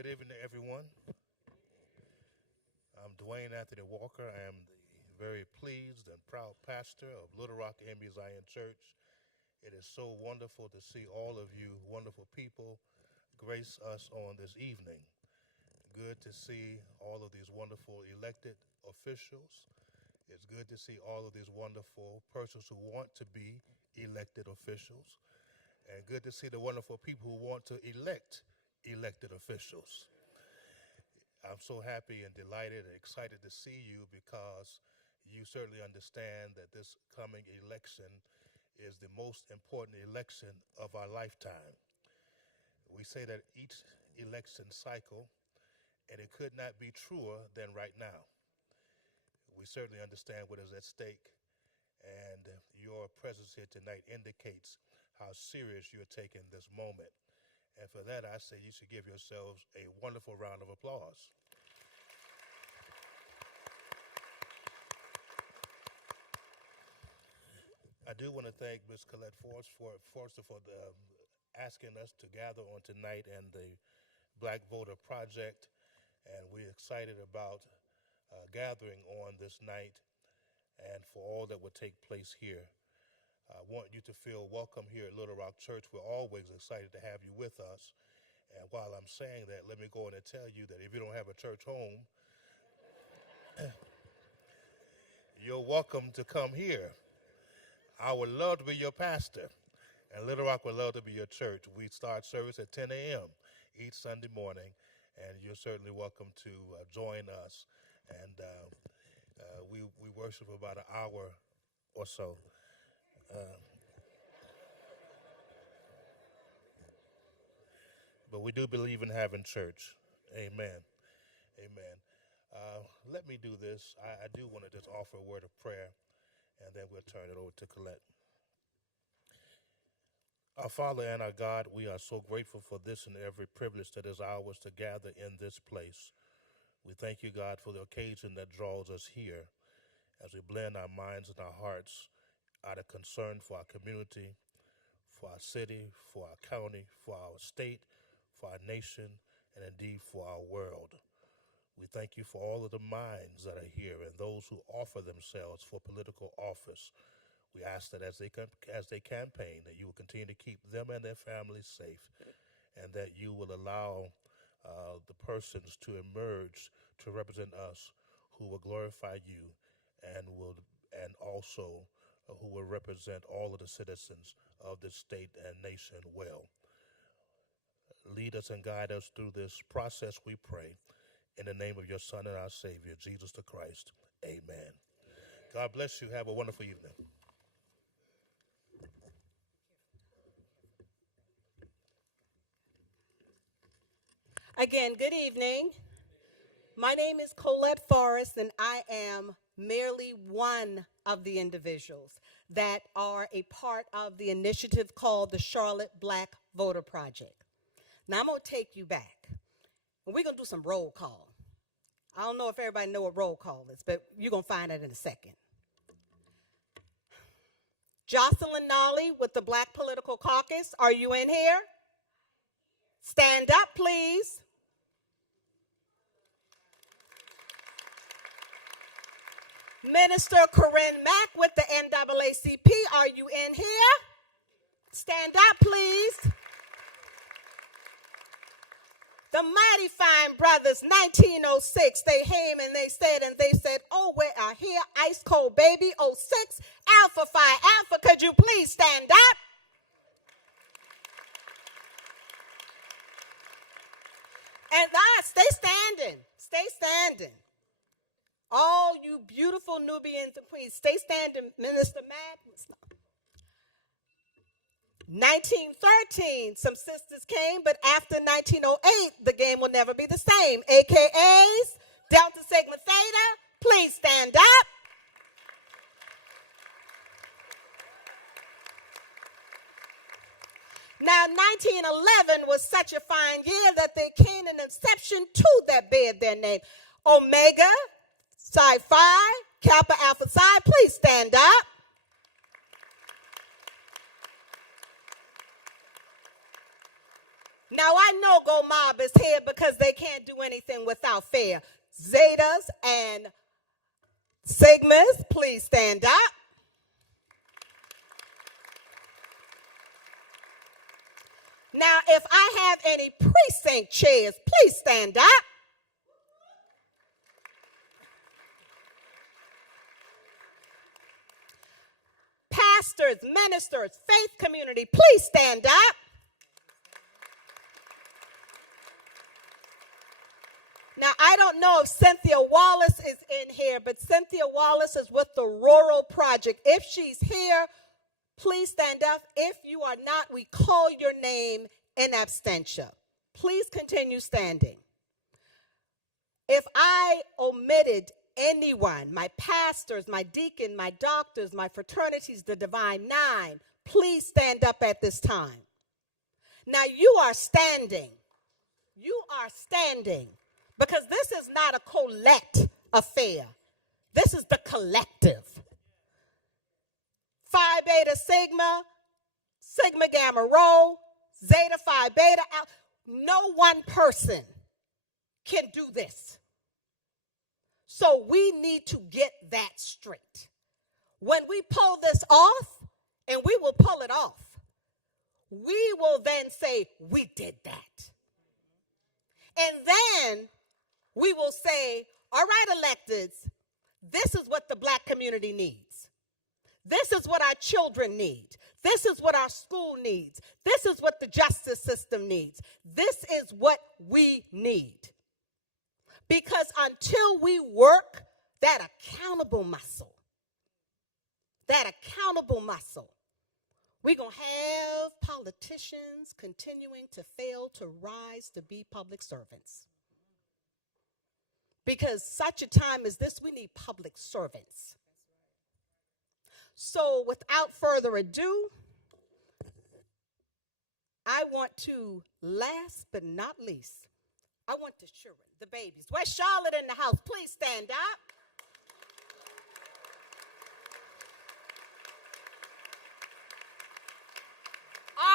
Good evening to everyone. I'm Dwayne Anthony Walker. I am the very pleased and proud pastor of Little Rock A.M.E Zion Church. It is so wonderful to see all of you wonderful people grace us on this evening. Good to see all of these wonderful elected officials. It's good to see all of these wonderful persons who want to be elected officials. And good to see the wonderful people who want to elect elected officials. I'm so happy and delighted and excited to see you because you certainly understand that this coming election is the most important election of our lifetime. We say that each election cycle, and it could not be truer than right now. We certainly understand what is at stake, and your presence here tonight indicates how serious you're taking this moment. And for that, I say you should give yourselves a wonderful round of applause. I do want to thank Ms. Colette Forster for asking us to gather on tonight and the Black Voter Project. And we're excited about gathering on this night and for all that will take place here. I want you to feel welcome here at Little Rock Church. We're always excited to have you with us. And while I'm saying that, let me go in and tell you that if you don't have a church home, you're welcome to come here. I would love to be your pastor, and Little Rock would love to be your church. We start service at 10 a.m. each Sunday morning, and you're certainly welcome to join us. And we worship for about an hour or so. But we do believe in having church. Amen. Amen. Let me do this. I do want to just offer a word of prayer, and then we'll turn it over to Colette. Our Father and our God, we are so grateful for this and every privilege that is ours to gather in this place. We thank you, God, for the occasion that draws us here as we blend our minds and our hearts out of concern for our community, for our city, for our county, for our state, for our nation, and indeed for our world. We thank you for all of the minds that are here and those who offer themselves for political office. We ask that as they campaign, that you will continue to keep them and their families safe, and that you will allow the persons to emerge to represent us who will glorify you and also who will represent all of the citizens of this state and nation well. Lead us and guide us through this process, we pray. In the name of your Son and our Savior, Jesus the Christ. Amen. God bless you. Have a wonderful evening. Again, good evening. My name is Colette Forrest, and I am merely one of the individuals that are a part of the initiative called the Charlotte Black Voter Project. Now, I'm going to take you back, and we're going to do some roll call. I don't know if everybody know what roll call is, but you're going to find out in a second. Jocelyn Nolly with the Black Political Caucus, are you in here? Stand up, please. Minister Corinne Mack with the NAACP, are you in here? Stand up, please. The Mighty Fine Brothers, 1906, they came and they said, oh, we are here, ice cold baby, 06, Alpha Phi Alpha, could you please stand up? And stay standing. All you beautiful Nubians and queens, stay standing, Minister Mack. 1913, some sisters came, but after 1908, the game will never be the same. AKAs, Delta Sigma Theta, please stand up. Now, 1911 was such a fine year that there came an exception to that bear their name. Omega, Psi Phi, Kappa Alpha Psi, please stand up. Now I know Go Mob is here because they can't do anything without fair. Zetas and Sigmas, please stand up. Now, if I have any precinct chairs, please stand up. Pastors, ministers, faith community, please stand up. Now, I don't know if Cynthia Wallace is in here, but Cynthia Wallace is with the Rural Project. If she's here, please stand up. If you are not, we call your name in absentia. Please continue standing. If I omitted anyone, my pastors, my deacon, my doctors, my fraternities, the Divine Nine, please stand up at this time. Now you are standing. You are standing because this is not a Colette affair. This is the collective. Phi Beta Sigma, Sigma Gamma Rho, Zeta Phi Beta Alpha. No one person can do this. So we need to get that straight. When we pull this off, and we will pull it off, we will then say, we did that. And then we will say, all right, electeds, this is what the black community needs. This is what our children need. This is what our school needs. This is what the justice system needs. This is what we need. Because until we work that accountable muscle, we're going to have politicians continuing to fail to rise to be public servants. Because such a time as this, we need public servants. So without further ado, I want to, last but not least, I want the children, the babies. Where's Charlotte in the house? Please stand up.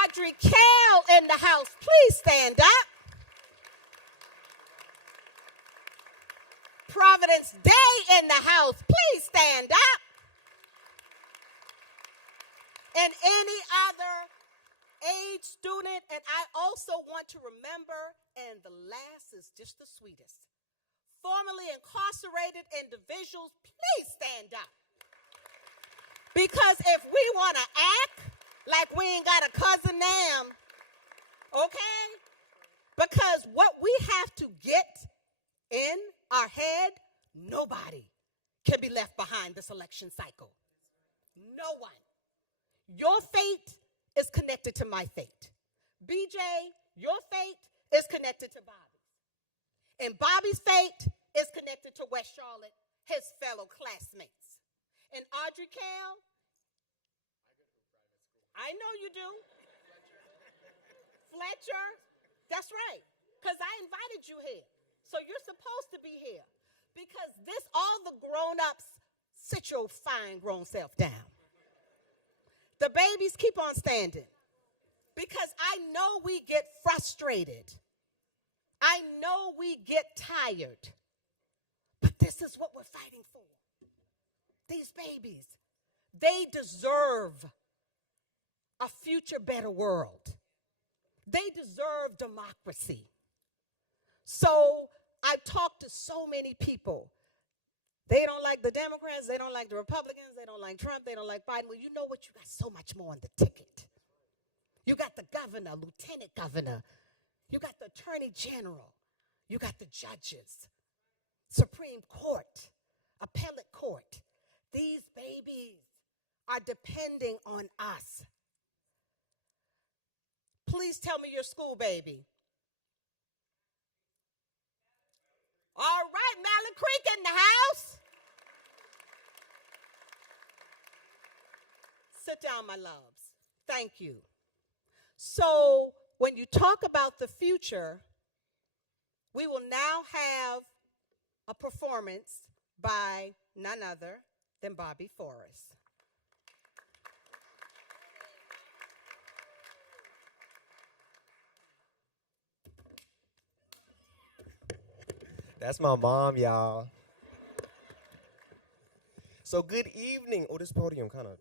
Audrey Kell in the house. Please stand up. Providence Day in the house. Please stand up. And any other age student, and I also want to remember, and the last is just the sweetest, formerly incarcerated individuals, please stand up. Because if we want to act like we ain't got a cousin Nam, okay? Because what we have to get in our head, nobody can be left behind this election cycle. No one. Your fate is connected to my fate. BJ, your fate is connected to Bobby's. And Bobby's fate is connected to West Charlotte, his fellow classmates. And Audrey Kell, I know you do. Fletcher, that's right, because I invited you here. So you're supposed to be here. Because this, all the grown-ups, sit your fine grown self down. The babies, keep on standing. Because I know we get frustrated. I know we get tired. But this is what we're fighting for. These babies, they deserve a future better world. They deserve democracy. So I've talked to so many people. They don't like the Democrats, they don't like the Republicans, they don't like Trump, they don't like Biden. Well, you know what? You got so much more on the ticket. You got the governor, lieutenant governor. You got the attorney general. You got the judges, Supreme Court, appellate court. These babies are depending on us. Please tell me your school baby. All right, Mallet Creek in the house. Sit down, my loves. Thank you. So when you talk about the future, we will now have a performance by none other than Bobby Forrest. That's my mom, y'all. So good evening. Oh, this podium kind of.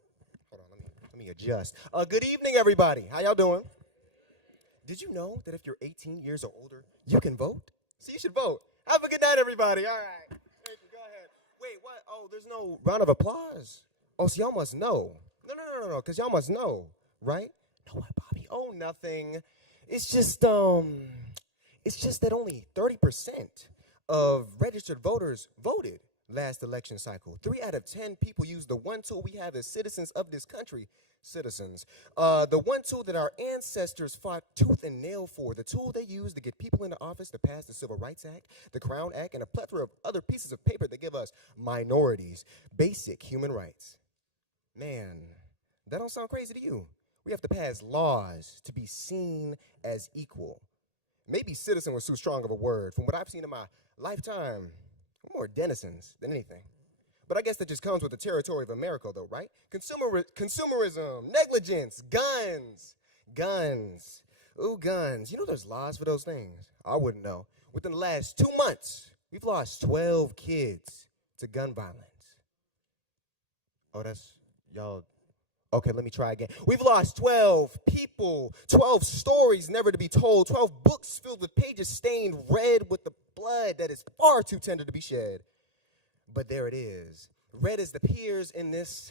Hold on, let me adjust. Good evening, everybody. How y'all doing? Did you know that if you're 18 years or older, you can vote? So you should vote. Have a good night, everybody. All right. Thank you. Go ahead. Wait, what? Oh, there's no round of applause. Oh, so y'all must know. No, because y'all must know, right? No, what, Bobby? Oh, nothing. It's just that only 30% of registered voters voted last election cycle. 3 out of 10 people use the one tool we have as citizens of this country, citizens. The one tool that our ancestors fought tooth and nail for, the tool they used to get people into office to pass the Civil Rights Act, the Crown Act, and a plethora of other pieces of paper that give us minorities basic human rights. Man, that don't sound crazy to you. We have to pass laws to be seen as equal. Maybe citizen was too strong of a word. From what I've seen in my lifetime, we're more denizens than anything. But I guess that just comes with the territory of America, though, right? Consumerism, negligence, guns. Ooh, guns. You know there's laws for those things. I wouldn't know. Within the last 2 months, we've lost 12 kids to gun violence. Oh, that's, y'all. Okay, let me try again. We've lost 12 people, 12 stories never to be told, 12 books filled with pages stained red with the blood that is far too tender to be shed. But there it is. Red as the peers in this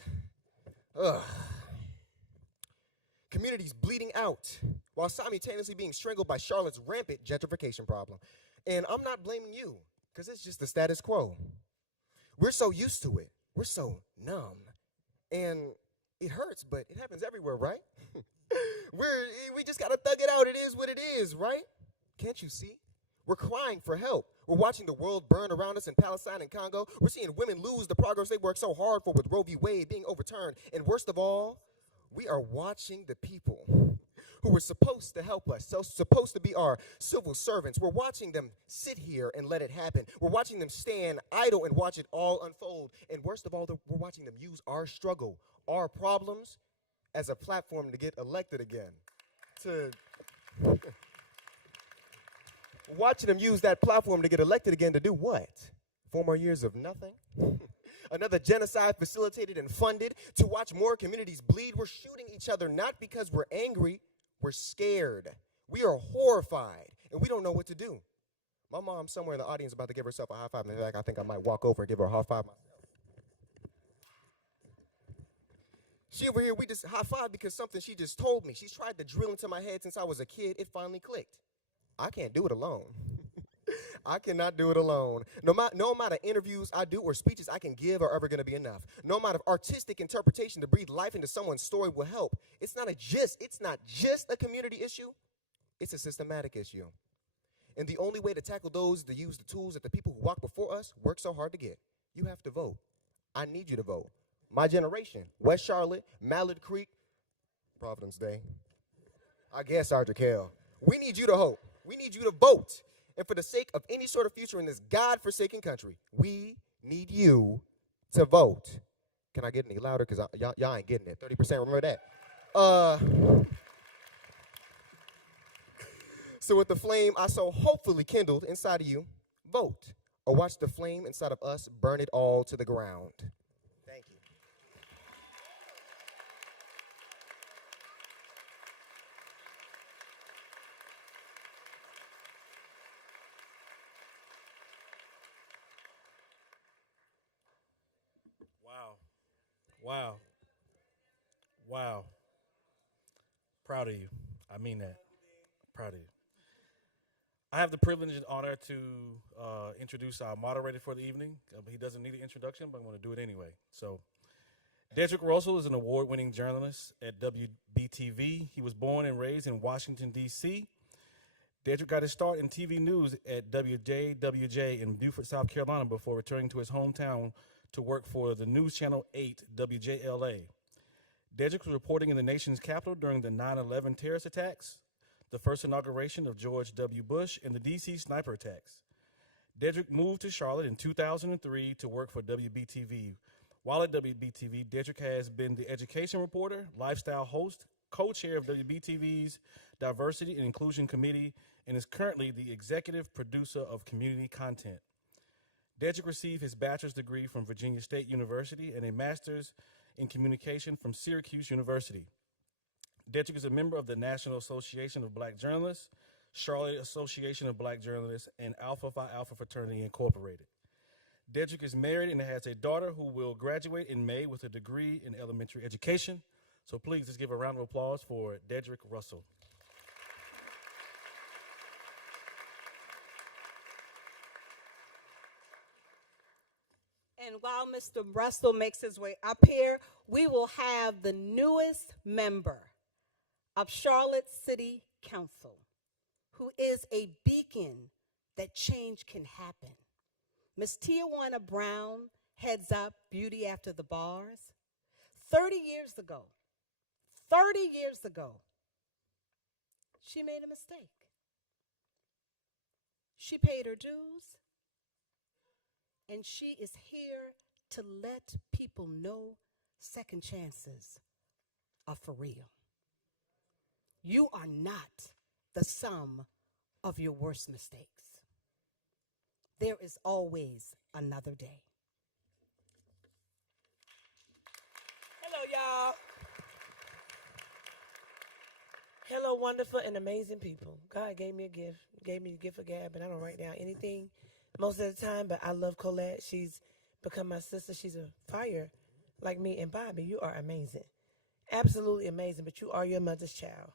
communities bleeding out while simultaneously being strangled by Charlotte's rampant gentrification problem. And I'm not blaming you, because it's just the status quo. We're so used to it. We're so numb. And it hurts, but it happens everywhere, right? we just gotta thug it out. It is what it is, right? Can't you see? We're crying for help. We're watching the world burn around us in Palestine and Congo. We're seeing women lose the progress they worked so hard for with Roe v. Wade being overturned. And worst of all, we are watching the people who were supposed to help us, so supposed to be our civil servants. We're watching them sit here and let it happen. We're watching them stand idle and watch it all unfold. And worst of all, we're watching them use our struggle, our problems, as a platform to get elected again. Watching them use that platform to get elected again to do what? 4 more years of nothing? Another genocide facilitated and funded to watch more communities bleed. We're shooting each other not because we're angry, we're scared. We are horrified, and we don't know what to do. My mom's somewhere in the audience about to give herself a high five. In fact, I think I might walk over and give her a high five myself. She over here, we just high five because something she just told me. She's tried to drill into my head since I was a kid. It finally clicked. I can't do it alone. I cannot do it alone. No amount of interviews I do or speeches I can give are ever going to be enough. No amount of artistic interpretation to breathe life into someone's story will help. It's not just a community issue. It's a systematic issue. And the only way to tackle those is to use the tools that the people who walk before us work so hard to get. You have to vote. I need you to vote. My generation, West Charlotte, Mallard Creek, Providence Day, I guess Sergeant Kell. We need you to vote. We need you to vote. And for the sake of any sort of future in this God-forsaken country, we need you to vote. Can I get any louder? Because y'all ain't getting it. 30%, remember that. So with the flame I so hopefully kindled inside of you, vote. Or watch the flame inside of us burn it all to the ground. Thank you. Wow. Wow. Proud of you. I mean that. Proud of you. I have the privilege and honor to introduce our moderator for the evening. He doesn't need an introduction, but I'm going to do it anyway. So, Dedrick Russell is an award-winning journalist at WBTV. He was born and raised in Washington, D.C. Dedrick got his start in TV news at WJWJ in Beaufort, South Carolina, before returning to his hometown to work for the news channel 8, WJLA. Dedrick was reporting in the nation's capital during the 9/11 terrorist attacks, the first inauguration of George W. Bush, and the D.C. sniper attacks. Dedrick moved to Charlotte in 2003 to work for WBTV. While at WBTV, Dedrick has been the education reporter, lifestyle host, co-chair of WBTV's Diversity and Inclusion Committee, and is currently the executive producer of community content. Dedrick received his bachelor's degree from Virginia State University and a master's in communication from Syracuse University. Dedrick is a member of the National Association of Black Journalists, Charlotte Association of Black Journalists, and Alpha Phi Alpha Fraternity Incorporated. Dedrick is married and has a daughter who will graduate in May with a degree in elementary education. So please just give a round of applause for Dedrick Russell. And while Mr. Russell makes his way up here, we will have the newest member of Charlotte City Council, who is a beacon that change can happen. Ms. Tijuana Brown heads up Beauty After the Bars. 30 years ago, she made a mistake. She paid her dues, and she is here to let people know second chances are for real. You are not the sum of your worst mistakes. There is always another day. Hello, y'all. Hello, wonderful and amazing people. God gave me a gift, gave me the gift of gab, and I don't write down anything most of the time, but I love Colette. She's become my sister. She's a fire like me. And Bobby, you are amazing. Absolutely amazing, but you are your mother's child.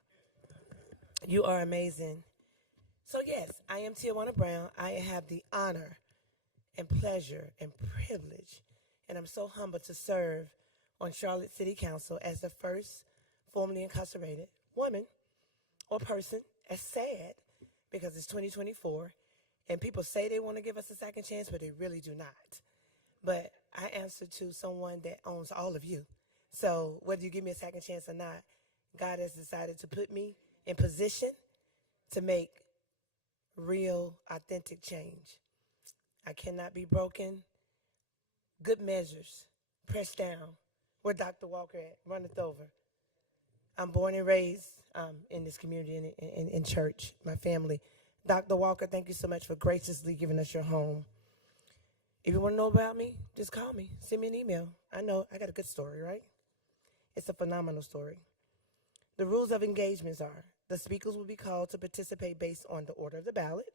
You are amazing. So yes, I am Tijuana Brown. I have the honor and pleasure and privilege, and I'm so humbled to serve on Charlotte City Council as the first formerly incarcerated woman or person. As sad, because it's 2024, and people say they want to give us a second chance, but they really do not. But I answer to someone that owns all of you. So whether you give me a second chance or not, God has decided to put me in position to make real, authentic change. I cannot be broken. Good measures, pressed down. Where Dr. Walker at? Runneth over. I'm born and raised in this community, in church, my family. Dr. Walker, thank you so much for graciously giving us your home. If you want to know about me, just call me. Send me an email. I know I got a good story, right? It's a phenomenal story. The rules of engagements are the speakers will be called to participate based on the order of the ballot,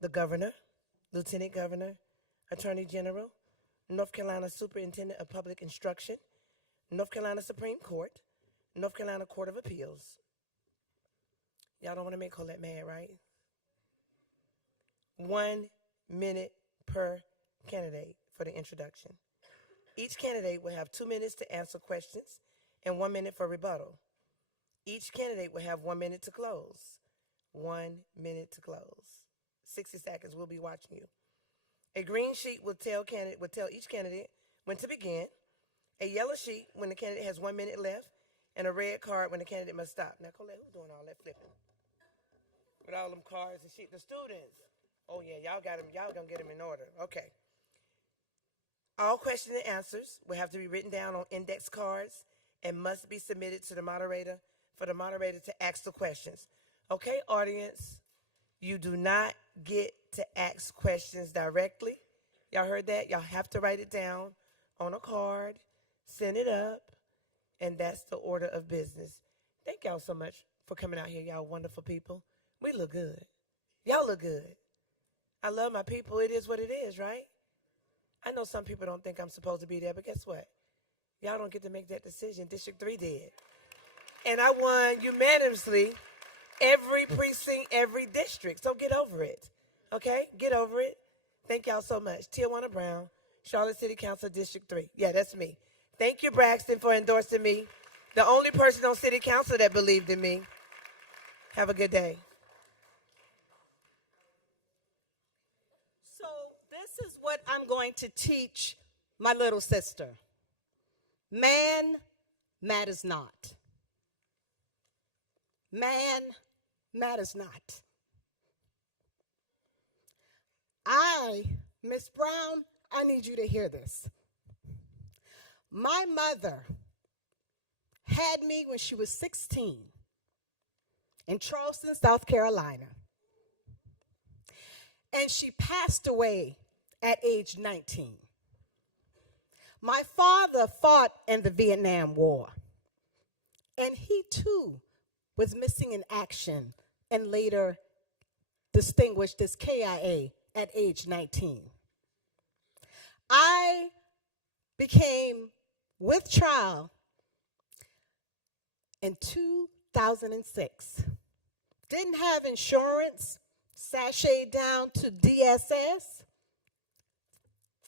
the governor, lieutenant governor, attorney general, North Carolina Superintendent of Public Instruction, North Carolina Supreme Court, North Carolina Court of Appeals. Y'all don't want to make Colette mad, right? 1 minute per candidate for the introduction. Each candidate will have 2 minutes to answer questions and 1 minute for rebuttal. Each candidate will have 1 minute to close. 1 minute to close. 60 seconds, we'll be watching you. A green sheet will tell each candidate when to begin. A yellow sheet when the candidate has 1 minute left, and a red card when the candidate must stop. Now, Colette, who's doing all that flipping? With all them cards and shit, the students. Oh yeah, y'all got them. Y'all gonna get them in order. Okay. All questions and answers will have to be written down on index cards and must be submitted to the moderator for the moderator to ask the questions. Okay, audience, you do not get to ask questions directly. Y'all heard that? Y'all have to write it down on a card, send it up, and that's the order of business. Thank y'all so much for coming out here, y'all wonderful people. We look good. Y'all look good. I love my people. It is what it is, right? I know some people don't think I'm supposed to be there, but guess what? Y'all don't get to make that decision. District 3 did. And I won unanimously every precinct, every district. So get over it, okay? Get over it. Thank y'all so much. Tijuana Brown, Charlotte City Council, District 3. Yeah, that's me. Thank you, Braxton, for endorsing me. The only person on City Council that believed in me. Have a good day. So this is what I'm going to teach my little sister. Man matters not. Man matters not. Miss Brown, I need you to hear this. My mother had me when she was 16 in Charleston, South Carolina. And she passed away at age 19. My father fought in the Vietnam War, and he too was missing in action and later distinguished as KIA at age 19. I became with child in 2006. Didn't have insurance, sashayed down to DSS,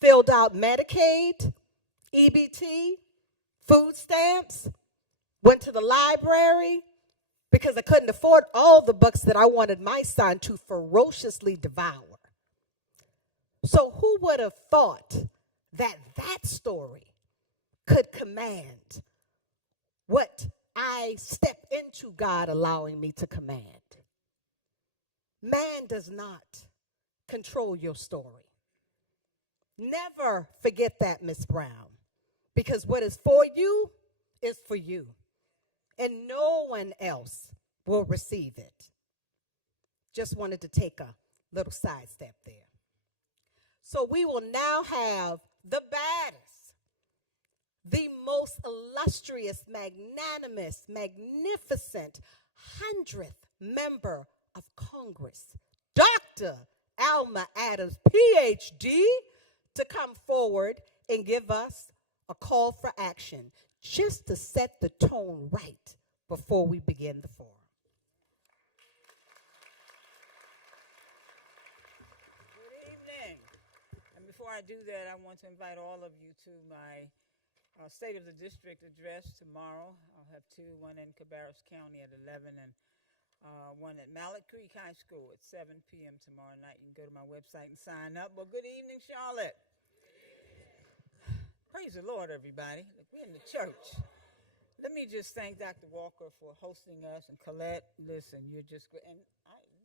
filled out Medicaid, EBT, food stamps, went to the library because I couldn't afford all the books that I wanted my son to ferociously devour. So who would have thought that that story could command what I step into God allowing me to command? Man does not control your story. Never forget that, Miss Brown, because what is for you is for you, and no one else will receive it. Just wanted to take a little sidestep there. So we will now have the baddest, the most illustrious, magnanimous, magnificent 100th member of Congress, Dr. A.M.E. Adams, PhD, to come forward and give us a call for action, just to set the tone right before we begin the forum. Good evening. And before I do that, I want to invite all of you to my State of the District address tomorrow. I'll have two, one in Cabarrus County at 11 and one at Mallet Creek High School at 7 p.m. tomorrow night. You can go to my website and sign up. Well, good evening, Charlotte. Praise the Lord, everybody. Look, we're in the church. Let me just thank Dr. Walker for hosting us. And Colette, listen, you're just great. And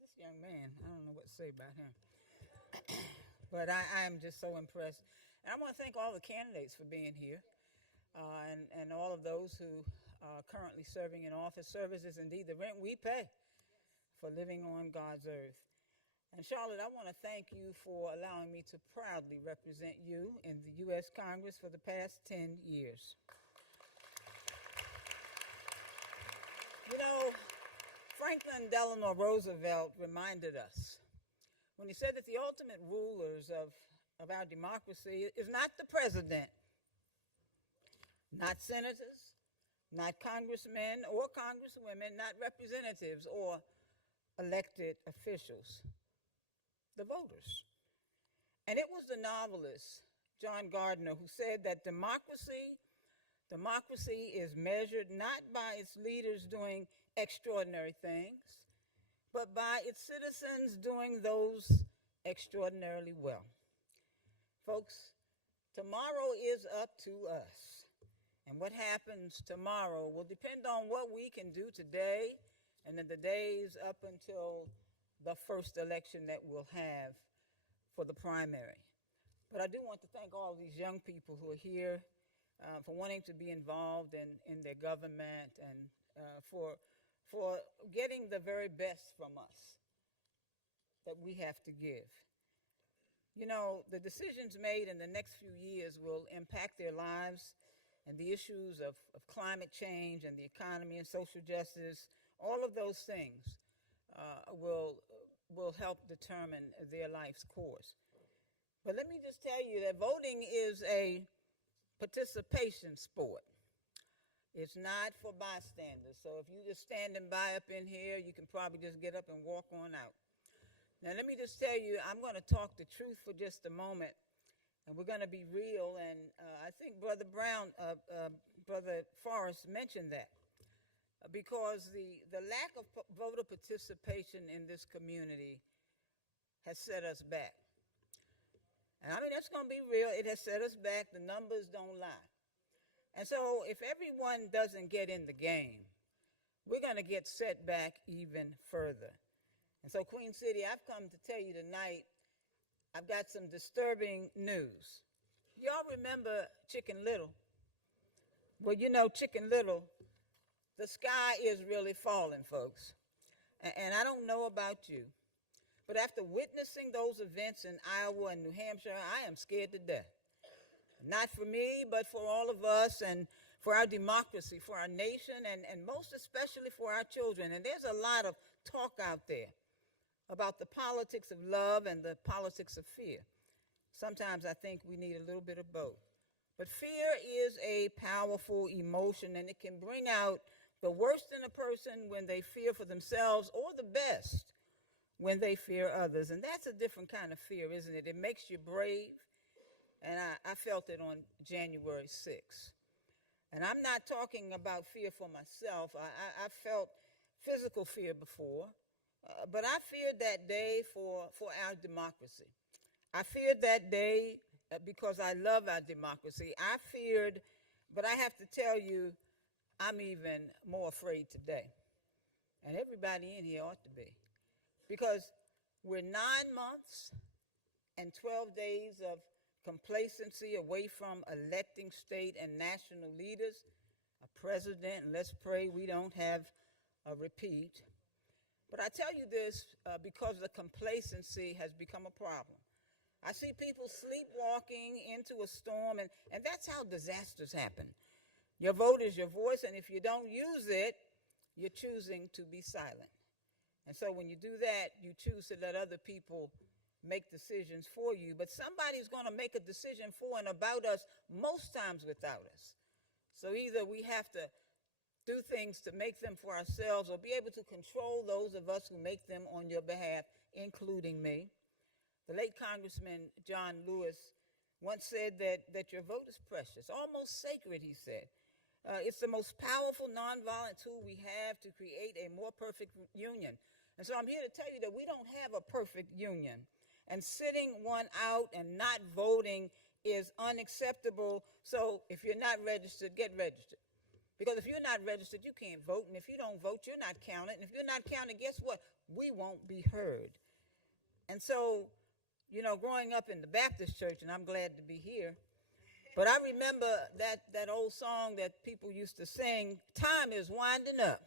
this young man, I don't know what to say about him. But I am just so impressed. And I want to thank all the candidates for being here and all of those who are currently serving in office. Service is indeed the rent we pay for living on God's earth. And Charlotte, I want to thank you for allowing me to proudly represent you in the U.S. Congress for the past 10 years. You know, Franklin Delano Roosevelt reminded us when he said that the ultimate rulers of our democracy is not the president, not senators, not congressmen or congresswomen, not representatives or elected officials, the voters. And it was the novelist John Gardner who said that democracy is measured not by its leaders doing extraordinary things, but by its citizens doing those extraordinarily well. Folks, tomorrow is up to us. And what happens tomorrow will depend on what we can do today and in the days up until the first election that we'll have for the primary. But I do want to thank all these young people who are here for wanting to be involved in their government and for getting the very best from us that we have to give. You know, the decisions made in the next few years will impact their lives, and the issues of climate change and the economy and social justice, all of those things will help determine their life's course. But let me just tell you that voting is a participation sport. It's not for bystanders. So if you're just standing by up in here, you can probably just get up and walk on out. Now, let me just tell you, I'm going to talk the truth for just a moment, and we're going to be real. And I think Brother Forrest mentioned that. Because the lack of voter participation in this community has set us back. And I mean, that's going to be real. It has set us back. The numbers don't lie. And so if everyone doesn't get in the game, we're going to get set back even further. And so, Queen City, I've come to tell you tonight, I've got some disturbing news. Y'all remember Chicken Little? Well, you know, Chicken Little, the sky is really falling, folks. And I don't know about you, But after witnessing those events in Iowa and New Hampshire, I am scared to death. Not for me, but for all of us and for our democracy, for our nation, and most especially for our children. And there's a lot of talk out there about the politics of love and the politics of fear. Sometimes I think we need a little bit of both. But fear is a powerful emotion, and it can bring out the worst in a person when they fear for themselves, or the best when they fear others. And that's a different kind of fear, isn't it? It makes you brave, and I felt it on January 6th. And I'm not talking about fear for myself. I felt physical fear before, but I feared that day for our democracy. I feared that day because I love our democracy. I feared, but I have to tell you, I'm even more afraid today. And everybody in here ought to be. Because we're 9 months and 12 days of complacency away from electing state and national leaders, a president, and let's pray we don't have a repeat. But I tell you this because the complacency has become a problem. I see people sleepwalking into a storm, and that's how disasters happen. Your vote is your voice, and if you don't use it, you're choosing to be silent. And so when you do that, you choose to let other people make decisions for you. But somebody's going to make a decision for and about us, most times without us. So either we have to do things to make them for ourselves, or be able to control those of us who make them on your behalf, including me. The late Congressman John Lewis once said that your vote is precious, almost sacred, he said. It's the most powerful nonviolent tool we have to create a more perfect union. And so I'm here to tell you that we don't have a perfect union. And sitting one out and not voting is unacceptable. So if you're not registered, get registered. Because if you're not registered, you can't vote. And if you don't vote, you're not counted. And if you're not counted, guess what? We won't be heard. And so, you know, growing up in the Baptist church, and I'm glad to be here, but I remember that old song that people used to sing, time is winding up.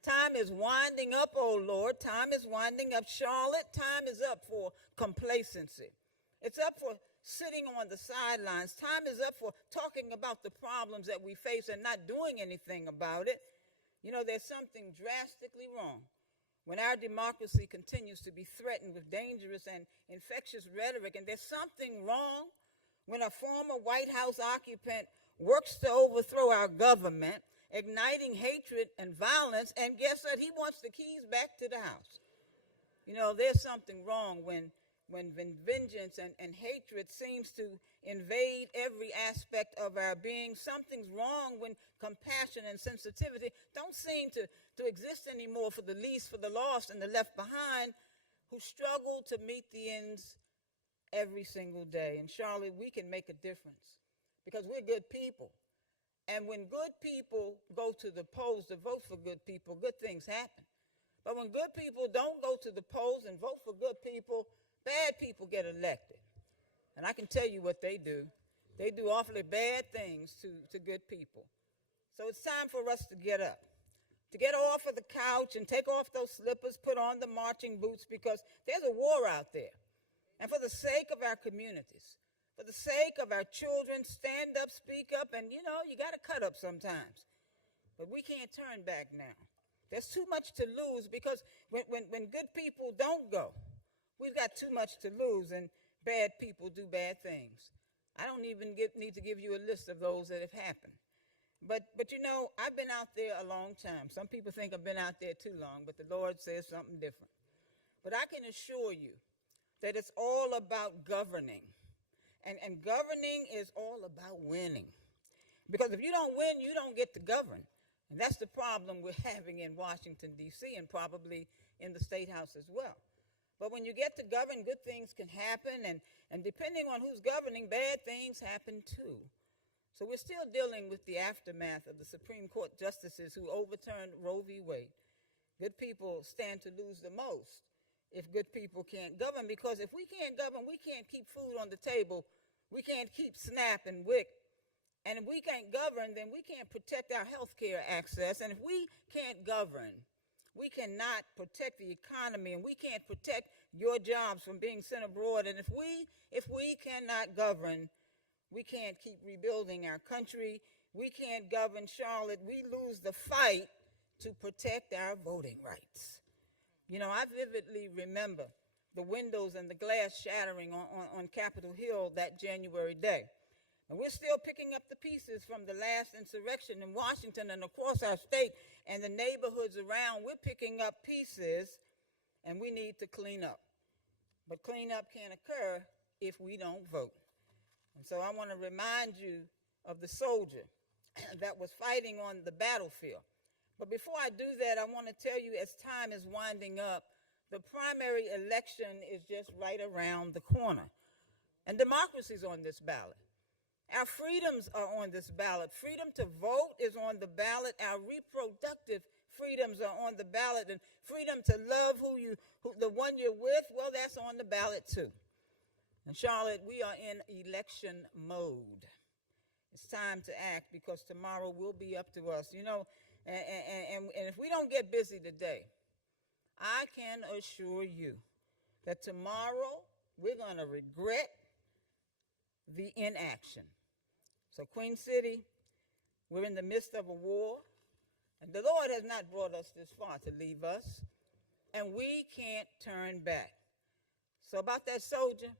Time is winding up, oh Lord. Time is winding up. Charlotte, time is up for complacency. It's up for sitting on the sidelines. Time is up for talking about the problems that we face and not doing anything about it. You know, there's something drastically wrong when our democracy continues to be threatened with dangerous and infectious rhetoric. And there's something wrong when a former White House occupant works to overthrow our government, igniting hatred and violence, and guess what? He wants the keys back to the house. You know, there's something wrong when vengeance and hatred seems to invade every aspect of our being. Something's wrong when compassion and sensitivity don't seem to exist anymore for the least, for the lost and the left behind, who struggle to meet the ends every single day. And Charlotte, we can make a difference because we're good people. And when good people go to the polls to vote for good people, good things happen. But when good people don't go to the polls and vote for good people, bad people get elected. And I can tell you what they do. They do awfully bad things to good people. So it's time for us to get up, to get off of the couch and take off those slippers, put on the marching boots, because there's a war out there. And for the sake of our communities, for the sake of our children, stand up, speak up, and you know, you got to cut up sometimes. But we can't turn back now. There's too much to lose, because when good people don't go, we've got too much to lose, and bad people do bad things. I don't even need to give you a list of those that have happened. But you know, I've been out there a long time. Some people think I've been out there too long, but the Lord says something different. But I can assure you that it's all about governing. And governing is all about winning. Because if you don't win, you don't get to govern. And that's the problem we're having in Washington, D.C., and probably in the State House as well. But when you get to govern, good things can happen, and depending on who's governing, bad things happen too. So we're still dealing with the aftermath of the Supreme Court justices who overturned Roe v. Wade. Good people stand to lose the most if good people can't govern, because if we can't govern, we can't keep food on the table, we can't keep SNAP and WIC, and if we can't govern, then we can't protect our health care access, and if we can't govern, we cannot protect the economy, and we can't protect your jobs from being sent abroad. And if we cannot govern, we can't keep rebuilding our country. We can't govern Charlotte. We lose the fight to protect our voting rights. You know, I vividly remember the windows and the glass shattering on Capitol Hill that January day. And we're still picking up the pieces from the last insurrection in Washington and across our state and the neighborhoods around. We're picking up pieces, and we need to clean up. But cleanup can't occur if we don't vote. And so I want to remind you of the soldier that was fighting on the battlefield. But before I do that, I want to tell you, as time is winding up, the primary election is just right around the corner. And democracy is on this ballot. Our freedoms are on this ballot. Freedom to vote is on the ballot. Our reproductive freedoms are on the ballot. And freedom to love the one you're with, well, that's on the ballot too. In Charlotte, we are in election mode. It's time to act, because tomorrow will be up to us. You know, and if we don't get busy today, I can assure you that tomorrow we're going to regret the inaction. So Queen City, we're in the midst of a war, and the Lord has not brought us this far to leave us, and we can't turn back. So about that soldier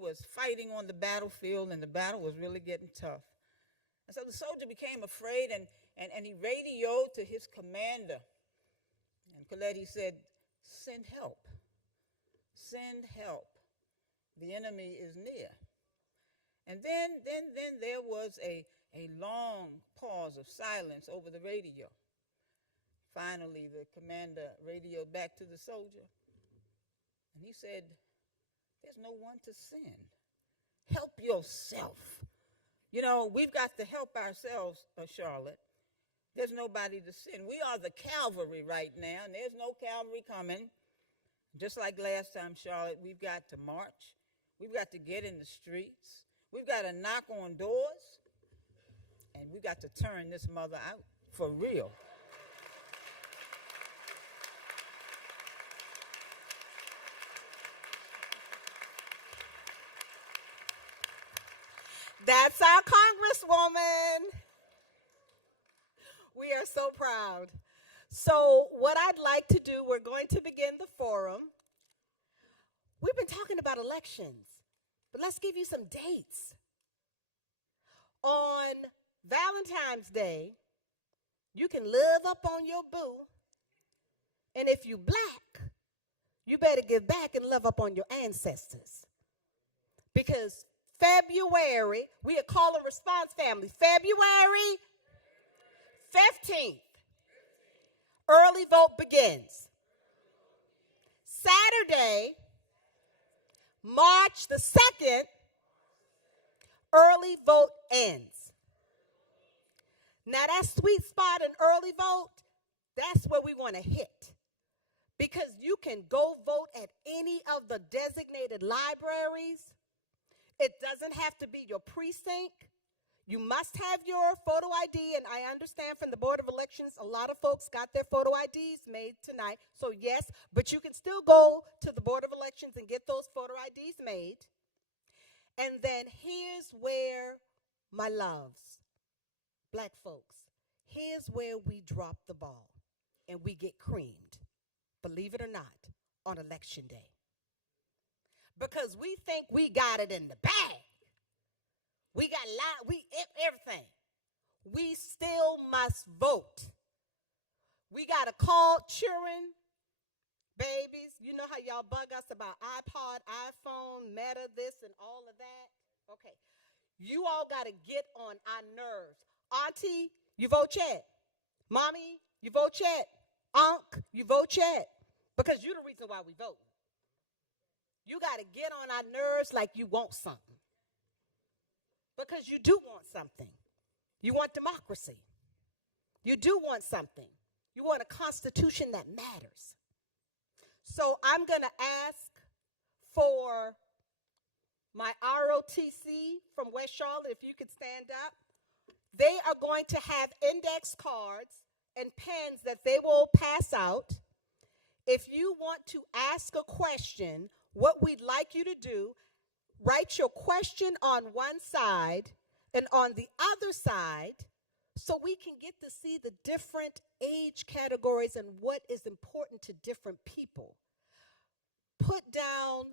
was fighting on the battlefield, and the battle was really getting tough. And so the soldier became afraid, and he radioed to his commander. And Colette, he said, "Send help. Send help. The enemy is near." And then there was a long pause of silence over the radio. Finally, the commander radioed back to the soldier, and he said, "There's no one to send. Help yourself. You know, we've got to help ourselves, Charlotte. There's nobody to send. We are the cavalry right now, and there's no cavalry coming. Just like last time, Charlotte, we've got to march. We've got to get in the streets. We've got to knock on doors, and we've got to turn this mother out for real." That's our Congresswoman. We are so proud. So what I'd like to do, we're going to begin the forum. We've been talking about elections, but let's give you some dates. On Valentine's Day, you can live up on your boo, and if you black, you better give back and love up on your ancestors. Because February, we are call and response family, February 15th, early vote begins. Saturday, March the 2nd, early vote ends. Now that sweet spot in early vote, that's where we want to hit. Because you can go vote at any of the designated libraries. It doesn't have to be your precinct. You must have your photo ID, and I understand from the Board of Elections, a lot of folks got their photo IDs made tonight. So yes, but you can still go to the Board of Elections and get those photo IDs made. And then here's where, my loves, black folks, here's where we drop the ball and we get creamed, believe it or not, on Election Day. Because we think we got it in the bag. We got everything. We still must vote. We got to call children, babies. You know how y'all bug us about iPod, iPhone, Meta, this and all of that? Okay. You all got to get on our nerves. Auntie, you vote yet? Mommy, you vote yet? Unc, you vote yet? Because you're the reason why we vote. You got to get on our nerves like you want something. Because you do want something. You want democracy. You do want something. You want a constitution that matters. So I'm going to ask for my ROTC from West Charlotte, if you could stand up. They are going to have index cards, and pens that they will pass out. If you want to ask a question, what we'd like you to do, write your question on one side and on the other side so we can get to see the different age categories and what is important to different people. Put down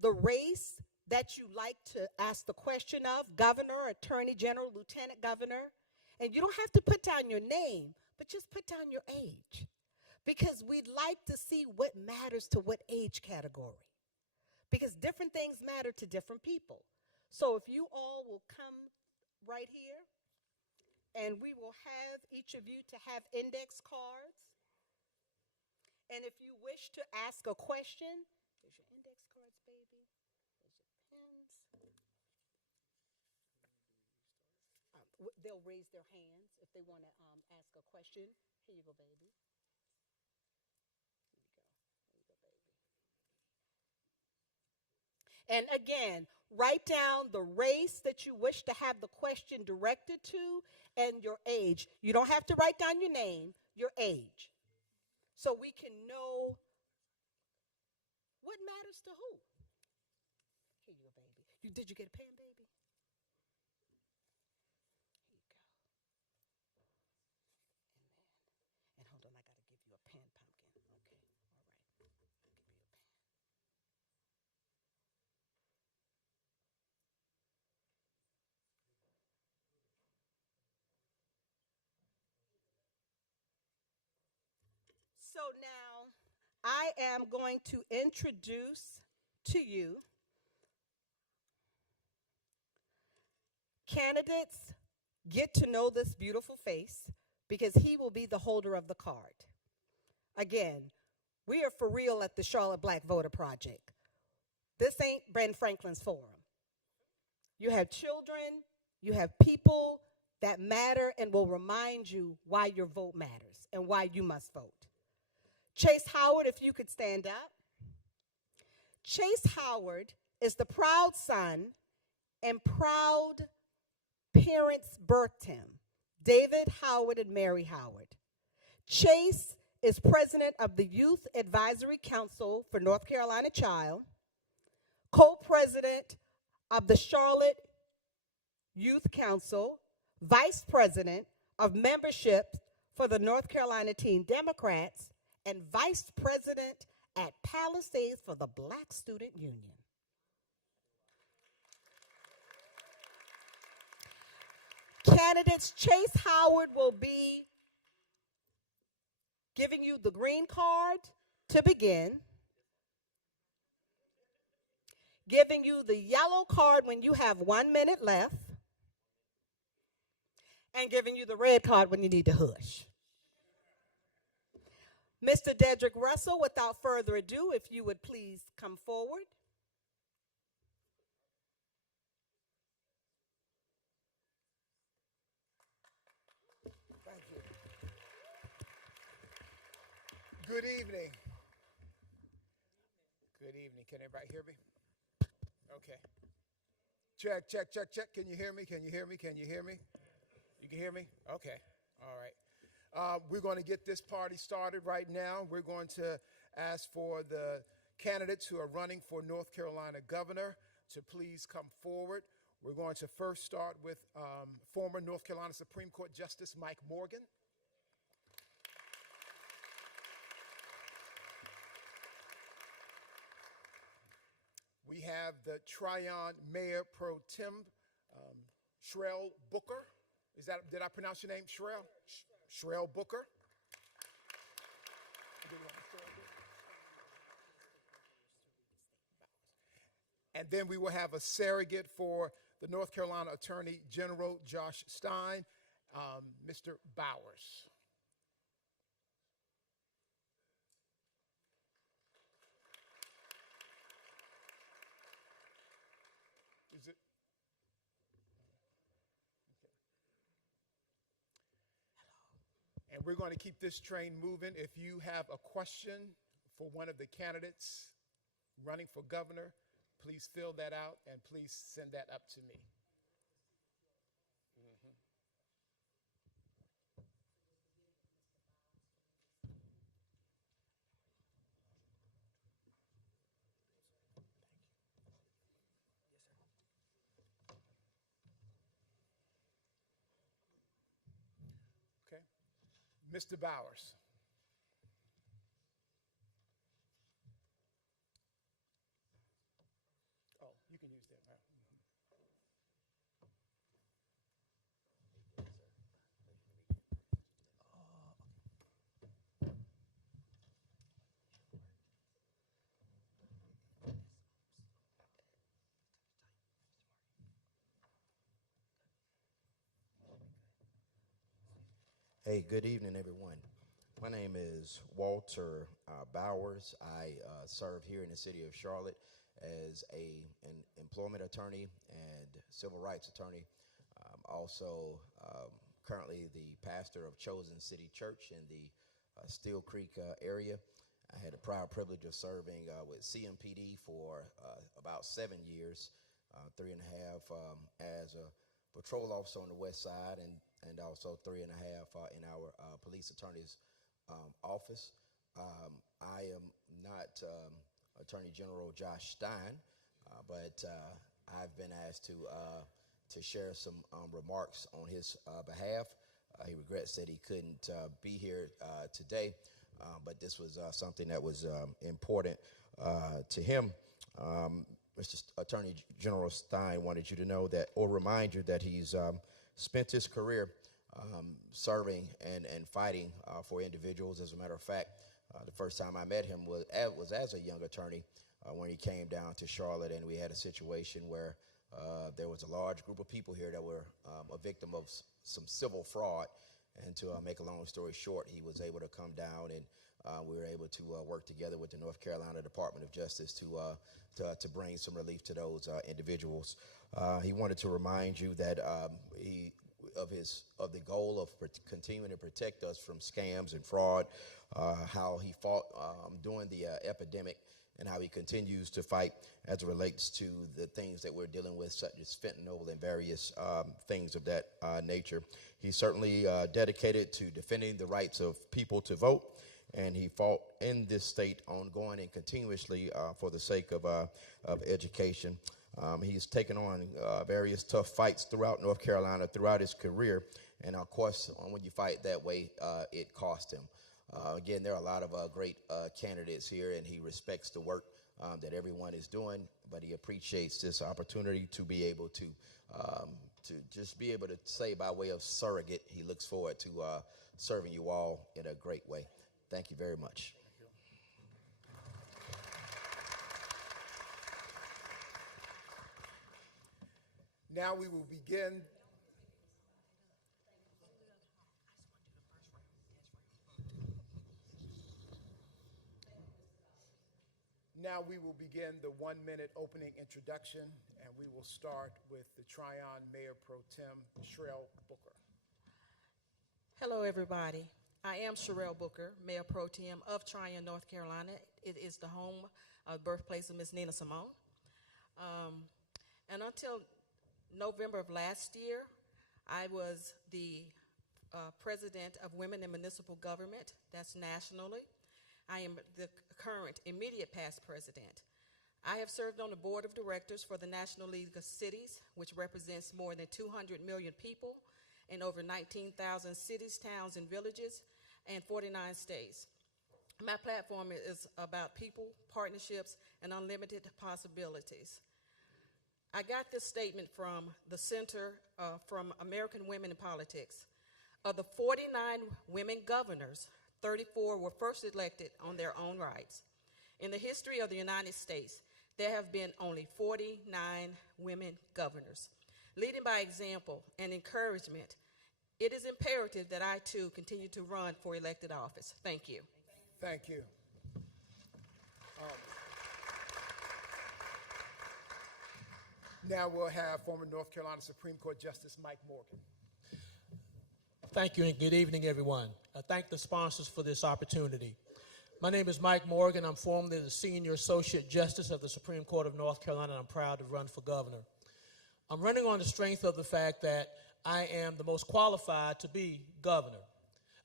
the race that you like to ask the question of, governor, attorney general, lieutenant governor. And you don't have to put down your name, but just put down your age. Because we'd like to see what matters to what age category. Because different things matter to different people. So if you all will come right here, and we will have each of you to have index cards. And if you wish to ask a question, there's your index cards, baby. There's your pens. They'll raise their hands if they want to ask a question. Here you go, baby. And again, write down the race that you wish to have the question directed to and your age. You don't have to write down your name, your age. So we can know what matters to who. Here you go, baby. Did you get a pen, baby? Here you go. And hold on, I got to give you a pen, Pumpkin. Okay, all right. I'll give you a pen. So now I am going to introduce to you candidates. Get to know this beautiful face because he will be the holder of the card. Again, we are for real at the Charlotte Black Voter Project. This ain't Ben Franklin's forum. You have children, you have people that matter and will remind you why your vote matters and why you must vote. Chase Howard, if you could stand up. Chase Howard is the proud son and proud parents birthed him, David Howard and Mary Howard. Chase is president of the Youth Advisory Council for North Carolina Child, co-president of the Charlotte Youth Council, vice president of membership for the North Carolina Teen Democrats, and vice president at Palisades for the Black Student Union. Candidates, Chase Howard will be giving you the green card to begin, giving you the yellow card when you have 1 minute left, and giving you the red card when you need to hush. Mr. Dedrick Russell, without further ado, if you would please come forward. Thank you. Good evening. Good evening. Can everybody hear me? Okay. Check, check, check, check. Can you hear me? Can you hear me? Can you hear me? You can hear me? Okay. All right. We're going to get this party started right now. We're going to ask for the candidates who are running for North Carolina governor to please come forward. We're going to first start with former North Carolina Supreme Court Justice Mike Morgan. We have the Tryon Mayor Pro Tem, Sherelle Booker. Did I pronounce your name? Sherelle? Sherelle Booker. And then we will have a surrogate for the North Carolina Attorney General Josh Stein, Mr. Bowers. Is it? Okay. And we're going to keep this train moving. If you have a question for one of the candidates running for governor, please fill that out and please send that up to me. Mr. Bowers. Oh, you can use that, right? Hey, good evening, everyone. My name is Walter Bowers. I serve here in the city of Charlotte as an employment attorney and civil rights attorney. Also, currently the pastor of Chosen City Church in the Steel Creek area. I had the proud privilege of serving with CMPD for about 7 years, 3.5 as a patrol officer on the west side, and also 3.5 in our police attorney's office. I am not Attorney General Josh Stein, but I've been asked to share some remarks on his behalf. He regrets that he couldn't be here today, but this was something that was important to him. Mr. Attorney General Stein wanted you to know that, or remind you that he's spent his career serving and fighting for individuals. As a matter of fact, the first time I met him was as a young attorney when he came down to Charlotte, and we had a situation where there was a large group of people here that were a victim of some civil fraud. And to make a long story short, he was able to come down, and we were able to work together with the North Carolina Department of Justice to bring some relief to those individuals. He wanted to remind you that of the goal of continuing to protect us from scams and fraud, how he fought during the epidemic, and how he continues to fight as it relates to the things that we're dealing with, such as fentanyl and various things of that nature. He's certainly dedicated to defending the rights of people to vote, and he fought in this state ongoing and continuously for the sake of education. He's taken on various tough fights throughout North Carolina throughout his career, and of course, when you fight that way, it cost him. Again, there are a lot of great candidates here, and he respects the work that everyone is doing, but he appreciates this opportunity to be able to just be able to say, by way of surrogate, he looks forward to serving you all in a great way. Thank you very much. Now we will begin. Now we will begin the 1-minute opening introduction, and we will start with the Tryon Mayor Pro Tem, Sherelle Booker. Hello, everybody. I am Sherelle Booker, Mayor Pro Tem of Tryon, North Carolina. It is the home, birthplace of Miss Nina Simone. And until November of last year, I was the president of Women in Municipal Government. That's nationally. I am the current immediate past president. I have served on the board of directors for the National League of Cities, which represents more than 200 million people in over 19,000 cities, towns, and villages, and 49 states. My platform is about people, partnerships, and unlimited possibilities. I got this statement from the Center from American Women in Politics. Of the 49 women governors, 34 were first elected on their own rights. In the history of the United States, there have been only 49 women governors. Leading by example and encouragement, it is imperative that I, too, continue to run for elected office. Thank you. Thank you. Now we'll have former North Carolina Supreme Court Justice Mike Morgan. Thank you and good evening, everyone. I thank the sponsors for this opportunity. My name is Mike Morgan. I'm formerly the Senior Associate Justice of the Supreme Court of North Carolina, and I'm proud to run for governor. I'm running on the strength of the fact that I am the most qualified to be governor.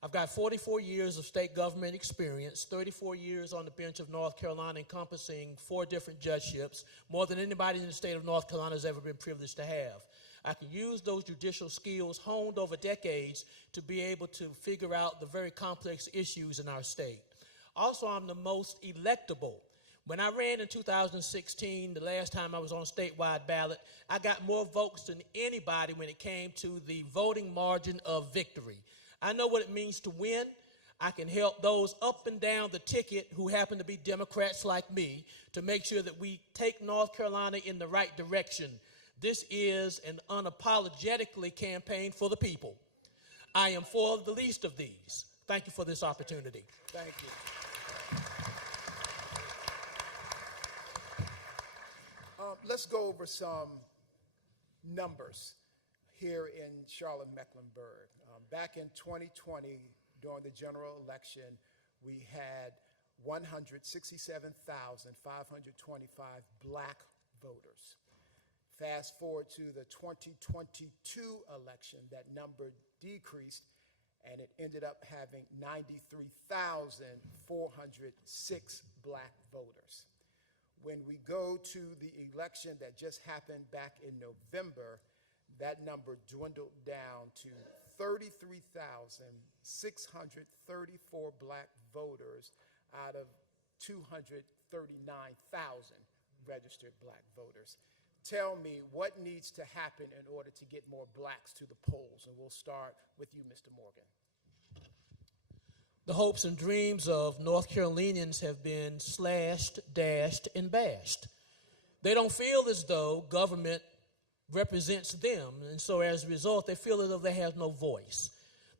I've got 44 years of state government experience, 34 years on the bench of North Carolina, encompassing 4 different judgeships, more than anybody in the state of North Carolina has ever been privileged to have. I can use those judicial skills honed over decades to be able to figure out the very complex issues in our state. Also, I'm the most electable. When I ran in 2016, the last time I was on a statewide ballot, I got more votes than anybody when it came to the voting margin of victory. I know what it means to win. I can help those up and down the ticket who happen to be Democrats like me to make sure that we take North Carolina in the right direction. This is an unapologetically campaign for the people. I am for the least of these. Thank you for this opportunity. Thank you. Let's go over some numbers here in Charlotte-Mecklenburg. Back in 2020, during the general election, we had 167,525 black voters. Fast forward to the 2022 election, that number decreased, and it ended up having 93,406 black voters. When we go to the election that just happened back in November, that number dwindled down to 33,634 black voters out of 239,000 registered black voters. Tell me what needs to happen in order to get more blacks to the polls, and we'll start with you, Mr. Morgan. The hopes and dreams of North Carolinians have been slashed, dashed, and bashed. They don't feel as though government represents them, and so as a result, they feel as though they have no voice.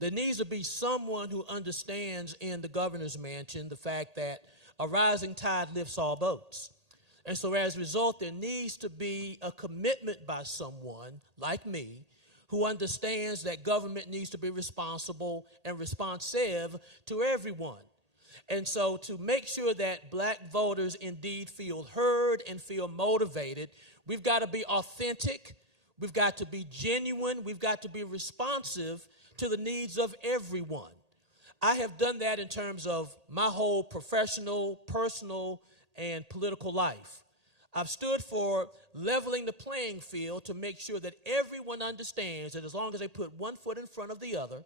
There needs to be someone who understands in the governor's mansion the fact that a rising tide lifts all boats. And so as a result, there needs to be a commitment by someone like me who understands that government needs to be responsible and responsive to everyone. And so to make sure that black voters indeed feel heard and feel motivated, we've got to be authentic, we've got to be genuine, we've got to be responsive to the needs of everyone. I have done that in terms of my whole professional, personal, and political life. I've stood for leveling the playing field to make sure that everyone understands that as long as they put one foot in front of the other,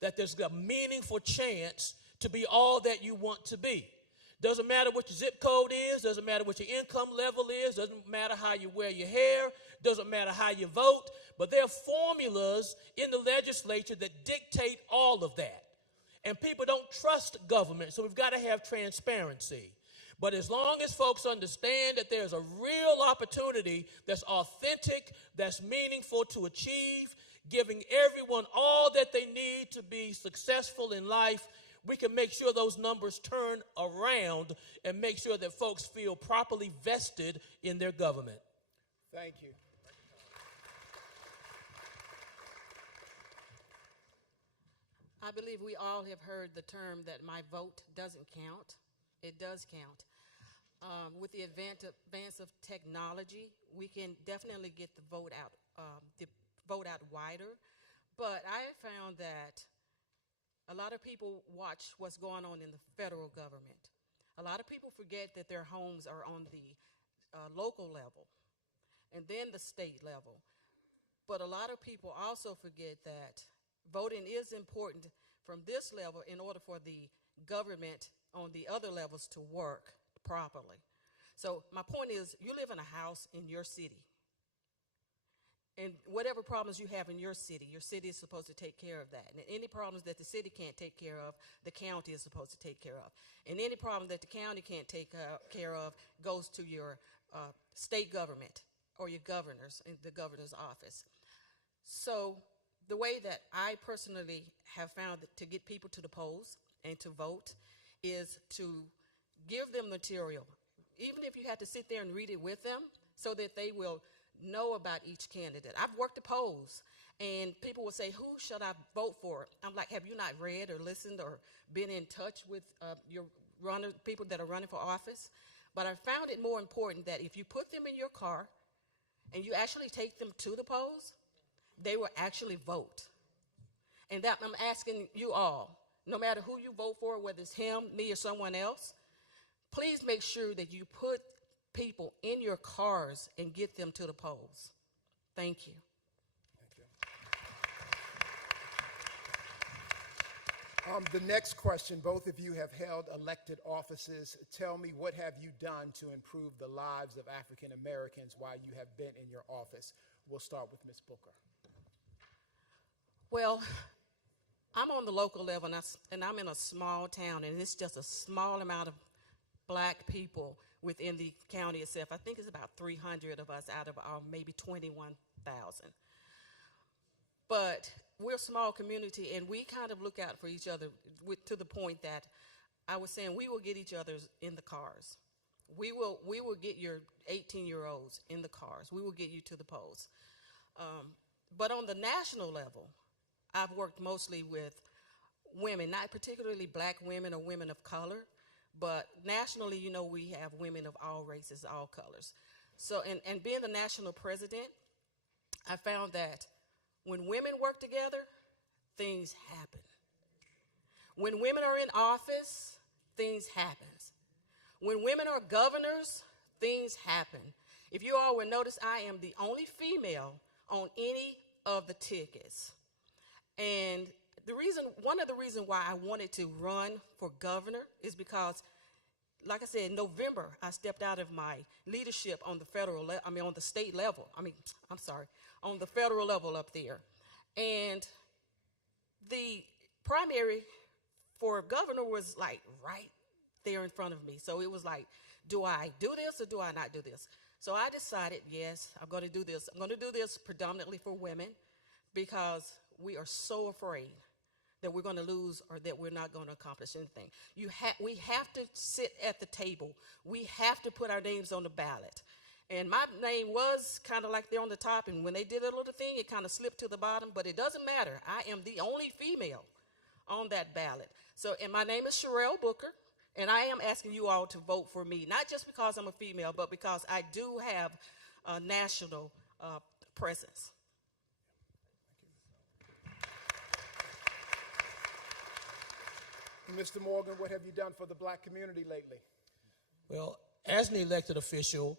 that there's a meaningful chance to be all that you want to be. Doesn't matter what your zip code is, doesn't matter what your income level is, doesn't matter how you wear your hair, doesn't matter how you vote, but there are formulas in the legislature that dictate all of that. And people don't trust government, so we've got to have transparency. But as long as folks understand that there's a real opportunity that's authentic, that's meaningful to achieve, giving everyone all that they need to be successful in life, we can make sure those numbers turn around and make sure that folks feel properly vested in their government. Thank you. I believe we all have heard the term that my vote doesn't count. It does count. With the advance of technology, we can definitely get the vote out wider. But I have found that a lot of people watch what's going on in the federal government. A lot of people forget that their homes are on the local level and then the state level. But a lot of people also forget that voting is important from this level in order for the government on the other levels to work properly. So my point is, you live in a house in your city. And whatever problems you have in your city is supposed to take care of that. And any problems that the city can't take care of, the county is supposed to take care of. And any problem that the county can't take care of goes to your state government or your governors in the governor's office. So the way that I personally have found to get people to the polls and to vote is to give them material, even if you have to sit there and read it with them so that they will know about each candidate. I've worked the polls, and people will say, who should I vote for? I'm like, have you not read or listened or been in touch with your people that are running for office? But I found it more important that if you put them in your car and you actually take them to the polls, they will actually vote. And that I'm asking you all, no matter who you vote for, whether it's him, me, or someone else, please make sure that you put people in your cars and get them to the polls. Thank you. The next question, both of you have held elected offices. Tell me, what have you done to improve the lives of African Americans while you have been in your office? We'll start with Ms. Booker. Well, I'm on the local level, and I'm in a small town, and it's just a small amount of black people within the county itself. I think it's about 300 of us out of our maybe 21,000. But we're a small community, and we kind of look out for each other to the point that I was saying we will get each other in the cars. We will get your 18-year-olds in the cars. We will get you to the polls. But on the national level, I've worked mostly with women, not particularly black women or women of color, but nationally, you know, we have women of all races, all colors. So, and being the national president, I found that when women work together, things happen. When women are in office, things happen. When women are governors, things happen. If you all will notice, I am the only female on any of the tickets. And one of the reasons why I wanted to run for governor is because, like I said, in November, I stepped out of my leadership on the on the state level. On the federal level up there. And the primary for governor was like right there in front of me. So it was like, do I do this or do I not do this? So I decided, yes, I'm going to do this. I'm going to do this predominantly for women because we are so afraid that we're going to lose or that we're not going to accomplish anything. We have to sit at the table. We have to put our names on the ballot. And my name was kind of like there on the top, and when they did a little thing, it kind of slipped to the bottom, but it doesn't matter. I am the only female on that ballot. So, and my name is Sherelle Booker, and I am asking you all to vote for me, not just because I'm a female, but because I do have a national presence. Mr. Morgan, what have you done for the black community lately? Well, as an elected official,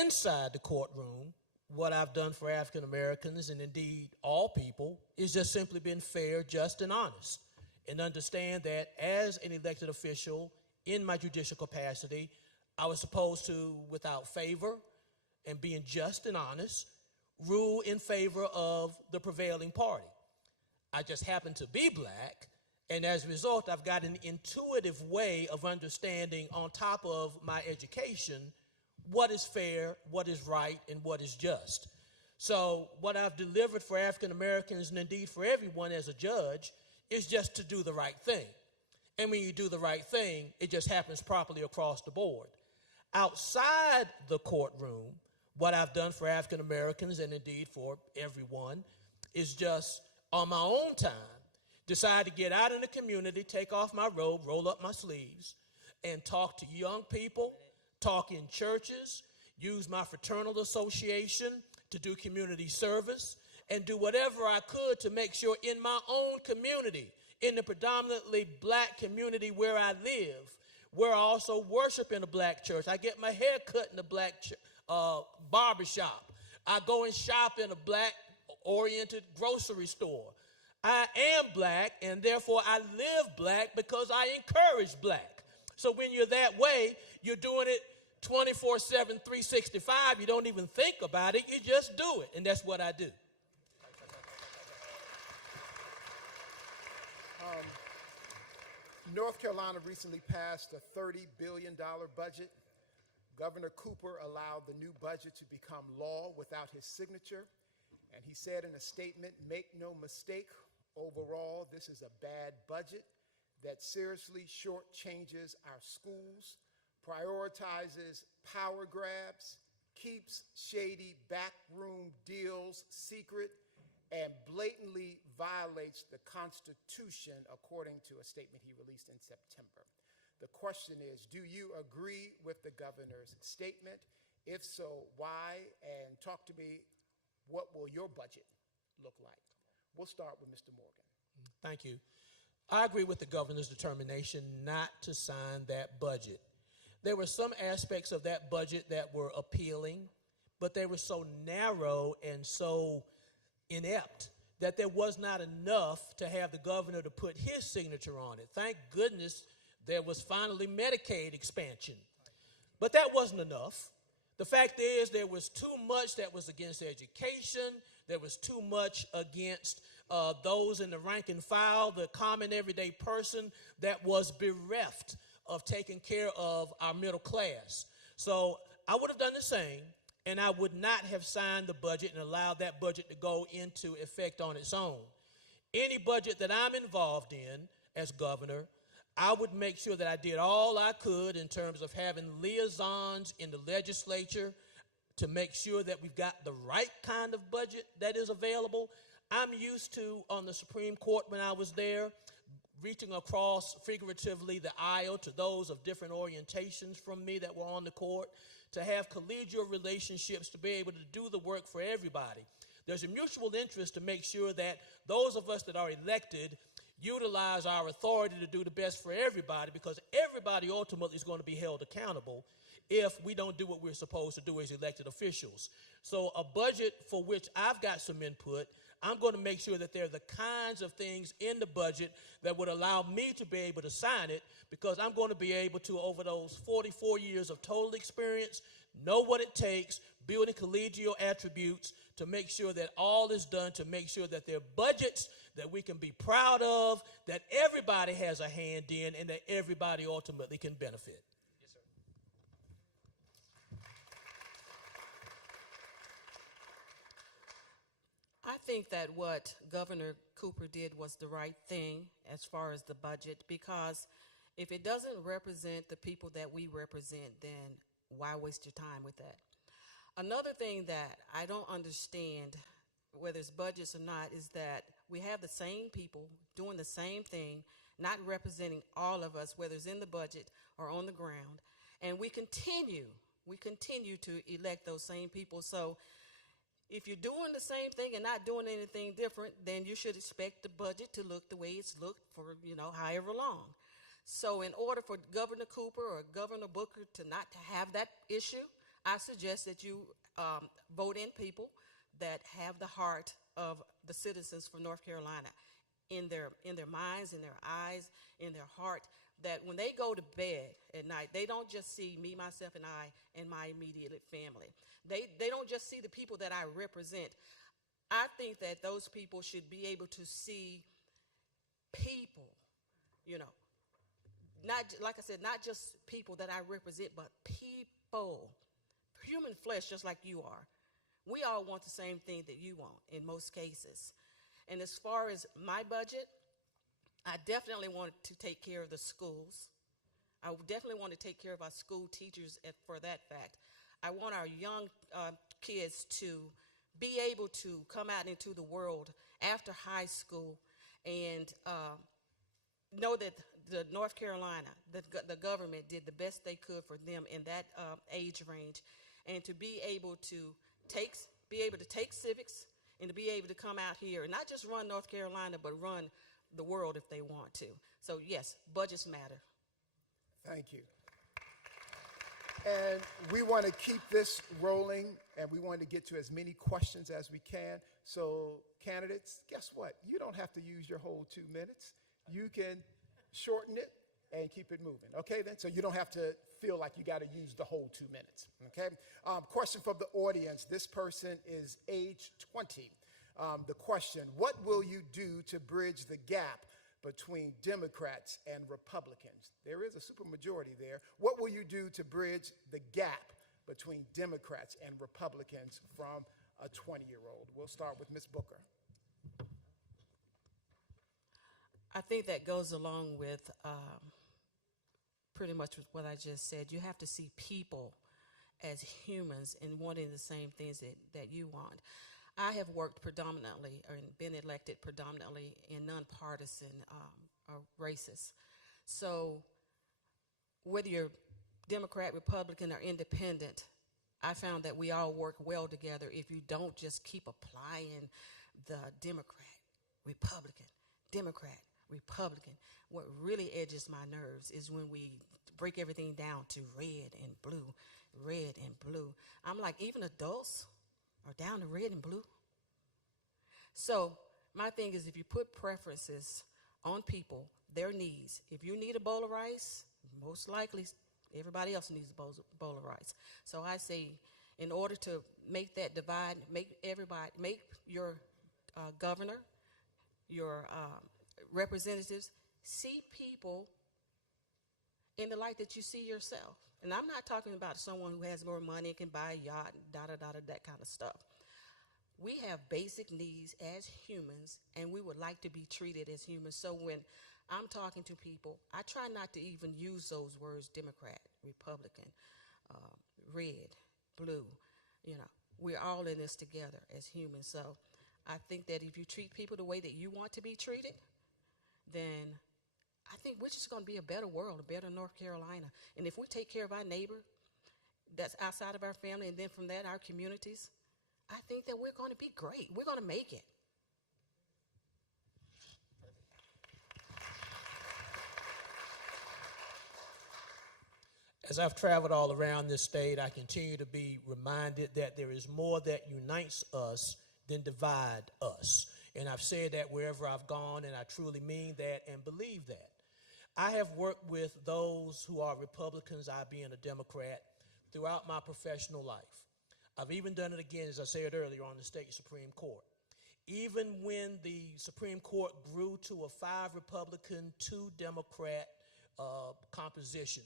inside the courtroom, what I've done for African Americans and indeed all people is just simply been fair, just, and honest. And understand that as an elected official in my judicial capacity, I was supposed to, without favor and being just and honest, rule in favor of the prevailing party. I just happen to be black, and as a result, I've got an intuitive way of understanding, on top of my education, what is fair, what is right, and what is just. So what I've delivered for African Americans, and indeed for everyone as a judge, is just to do the right thing. And when you do the right thing, it just happens properly across the board. Outside the courtroom, what I've done for African Americans, and indeed for everyone, is just on my own time, decide to get out in the community, take off my robe, roll up my sleeves, and talk to young people, talk in churches, use my fraternal association to do community service, and do whatever I could to make sure in my own community, in the predominantly black community where I live, where I also worship in a black church. I get my hair cut in a black barbershop. I go and shop in a black-oriented grocery store. I am black, and therefore I live black because I encourage black. So when you're that way, you're doing it 24/7, 365. You don't even think about it. You just do it, and that's what I do. North Carolina recently passed a $30 billion budget. Governor Cooper allowed the new budget to become law without his signature, and he said in a statement, "Make no mistake, overall, this is a bad budget that seriously shortchanges our schools, prioritizes power grabs, keeps shady backroom deals secret, and blatantly violates the Constitution," according to a statement he released in September. The question is, do you agree with the governor's statement? If so, why? And talk to me, what will your budget look like? We'll start with Mr. Morgan. Thank you. I agree with the governor's determination not to sign that budget. There were some aspects of that budget that were appealing, but they were so narrow and so inept that there was not enough to have the governor to put his signature on it. Thank goodness there was finally Medicaid expansion. But that wasn't enough. The fact is there was too much that was against education. There was too much against those in the rank and file, the common everyday person that was bereft of taking care of our middle class. So I would have done the same, and I would not have signed the budget and allowed that budget to go into effect on its own. Any budget that I'm involved in as governor, I would make sure that I did all I could in terms of having liaisons in the legislature to make sure that we've got the right kind of budget that is available. I'm used to, on the Supreme Court when I was there, reaching across figuratively the aisle to those of different orientations from me that were on the court, to have collegial relationships, to be able to do the work for everybody. There's a mutual interest to make sure that those of us that are elected utilize our authority to do the best for everybody, because everybody ultimately is going to be held accountable if we don't do what we're supposed to do as elected officials. So a budget for which I've got some input, I'm going to make sure that there are the kinds of things in the budget that would allow me to be able to sign it, because I'm going to be able to, over those 44 years of total experience, know what it takes, building collegial attributes to make sure that all is done to make sure that there are budgets that we can be proud of, that everybody has a hand in, and that everybody ultimately can benefit. Yes, sir. I think that what Governor Cooper did was the right thing as far as the budget, because if it doesn't represent the people that we represent, then why waste your time with that? Another thing that I don't understand, whether it's budgets or not, is that we have the same people doing the same thing, not representing all of us, whether it's in the budget or on the ground, and we continue to elect those same people. So if you're doing the same thing and not doing anything different, then you should expect the budget to look the way it's looked for, however long. So in order for Governor Cooper or Governor Booker to not to have that issue, I suggest that you vote in people that have the heart of the citizens for North Carolina in their minds, in their eyes, in their heart, that when they go to bed at night, they don't just see me, myself, and I, and my immediate family. They don't just see the people that I represent. I think that those people should be able to see people, not, like I said, not just people that I represent, but people, human flesh just like you are. We all want the same thing that you want in most cases. And as far as my budget, I definitely want to take care of the schools. I definitely want to take care of our school teachers for that fact. I want our young kids to be able to come out into the world after high school and know that the North Carolina, the government did the best they could for them in that age range, and to be able to take civics and to be able to come out here and not just run North Carolina, but run the world if they want to. So yes, budgets matter. Thank you. And we want to keep this rolling, and we want to get to as many questions as we can. So candidates, guess what? You don't have to use your whole 2 minutes. You can shorten it and keep it moving, okay then? So you don't have to feel like you got to use the whole 2 minutes, okay? Question from the audience. This person is age 20. The question, what will you do to bridge the gap between Democrats and Republicans? There is a supermajority there. What will you do to bridge the gap between Democrats and Republicans from a 20-year-old? We'll start with Ms. Booker. I think that goes along with pretty much with what I just said. You have to see people as humans and wanting the same things that you want. I have worked predominantly or been elected predominantly in nonpartisan races. So whether you're Democrat, Republican, or independent, I found that we all work well together if you don't just keep applying the Democrat, Republican, Democrat, Republican. What really edges my nerves is when we break everything down to red and blue, red and blue. I'm like, even adults are down to red and blue. So My thing is, if you put preferences on people, their needs, if you need a bowl of rice, most likely everybody else needs a bowl of rice. So I say, in order to make that divide, make your governor, your representatives see people in the light that you see yourself. And I'm not talking about someone who has more money and can buy a yacht, that kind of stuff. We have basic needs as humans, and we would like to be treated as humans. So when I'm talking to people, I try not to even use those words: Democrat, Republican, red, blue. You know, we're all in this together as humans. So I think that if you treat people the way that you want to be treated, then I think we're just going to be a better world, a better North Carolina. And if we take care of our neighbor that's outside of our family, and then from that, our communities, I think that we're going to be great. We're going to make it. As I've traveled all around this state, I continue to be reminded that there is more that unites us than divide us. And I've said that wherever I've gone, and I truly mean that and believe that. I have worked with those who are Republicans, I being a Democrat, throughout my professional life. I've even done it again, as I said earlier, on the state Supreme Court. Even when the Supreme Court grew to a 5 Republican, 2 Democrat composition,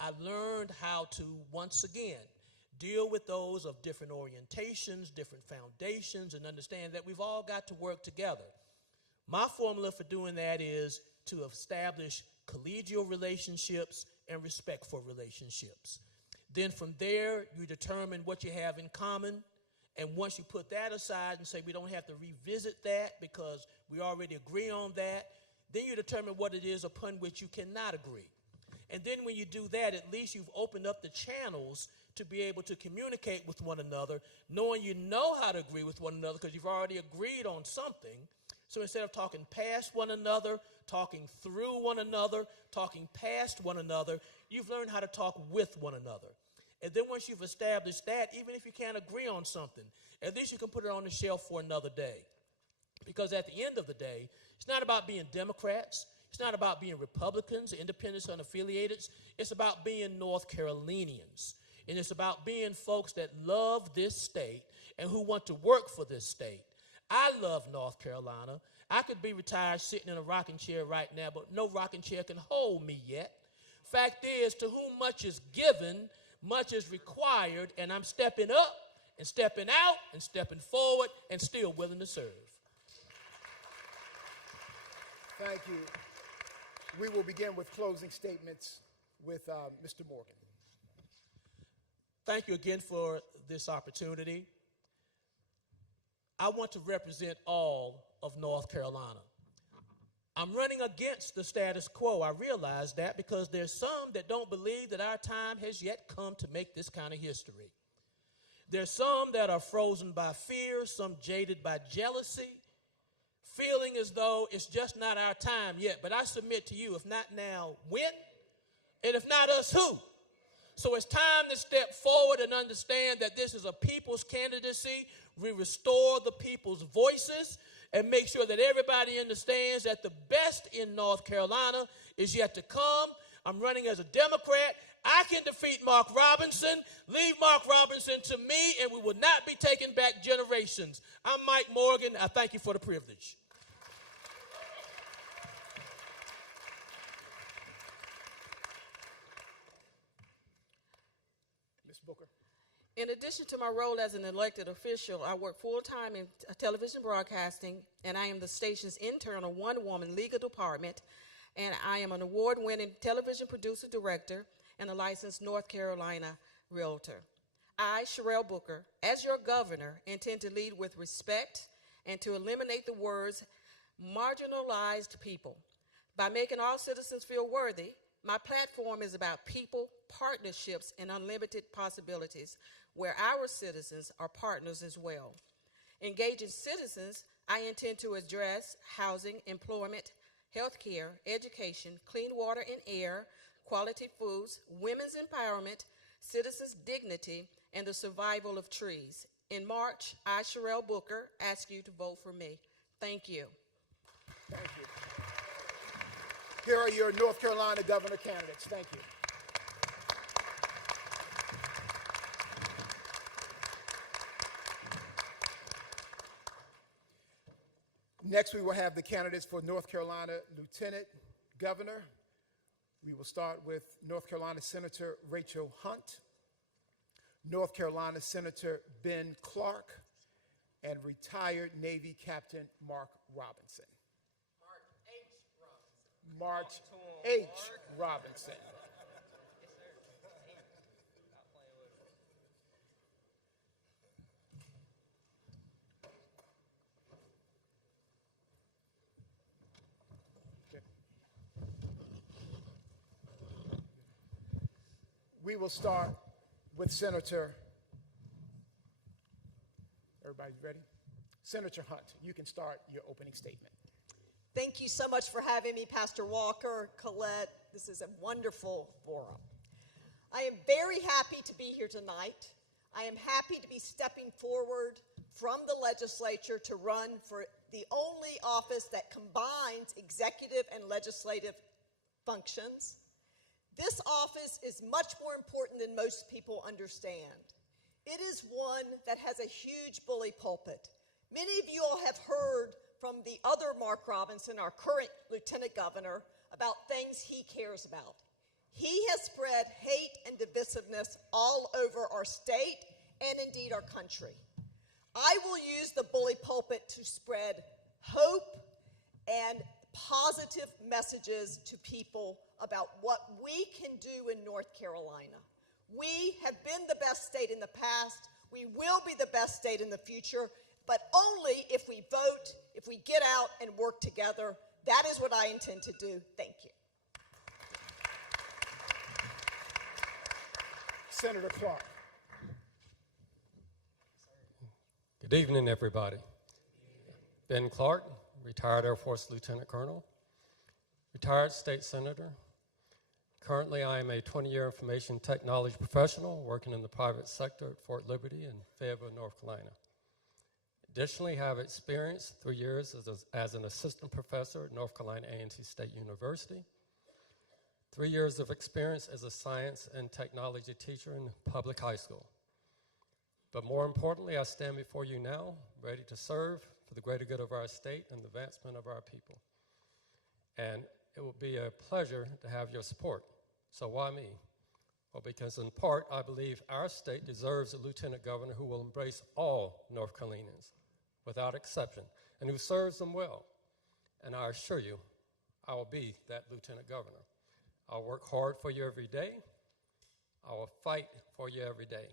I learned how to, once again, deal with those of different orientations, different foundations, and understand that we've all got to work together. My formula for doing that is to establish collegial relationships and respectful relationships. Then from there, you determine what you have in common. And once you put that aside and say we don't have to revisit that because we already agree on that, then you determine what it is upon which you cannot agree. And then when you do that, at least you've opened up the channels to be able to communicate with one another, knowing you know how to agree with one another because you've already agreed on something. So instead of talking past one another, talking through one another, talking past one another, you've learned how to talk with one another. And then once you've established that, even if you can't agree on something, at least you can put it on the shelf for another day. Because at the end of the day, it's not about being Democrats. It's not about being Republicans, independents, unaffiliated. It's about being North Carolinians. And it's about being folks that love this state and who want to work for this state. I love North Carolina. I could be retired sitting in a rocking chair right now, but no rocking chair can hold me yet. Fact is, to whom much is given, much is required, and I'm stepping up and stepping out and stepping forward and still willing to serve. Thank you. We will begin with closing statements with Mr. Morgan. Thank you again for this opportunity. I want to represent all of North Carolina. I'm running against the status quo. I realize that because there's some that don't believe that our time has yet come to make this kind of history. There's some that are frozen by fear, some jaded by jealousy, feeling as though it's just not our time yet. But I submit to you, if not now, when? And if not us, who? So it's time to step forward and understand that this is a people's candidacy. We restore the people's voices and make sure that everybody understands that the best in North Carolina is yet to come. I'm running as a Democrat. I can defeat Mark Robinson. Leave Mark Robinson to me, and we will not be taking back generations. I'm Mike Morgan. I thank you for the privilege. Ms. Booker. In addition to my role as an elected official, I work full-time in television broadcasting, and I am the station's internal one-woman legal department, and I am an award-winning television producer director and a licensed North Carolina realtor. I, Sherelle Booker, as your governor, intend to lead with respect and to eliminate the words marginalized people. By making all citizens feel worthy, my platform is about people, partnerships, and unlimited possibilities, where our citizens are partners as well. Engaging citizens, I intend to address housing, employment, healthcare, education, clean water and air, quality foods, women's empowerment, citizens' dignity, and the survival of trees. In March, I, Sherelle Booker, ask you to vote for me. Thank you. Thank you. Here are your North Carolina governor candidates. Thank you. Next, we will have the candidates for North Carolina Lieutenant Governor. We will start with North Carolina Senator Rachel Hunt, North Carolina Senator Ben Clark, and retired Navy Captain Mark Robinson. Mark H. Robinson. We will start with Senator. Everybody's ready? Senator Hunt, you can start your opening statement. Thank you so much for having me, Pastor Walker, Colette. This is a wonderful forum. I am very happy to be here tonight. I am happy to be stepping forward from the legislature to run for the only office that combines executive and legislative functions. This office is much more important than most people understand. It is one that has a huge bully pulpit. Many of you all have heard from the other Mark Robinson, our current lieutenant governor, about things he cares about. He has spread hate and divisiveness all over our state and indeed our country. I will use the bully pulpit to spread hope and positive messages to people about what we can do in North Carolina. We have been the best state in the past. We will be the best state in the future, but only if we vote, if we get out and work together. That is what I intend to do. Thank you. Senator Clark. Good evening, everybody. Ben Clark, retired Air Force Lieutenant Colonel, retired state senator. Currently, I am a 20-year information technology professional working in the private sector at Fort Liberty in Fayetteville, North Carolina. Additionally, I have experience 3 years as an assistant professor at North Carolina A&T State University, 3 years of experience as a science and technology teacher in public high school. But more importantly, I stand before you now, ready to serve for the greater good of our state and the advancement of our people. And it will be a pleasure to have your support. So why me? Well, because in part, I believe our state deserves a lieutenant governor who will embrace all North Carolinians without exception and who serves them well. And I assure you, I will be that lieutenant governor. I'll work hard for you every day. I will fight for you every day.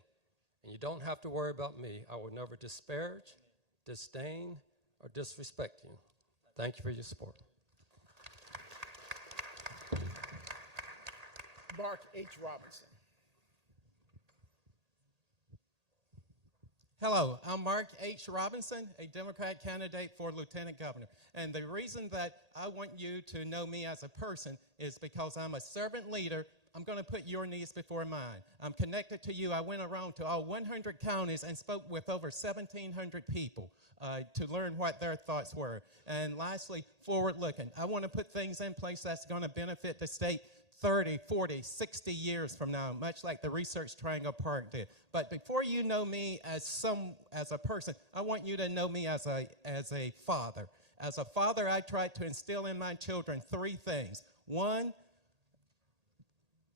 And you don't have to worry about me. I will never disparage, disdain, or disrespect you. Thank you for your support. Mark H. Robinson. Hello, I'm Mark H. Robinson, a Democrat candidate for Lieutenant Governor. And the reason that I want you to know me as a person is because I'm a servant leader. I'm going to put your needs before mine. I'm connected to you. I went around to all 100 counties and spoke with over 1,700 people to learn what their thoughts were. And lastly, forward looking. I want to put things in place that's going to benefit the state 30, 40, 60 years from now, much like the Research Triangle Park did. But before you know me as a person, I want you to know me as a father. As a father, I try to instill in my children 3 things. 1,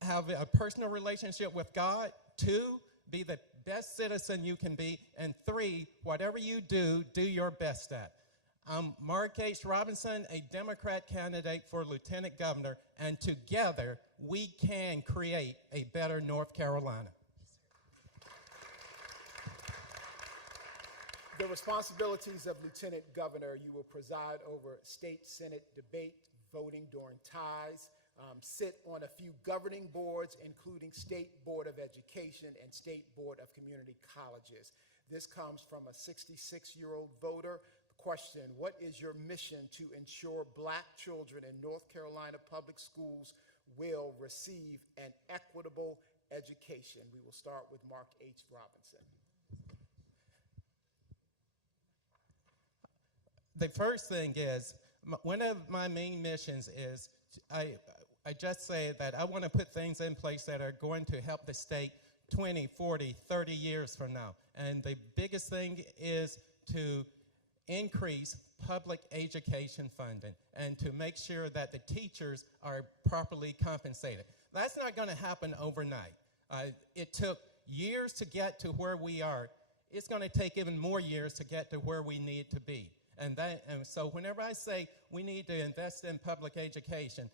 have a personal relationship with God. 2, be the best citizen you can be. And 3, whatever you do, do your best at. I'm Mark H. Robinson, a Democrat candidate for Lieutenant Governor, and together we can create a better North Carolina. The responsibilities of Lieutenant Governor: you will preside over state Senate debate, voting during ties, sit on a few governing boards, including State Board of Education and State Board of Community Colleges. This comes from a 66-year-old voter. Question: what is your mission to ensure Black children in North Carolina public schools will receive an equitable education? We will start with Mark H. Robinson. the first thing is, one of my main missions is I just say that I want to put things in place that are going to help the state 20, 40, 30 years from now. And the biggest thing is to increase public education funding and to make sure that the teachers are properly compensated. That's not going to happen overnight. It took years to get to where we are. It's going to take even more years to get to where we need to be. And so whenever I say we need to invest in public education,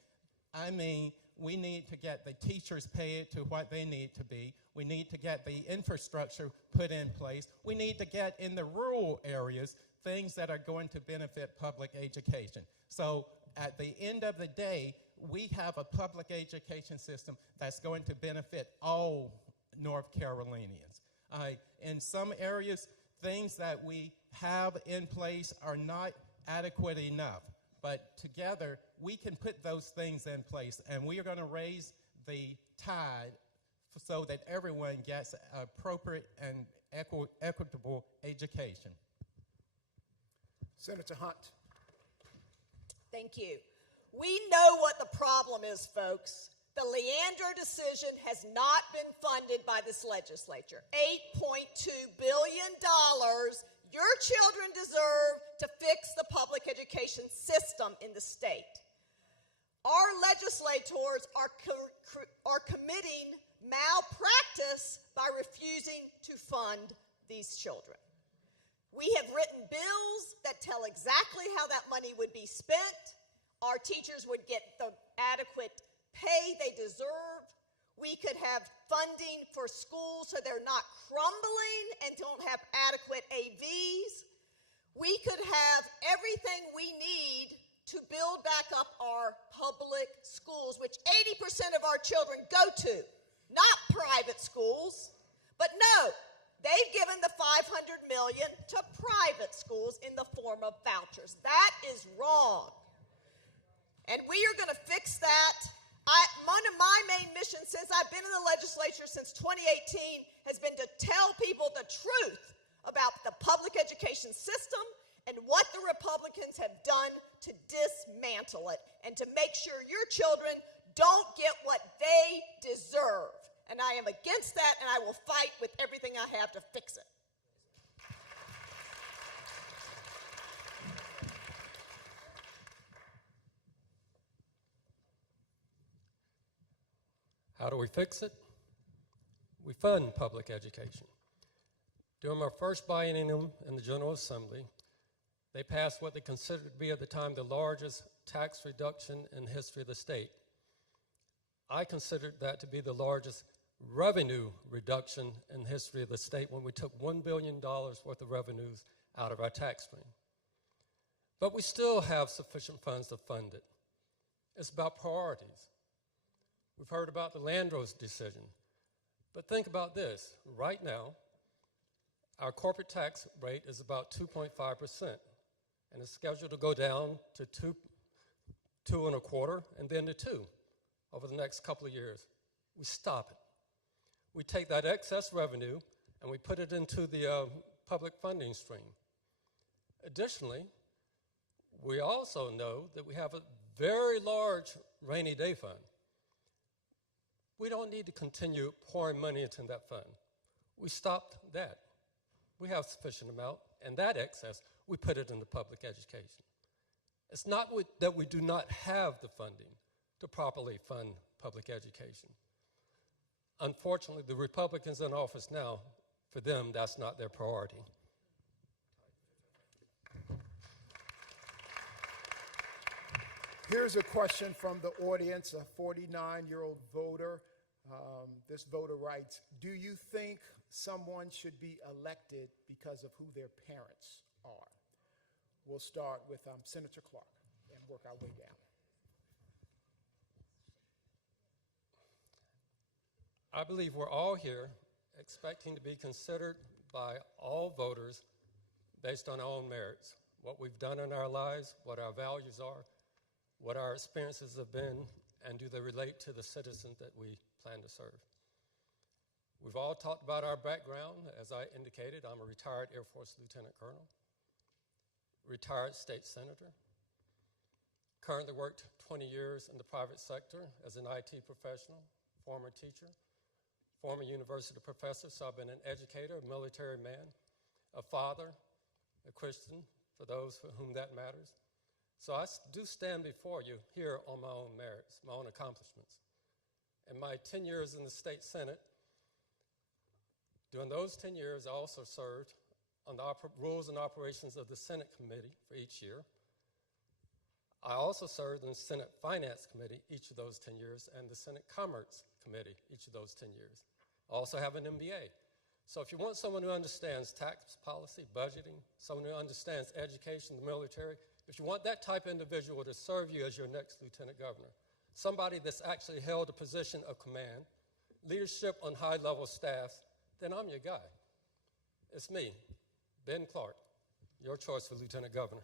I mean we need to get the teachers paid to what they need to be. We need to get the infrastructure put in place. We need to get in the rural areas things that are going to benefit public education. So at the end of the day, we have a public education system that's going to benefit all North Carolinians. In some areas, things that we have in place are not adequate enough. But together, we can put those things in place, and we are going to raise the tide so that everyone gets appropriate and equitable education. Senator Hunt. Thank you. We know what the problem is, folks. The Leandro decision has not been funded by this legislature. $8.2 billion your children deserve to fix the public education system in the state. Our legislators are committing malpractice by refusing to fund these children. We have written bills that tell exactly how that money would be spent. Our teachers would get the adequate pay they deserve. We could have funding for schools so they're not crumbling and don't have adequate AVs. We could have everything we need to build back up our public schools, which 80% of our children go to, not private schools. But no, they've given the $500 million to private schools in the form of vouchers. That is wrong. And we are going to fix that. One of my main missions since I've been in the legislature since 2018 has been to tell people the truth about the public education system and what the Republicans have done to dismantle it and to make sure your children don't get what they deserve. And I am against that, and I will fight with everything I have to fix it. How do we fix it? We fund public education. During my first biennium in the General Assembly, they passed what they considered to be at the time the largest tax reduction in the history of the state. I considered that to be the largest revenue reduction in the history of the state when we took $1 billion worth of revenues out of our tax stream. But we still have sufficient funds to fund it. It's about priorities. We've heard about the Landros decision, but think about this. Right now, our corporate tax rate is about 2.5%, and it's scheduled to go down to 2.25%, and then to 2% over the next couple of years. We stop it. We take that excess revenue and we put it into the public funding stream. Additionally, we also know that we have a very large rainy day fund. We don't need to continue pouring money into that fund. We stopped that. We have sufficient amount, and that excess, we put it into public education. It's not that we do not have the funding to properly fund public education. Unfortunately, the Republicans in office now, for them, that's not their priority. Here's a question from the audience, a 49-year-old voter. This voter writes, do you think someone should be elected because of who their parents are? We'll start with Senator Clark and work our way down. I believe we're all here expecting to be considered by all voters based on our own merits, what we've done in our lives, what our values are, what our experiences have been, and do they relate to the citizens that we plan to serve. We've all talked about our background. As I indicated, I'm a retired Air Force Lieutenant Colonel. retired state senator. Currently worked 20 years in the private sector as an IT professional, former teacher, former university professor, so I've been an educator, a military man, a father, a Christian, for those for whom that matters. So I do stand before you here on my own merits, my own accomplishments. In my 10 years in the state Senate, during those 10 years, I also served on the rules and operations of the Senate Committee for each year. I also served in the Senate Finance Committee each of those 10 years and the Senate Commerce Committee each of those 10 years. I also have an MBA. So if you want someone who understands tax policy, budgeting, someone who understands education, the military, if you want that type of individual to serve you as your next lieutenant governor, somebody that's actually held a position of command, leadership on high-level staffs, then I'm your guy. It's me, Ben Clark, your choice for lieutenant governor.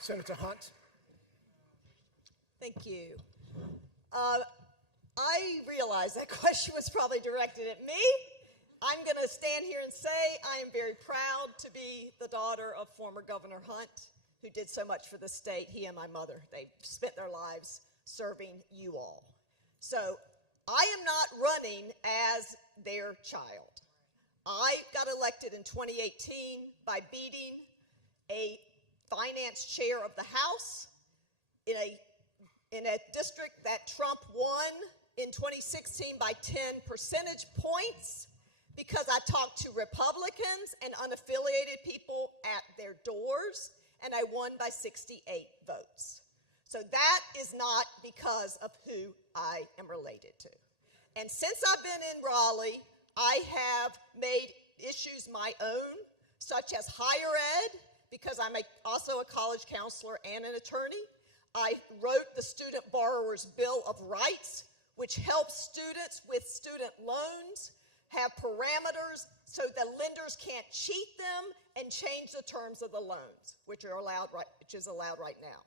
Senator Hunt. Thank you. I realize that question was probably directed at me. I'm going to stand here and say I am very proud to be the daughter of former Governor Hunt, who did so much for the state. He and my mother, they spent their lives serving you all. So I am not running as their child. I got elected in 2018 by beating a finance chair of the House in a district that Trump won in 2016 by 10 percentage points because I talked to Republicans and unaffiliated people at their doors, and I won by 68 votes. So that is not because of who I am related to. And since I've been in Raleigh, I have made issues my own, such as higher ed, because I'm also a college counselor and an attorney. I wrote the Student Borrowers Bill of Rights, which helps students with student loans have parameters so that lenders can't cheat them and change the terms of the loans, which is allowed right now.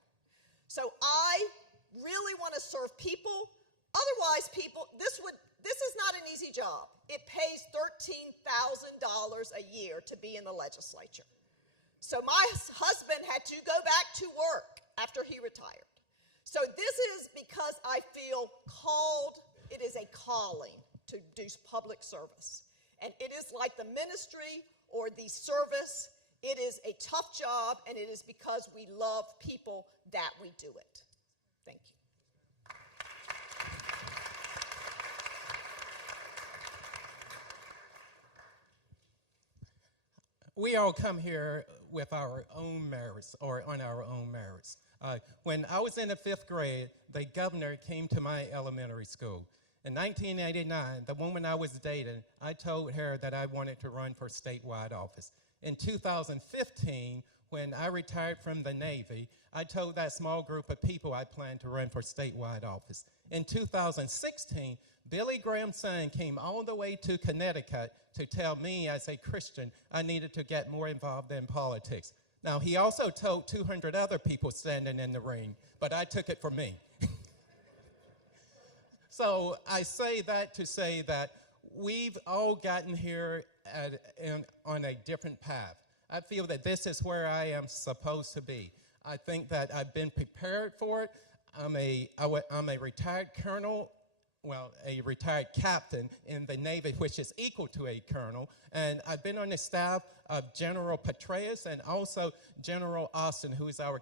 So I really want to serve people. Otherwise, this is not an easy job. It pays $13,000 a year to be in the legislature. So my husband had to go back to work after he retired. So this is because I feel called, it is a calling to do public service. And it is like the ministry or the service. It is a tough job, and it is because we love people that we do it. Thank you. We all come here with our own merits or on our own merits. When I was in the 5th grade, the governor came to my elementary school. In 1989, the woman I was dating, I told her that I wanted to run for statewide office. In 2015, when I retired from the Navy, I told that small group of people I planned to run for statewide office. In 2016, Billy Graham's son came all the way to Connecticut to tell me as a Christian I needed to get more involved in politics. Now, he also told 200 other people standing in the ring, but I took it for me. So I say that to say that we've all gotten here on a different path. I feel that this is where I am supposed to be. I think that I've been prepared for it. I'm a retired colonel, well, a retired captain in the Navy, which is equal to a colonel. And I've been on the staff of General Petraeus and also General Austin, who is our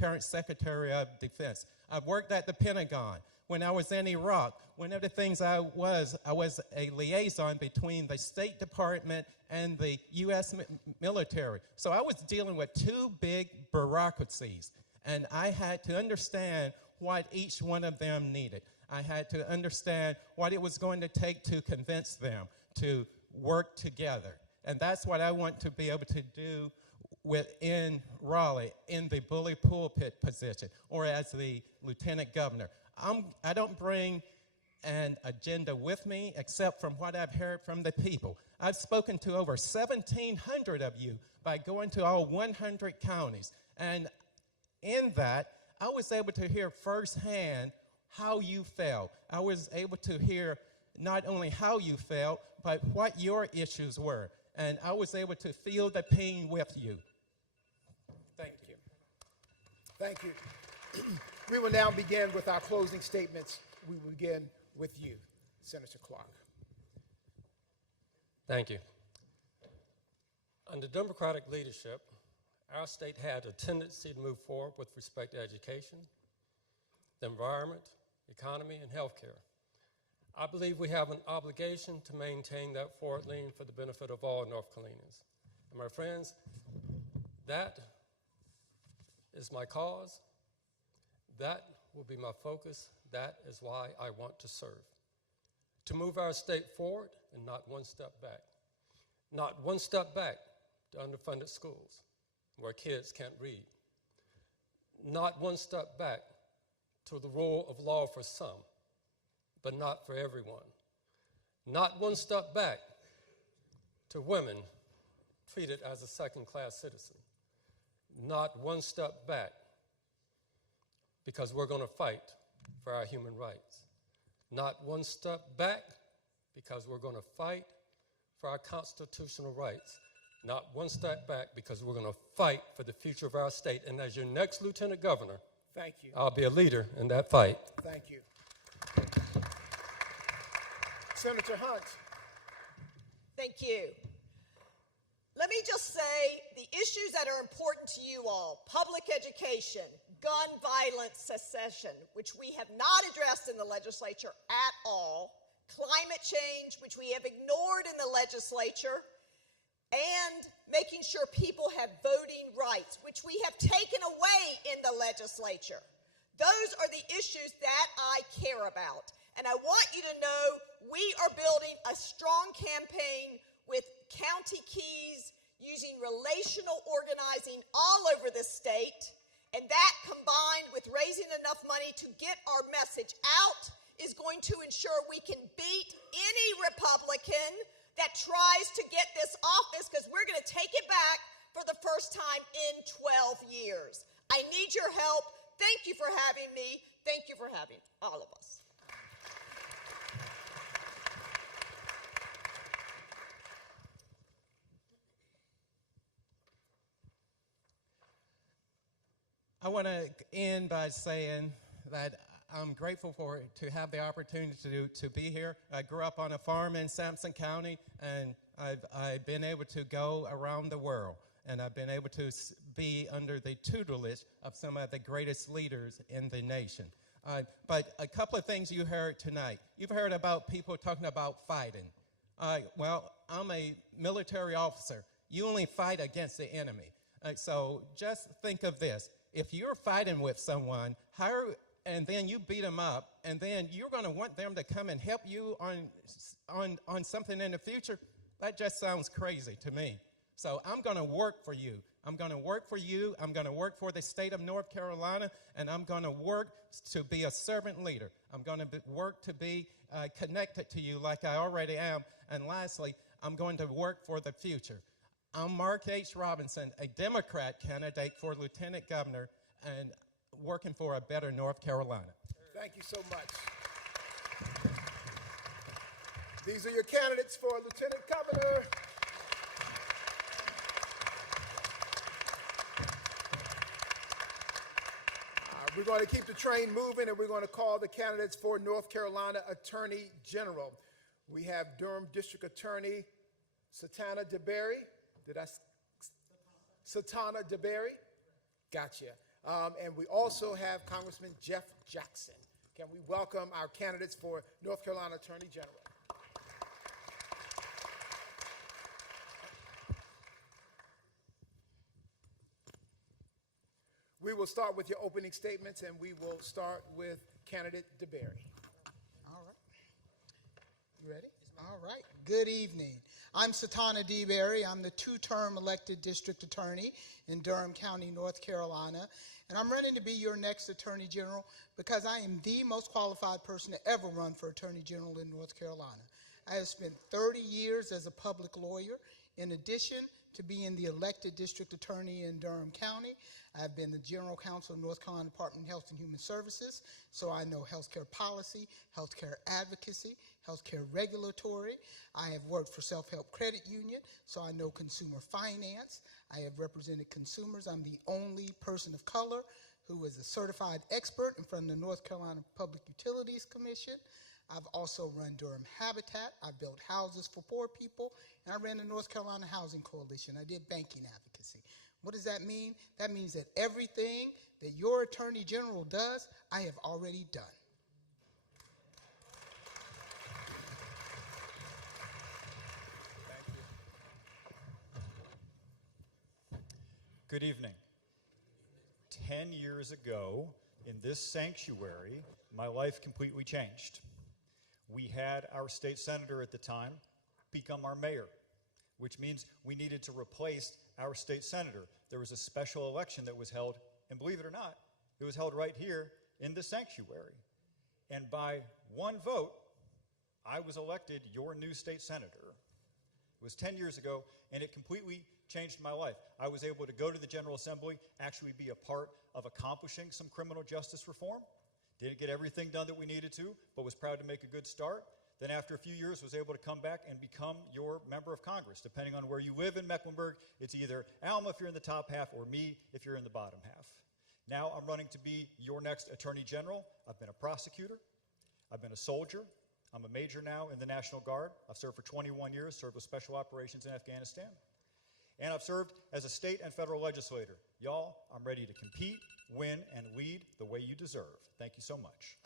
current Secretary of Defense. I've worked at the Pentagon. When I was in Iraq, one of the things I was a liaison between the State Department and the U.S. military. So I was dealing with two big bureaucracies, and I had to understand what each one of them needed. I had to understand what it was going to take to convince them to work together. And that's what I want to be able to do within Raleigh in the bully pulpit position or as the lieutenant governor. I don't bring an agenda with me except from what I've heard from the people. I've spoken to over 1,700 of you by going to all 100 counties. And in that, I was able to hear firsthand how you felt. I was able to hear not only how you felt, but what your issues were. and I was able to feel the pain with you. Thank you. Thank you. We will now begin with our closing statements. We will begin with you, Senator Clark. Thank you. Under Democratic leadership, our state had a tendency to move forward with respect to education, the environment, economy, and healthcare. I believe we have an obligation to maintain that forward lean for the benefit of all North Carolinians. And my friends, that is my cause. That will be my focus. That is why I want to serve. To move our state forward and not one step back. Not one step back to underfunded schools where kids can't read. Not one step back to the rule of law for some, but not for everyone. Not one step back to women treated as a second-class citizen. Not one step back because we're going to fight for our human rights. Not one step back because we're going to fight for our constitutional rights. Not one step back because we're going to fight for the future of our state. And as your next Lieutenant Governor, thank you. I'll be a leader in that fight. Thank you. Senator Hunt. Thank you. Let me just say the issues that are important to you all, public education, gun violence cessation, which we have not addressed in the legislature at all, climate change, which we have ignored in the legislature, and making sure people have voting rights, which we have taken away in the legislature. Those are the issues that I care about. And I want you to know we are building a strong campaign with county keys using relational organizing all over the state. And that combined with raising enough money to get our message out is going to ensure we can beat any Republican that tries to get this office, because we're going to take it back for the first time in 12 years. I need your help. Thank you for having me. Thank you for having all of us. I want to end by saying that I'm grateful to have the opportunity to be here. I grew up on a farm in Sampson County, and I've been able to go around the world, and I've been able to be under the tutelage of some of the greatest leaders in the nation. But a couple of things you heard tonight. You've heard about people talking about fighting. Well, I'm a military officer. You only fight against the enemy. So just think of this. If you're fighting with someone, and then you beat them up, and then you're going to want them to come and help you on something in the future, that just sounds crazy to me. So I'm going to work for you. I'm going to work for you. I'm going to work for the state of North Carolina, and I'm going to work to be a servant leader. I'm going to work to be connected to you like I already am. And lastly, I'm going to work for the future. I'm Mark H. Robinson, a Democrat candidate for Lieutenant Governor and working for a better North Carolina. Thank you so much. These are your candidates for Lieutenant Governor. We're going to keep the train moving, and we're going to call the candidates for North Carolina Attorney General. We have Durham District Attorney Satana DeBerry. Satana DeBerry? Gotcha. And we also have Congressman Jeff Jackson. Can we welcome our candidates for North Carolina Attorney General? We will start with your opening statements, and we will start with candidate DeBerry. All right. You ready? All right. Good evening. I'm Satana DeBerry. I'm the two-term elected district attorney in Durham County, North Carolina. And I'm running to be your next Attorney General because I am the most qualified person to ever run for Attorney General in North Carolina. I have spent 30 years as a public lawyer. In addition to being the elected district attorney in Durham County, I've been the general counsel of North Carolina Department of Health and Human Services, so I know healthcare policy, healthcare advocacy, healthcare regulatory. I have worked for Self-Help Credit Union, so I know consumer finance. I have represented consumers. I'm the only person of color who is a certified expert in front of the North Carolina Public Utilities Commission. I've also run Durham Habitat. I've built houses for poor people, and I ran the North Carolina Housing Coalition. I did banking advocacy. What does that mean? That means that everything that your Attorney General does, I have already done. Good evening. 10 years ago, in this sanctuary, my life completely changed. We had our state senator at the time become our mayor, which means we needed to replace our state senator. There was a special election that was held, and believe it or not, it was held right here in the sanctuary. And by one vote, I was elected your new state senator. It was 10 years ago, and it completely changed my life. I was able to go to the General Assembly, actually be a part of accomplishing some criminal justice reform. Didn't get everything done that we needed to, but was proud to make a good start. Then after a few years, was able to come back and become your member of Congress. Depending on where you live in Mecklenburg, it's either A.M.E if you're in the top half or me if you're in the bottom half. Now I'm running to be your next Attorney General. I've been a prosecutor. I've been a soldier. I'm a major now in the National Guard. I've served for 21 years, served with special operations in Afghanistan. And I've served as a state and federal legislator. Y'all, I'm ready to compete, win, and lead the way you deserve. Thank you so much.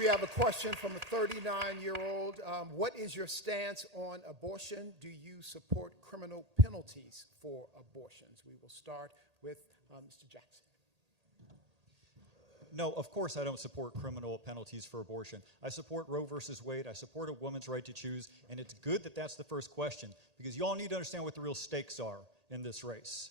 We have a question from a 39-year-old. What is your stance on abortion? Do you support criminal penalties for abortions? We will start with Mr. Jackson. No, of course I don't support criminal penalties for abortion. I support Roe versus Wade. I support a woman's right to choose, and it's good that that's the first question, because you all need to understand what the real stakes are in this race.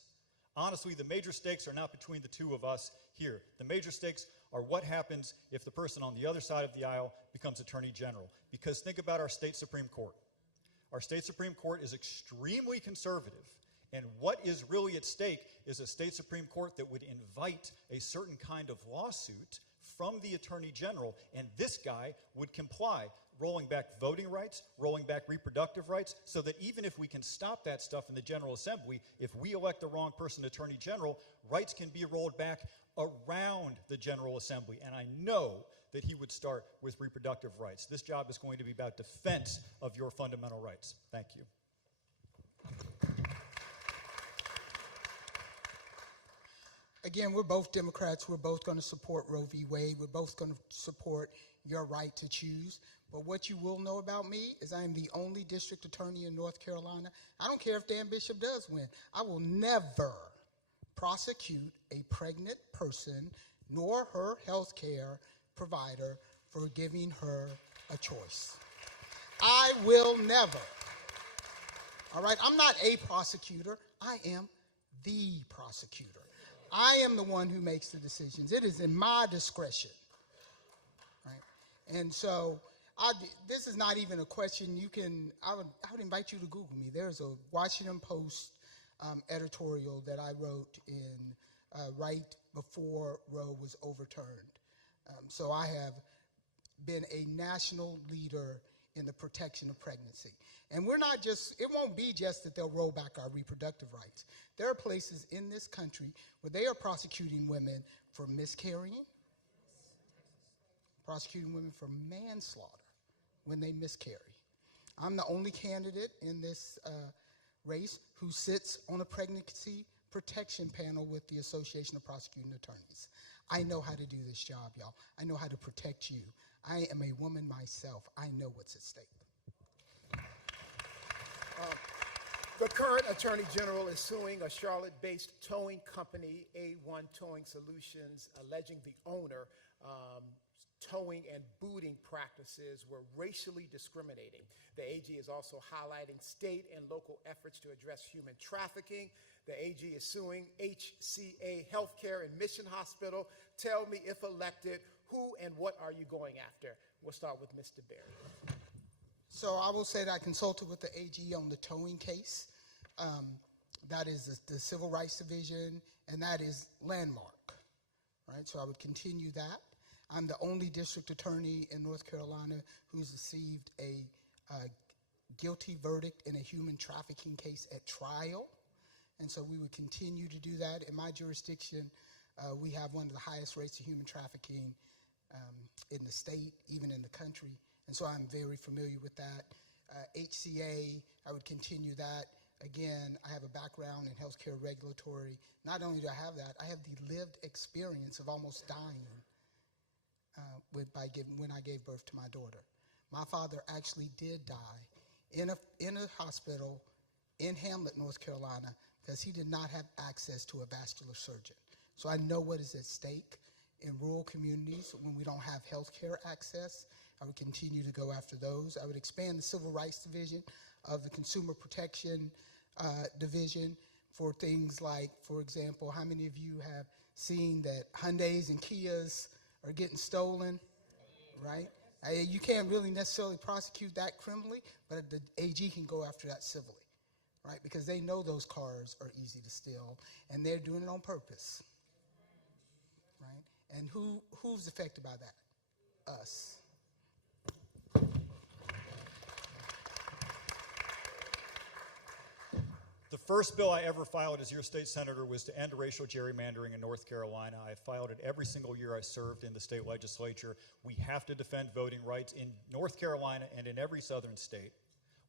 Honestly, the major stakes are not between the two of us here. The major stakes are what happens if the person on the other side of the aisle becomes Attorney General. Because think about our state Supreme Court. Our state Supreme Court is extremely conservative. And what is really at stake is a state Supreme Court that would invite a certain kind of lawsuit from the Attorney General, and this guy would comply, rolling back voting rights, rolling back reproductive rights, so that even if we can stop that stuff in the General Assembly, if we elect the wrong person Attorney General, rights can be rolled back around the General Assembly. And I know that he would start with reproductive rights. This job is going to be about defense of your fundamental rights. Thank you. Again, we're both Democrats. We're both going to support Roe v. Wade. We're both going to support your right to choose. But what you will know about me is I am the only district attorney in North Carolina. I don't care if Dan Bishop does win. I will never prosecute a pregnant person nor her health care provider for giving her a choice. I will never. All right? I'm not a prosecutor. I am the prosecutor. I am the one who makes the decisions. It is in my discretion, right? And so this is not even a question you can, I would invite you to Google me. There's a Washington Post editorial that I wrote in right before Roe was overturned. So I have been a national leader in the protection of pregnancy. And we're not just, it won't be just that they'll roll back our reproductive rights. There are places in this country where they are prosecuting women for miscarrying, prosecuting women for manslaughter when they miscarry. I'm the only candidate in this race who sits on a pregnancy protection panel with the Association of Prosecuting Attorneys. I know how to do this job, y'all. I know how to protect you. I am a woman myself. I know what's at stake. The current Attorney General is suing a Charlotte-based towing company, A1 Towing Solutions, alleging the owner towing and booting practices were racially discriminating. The AG is also highlighting state and local efforts to address human trafficking. The AG is suing HCA Healthcare and Mission Hospital. Tell me, if elected, who and what are you going after? We'll start with Mr. Berry. So I will say that I consulted with the AG on the towing case. That is the Civil Rights Division, and that is Landmark, right? So I would continue that. I'm the only district attorney in North Carolina who's received a guilty verdict in a human trafficking case at trial. And so we would continue to do that. In my jurisdiction, we have one of the highest rates of human trafficking in the state, even in the country. And so I'm very familiar with that. HCA, I would continue that. Again, I have a background in healthcare regulatory. Not only do I have that, I have the lived experience of almost dying when I gave birth to my daughter. My father actually did die in a hospital in Hamlet, North Carolina, because he did not have access to a vascular surgeon. So I know what is at stake in rural communities when we don't have health care access. I would continue to go after those. I would expand the Civil Rights Division of the Consumer Protection Division for things like, for example, how many of you have seen that Hyundais and Kias are getting stolen, right? You can't really necessarily prosecute that criminally, but the AG can go after that civilly, right? Because they know those cars are easy to steal, and they're doing it on purpose, right? And who's affected by that? Us. The first bill I ever filed as your state senator was to end racial gerrymandering in North Carolina. I filed it every single year I served in the state legislature. We have to defend voting rights in North Carolina and in every southern state.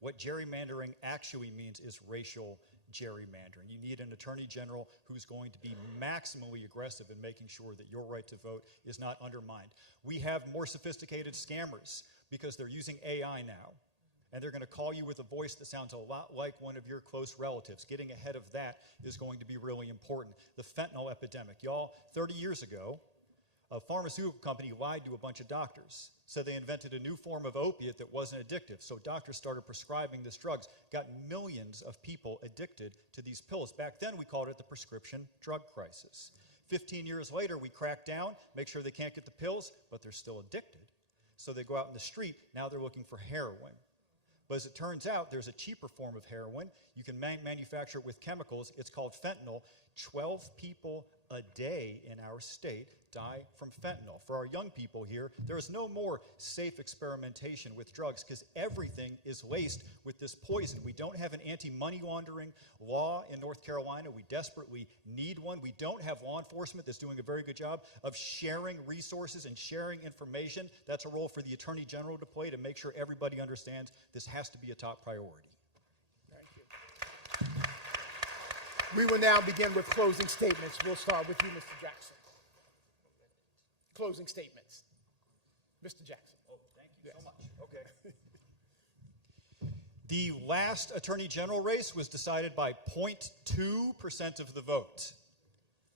What gerrymandering actually means is racial gerrymandering. You need an attorney general who's going to be maximally aggressive in making sure that your right to vote is not undermined. We have more sophisticated scammers because they're using AI now. And they're going to call you with a voice that sounds a lot like one of your close relatives. Getting ahead of that is going to be really important. The fentanyl epidemic. Y'all, 30 years ago, a pharmaceutical company lied to a bunch of doctors. Said they invented a new form of opiate that wasn't addictive. So doctors started prescribing this drugs. Got millions of people addicted to these pills. Back then, we called it the prescription drug crisis. 15 years later, we cracked down, make sure they can't get the pills, but they're still addicted. So they go out in the street. Now they're looking for heroin. But as it turns out, there's a cheaper form of heroin. You can manufacture it with chemicals. It's called fentanyl. 12 people a day in our state die from fentanyl. For our young people here, there is no more safe experimentation with drugs because everything is laced with this poison. We don't have an anti-money laundering law in North Carolina. We desperately need one. We don't have law enforcement that's doing a very good job of sharing resources and sharing information. That's a role for the Attorney General to play to make sure everybody understands this has to be a top priority. Thank you. We will now begin with closing statements. We'll start with you, Mr. Jackson. Closing statements. Mr. Jackson. Oh, thank you so much. Okay. The last Attorney General race was decided by 0.2% of the vote.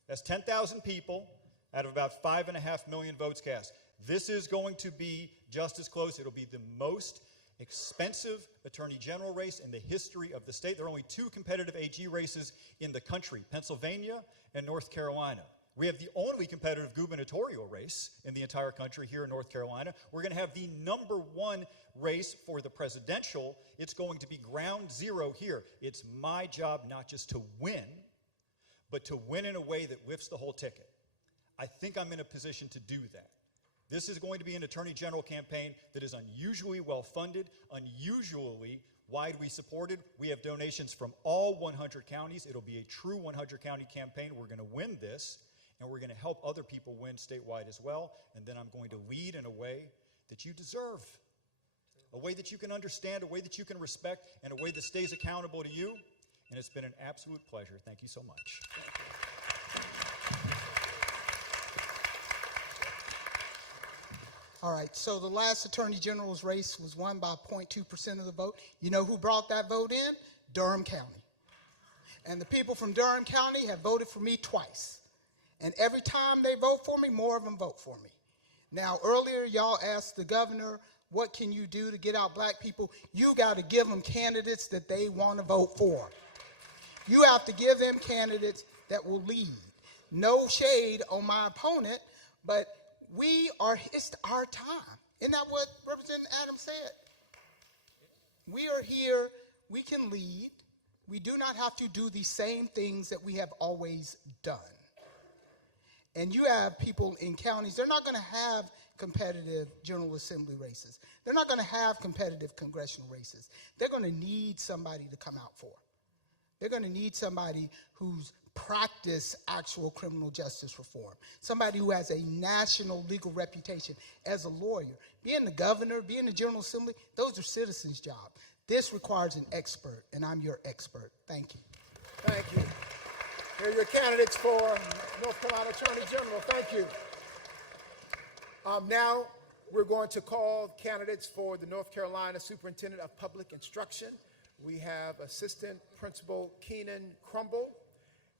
That's 10,000 people out of about 5.5 million votes cast. This is going to be just as close. It'll be the most expensive Attorney General race in the history of the state. There are only two competitive AG races in the country, Pennsylvania and North Carolina. We have the only competitive gubernatorial race in the entire country here in North Carolina. We're going to have the #1 race for the presidential. It's going to be ground zero here. It's my job not just to win, but to win in a way that lifts the whole ticket. I think I'm in a position to do that. This is going to be an Attorney General campaign that is unusually well-funded, unusually widely supported. We have donations from all 100 counties. It'll be a true 100-county campaign. We're going to win this. And we're going to help other people win statewide as well. And then I'm going to lead in a way that you deserve, a way that you can understand, a way that you can respect, and a way that stays accountable to you. And it's been an absolute pleasure. Thank you so much. All right, so the last Attorney General's race was won by 0.2% of the vote. You know who brought that vote in? Durham County. And the people from Durham County have voted for me twice. And every time they vote for me, more of them vote for me. Now, earlier, y'all asked the governor, what can you do to get out black people? You got to give them candidates that they want to vote for. You have to give them candidates that will lead. No shade on my opponent, but it's our time. Isn't that what Representative Adams said? We are here, we can lead. We do not have to do the same things that we have always done. And you have people in counties, they're not going to have competitive General Assembly races. They're not going to have competitive congressional races. They're going to need somebody to come out for. They're going to need somebody who's practiced actual criminal justice reform, somebody who has a national legal reputation as a lawyer. Being the governor, being the General Assembly, those are citizens' jobs. This requires an expert, and I'm your expert. Thank you. Thank you. Here are your candidates for North Carolina Attorney General. Thank you. Now we're going to call candidates for the North Carolina Superintendent of Public Instruction. We have Assistant Principal Keenan Crumble,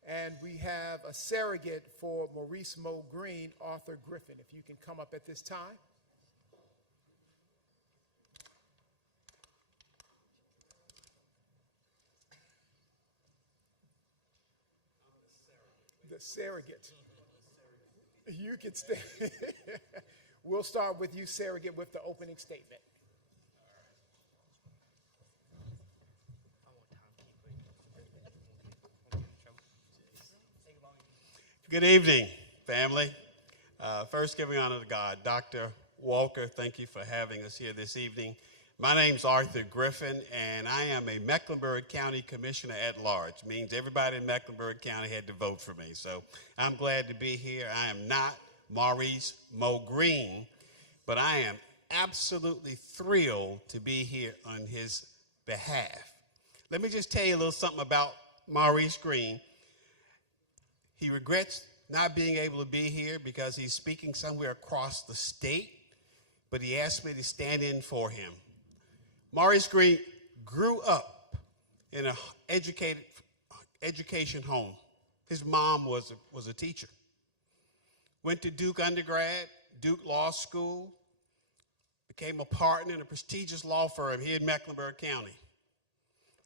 and we have a surrogate for Maurice Mo Green, Arthur Griffin. If you can come up at this time. The surrogate. You can stay. We'll start with you, surrogate, with the opening statement. Good evening, family. First, giving honor to God. Dr. Walker, thank you for having us here this evening. My name's Arthur Griffin, and I am a Mecklenburg County Commissioner at Large. Means everybody in Mecklenburg County had to vote for me. So I'm glad to be here. I am not Maurice Mo Green, but I am absolutely thrilled to be here on his behalf. Let me just tell you a little something about Maurice Green. He regrets not being able to be here because he's speaking somewhere across the state, but he asked me to stand in for him. Maurice Green grew up in an education home. His mom was a teacher. Went to Duke undergrad, Duke Law School, became a partner in a prestigious law firm here in Mecklenburg County.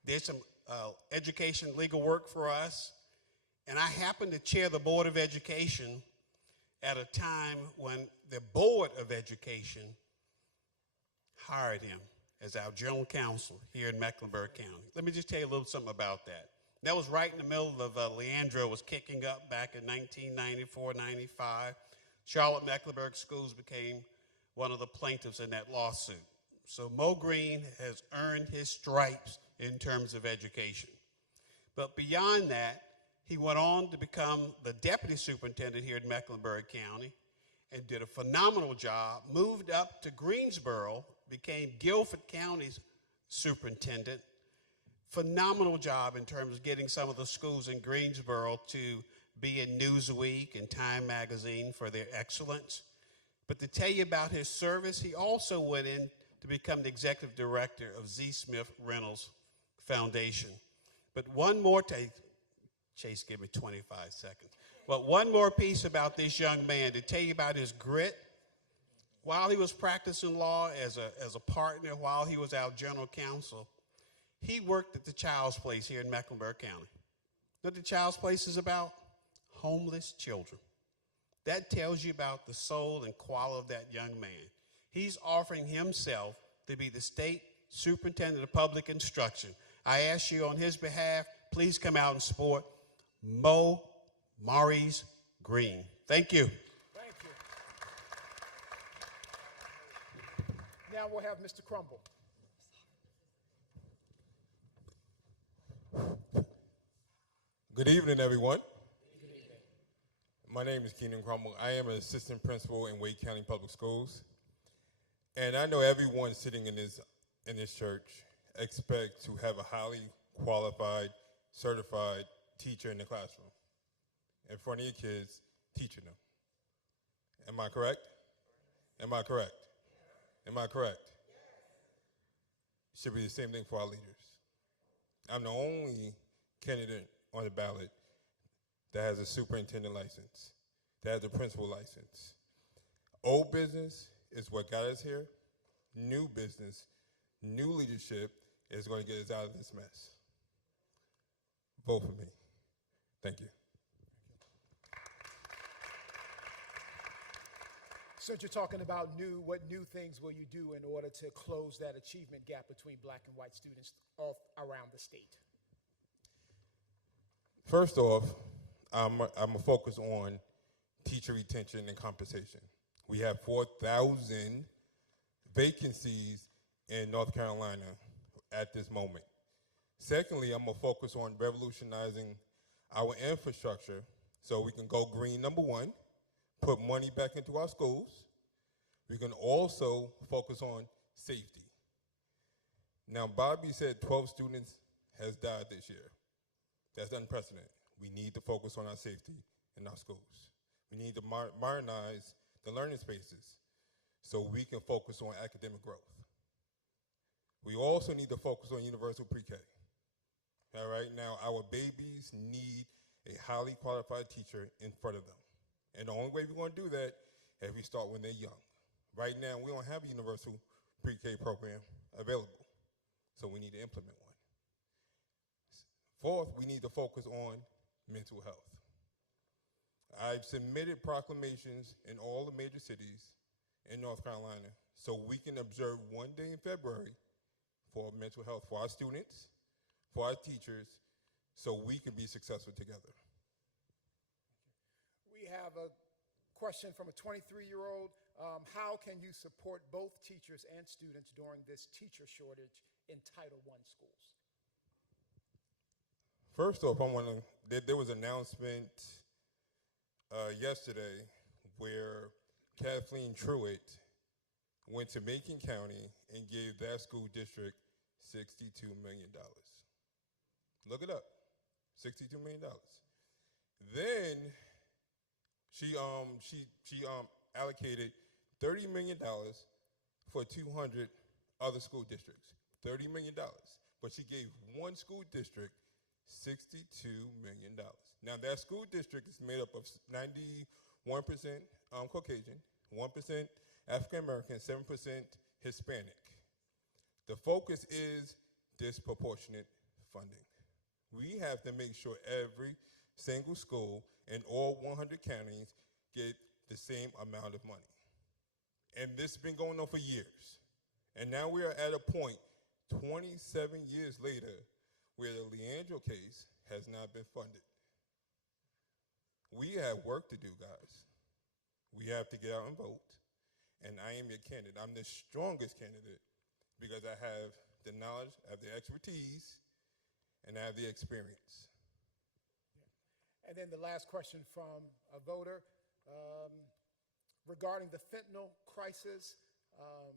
Did some education legal work for us. And I happened to chair the Board of Education at a time when the Board of Education hired him as our general counsel here in Mecklenburg County. Let me just tell you a little something about that. That was right in the middle of Leandro was kicking up back in 1994, 95. Charlotte Mecklenburg Schools became one of the plaintiffs in that lawsuit. So Mo Green has earned his stripes in terms of education. But beyond that, he went on to become the deputy superintendent here in Mecklenburg County and did a phenomenal job, moved up to Greensboro, became Guilford County's superintendent. Phenomenal job in terms of getting some of the schools in Greensboro to be in Newsweek and Time Magazine for their excellence. But to tell you about his service, he also went in to become the executive director of Z. Smith Reynolds Foundation. But one more Chase, give me 25 seconds. But one more piece about this young man to tell you about his grit. While he was practicing law as a partner, while he was our general counsel, he worked at the Child's Place here in Mecklenburg County. What the Child's Place is about? Homeless children. That tells you about the soul and quality of that young man. He's offering himself to be the state superintendent of public instruction. I ask you on his behalf, please come out and support Maurice Green. Thank you. Thank you. Now we'll have Mr. Crumble. Good evening, everyone. Good evening. My name is Keenan Crumble. I am an assistant principal in Wake County Public Schools. And I know everyone sitting in this church expects to have a highly qualified, certified teacher in the classroom in front of your kids, teaching them. Am I correct? Am I correct? Am I correct? It should be the same thing for our leaders. I'm the only candidate on the ballot that has a superintendent license, that has a principal license. Old business is what got us here. New business, new leadership is going to get us out of this mess. Vote for me. Thank you. Since you're talking about what new things will you do in order to close that achievement gap between black and white students around the state? First off, I'm going to focus on teacher retention and compensation. We have 4,000 vacancies in North Carolina at this moment. Secondly, I'm going to focus on revolutionizing our infrastructure so we can go green, number one, put money back into our schools. We can also focus on safety. Now, Bobby said 12 students has died this year. That's unprecedented. We need to focus on our safety in our schools. We need to modernize the learning spaces so we can focus on academic growth. We also need to focus on universal pre-K. All right, now our babies need a highly qualified teacher in front of them. And the only way we're going to do that is we start when they're young. Right now, we don't have a universal pre-K program available, so we need to implement one. Fourth, we need to focus on mental health. I've submitted proclamations in all the major cities in North Carolina so we can observe one day in February for mental health for our students, for our teachers, so we can be successful together. We have a question from a 23-year-old. How can you support both teachers and students during this teacher shortage in Title I schools? First off, there was an announcement yesterday where Kathleen Truitt went to Macon County and gave that school district $62 million. Look it up, $62 million. Then she allocated $30 million for 200 other school districts, $30 million. But she gave one school district $62 million. Now that school district is made up of 91% Caucasian, 1% African American, 7% Hispanic. The focus is disproportionate funding. We have to make sure every single school in all 100 counties get the same amount of money. And this has been going on for years. And now we are at a point, 27 years later, where the Leandro case has not been funded. We have work to do, guys. We have to get out and vote. And I am your candidate. I'm the strongest candidate because I have the knowledge, I have the expertise, and I have the experience. And then the last question from a voter regarding the fentanyl crisis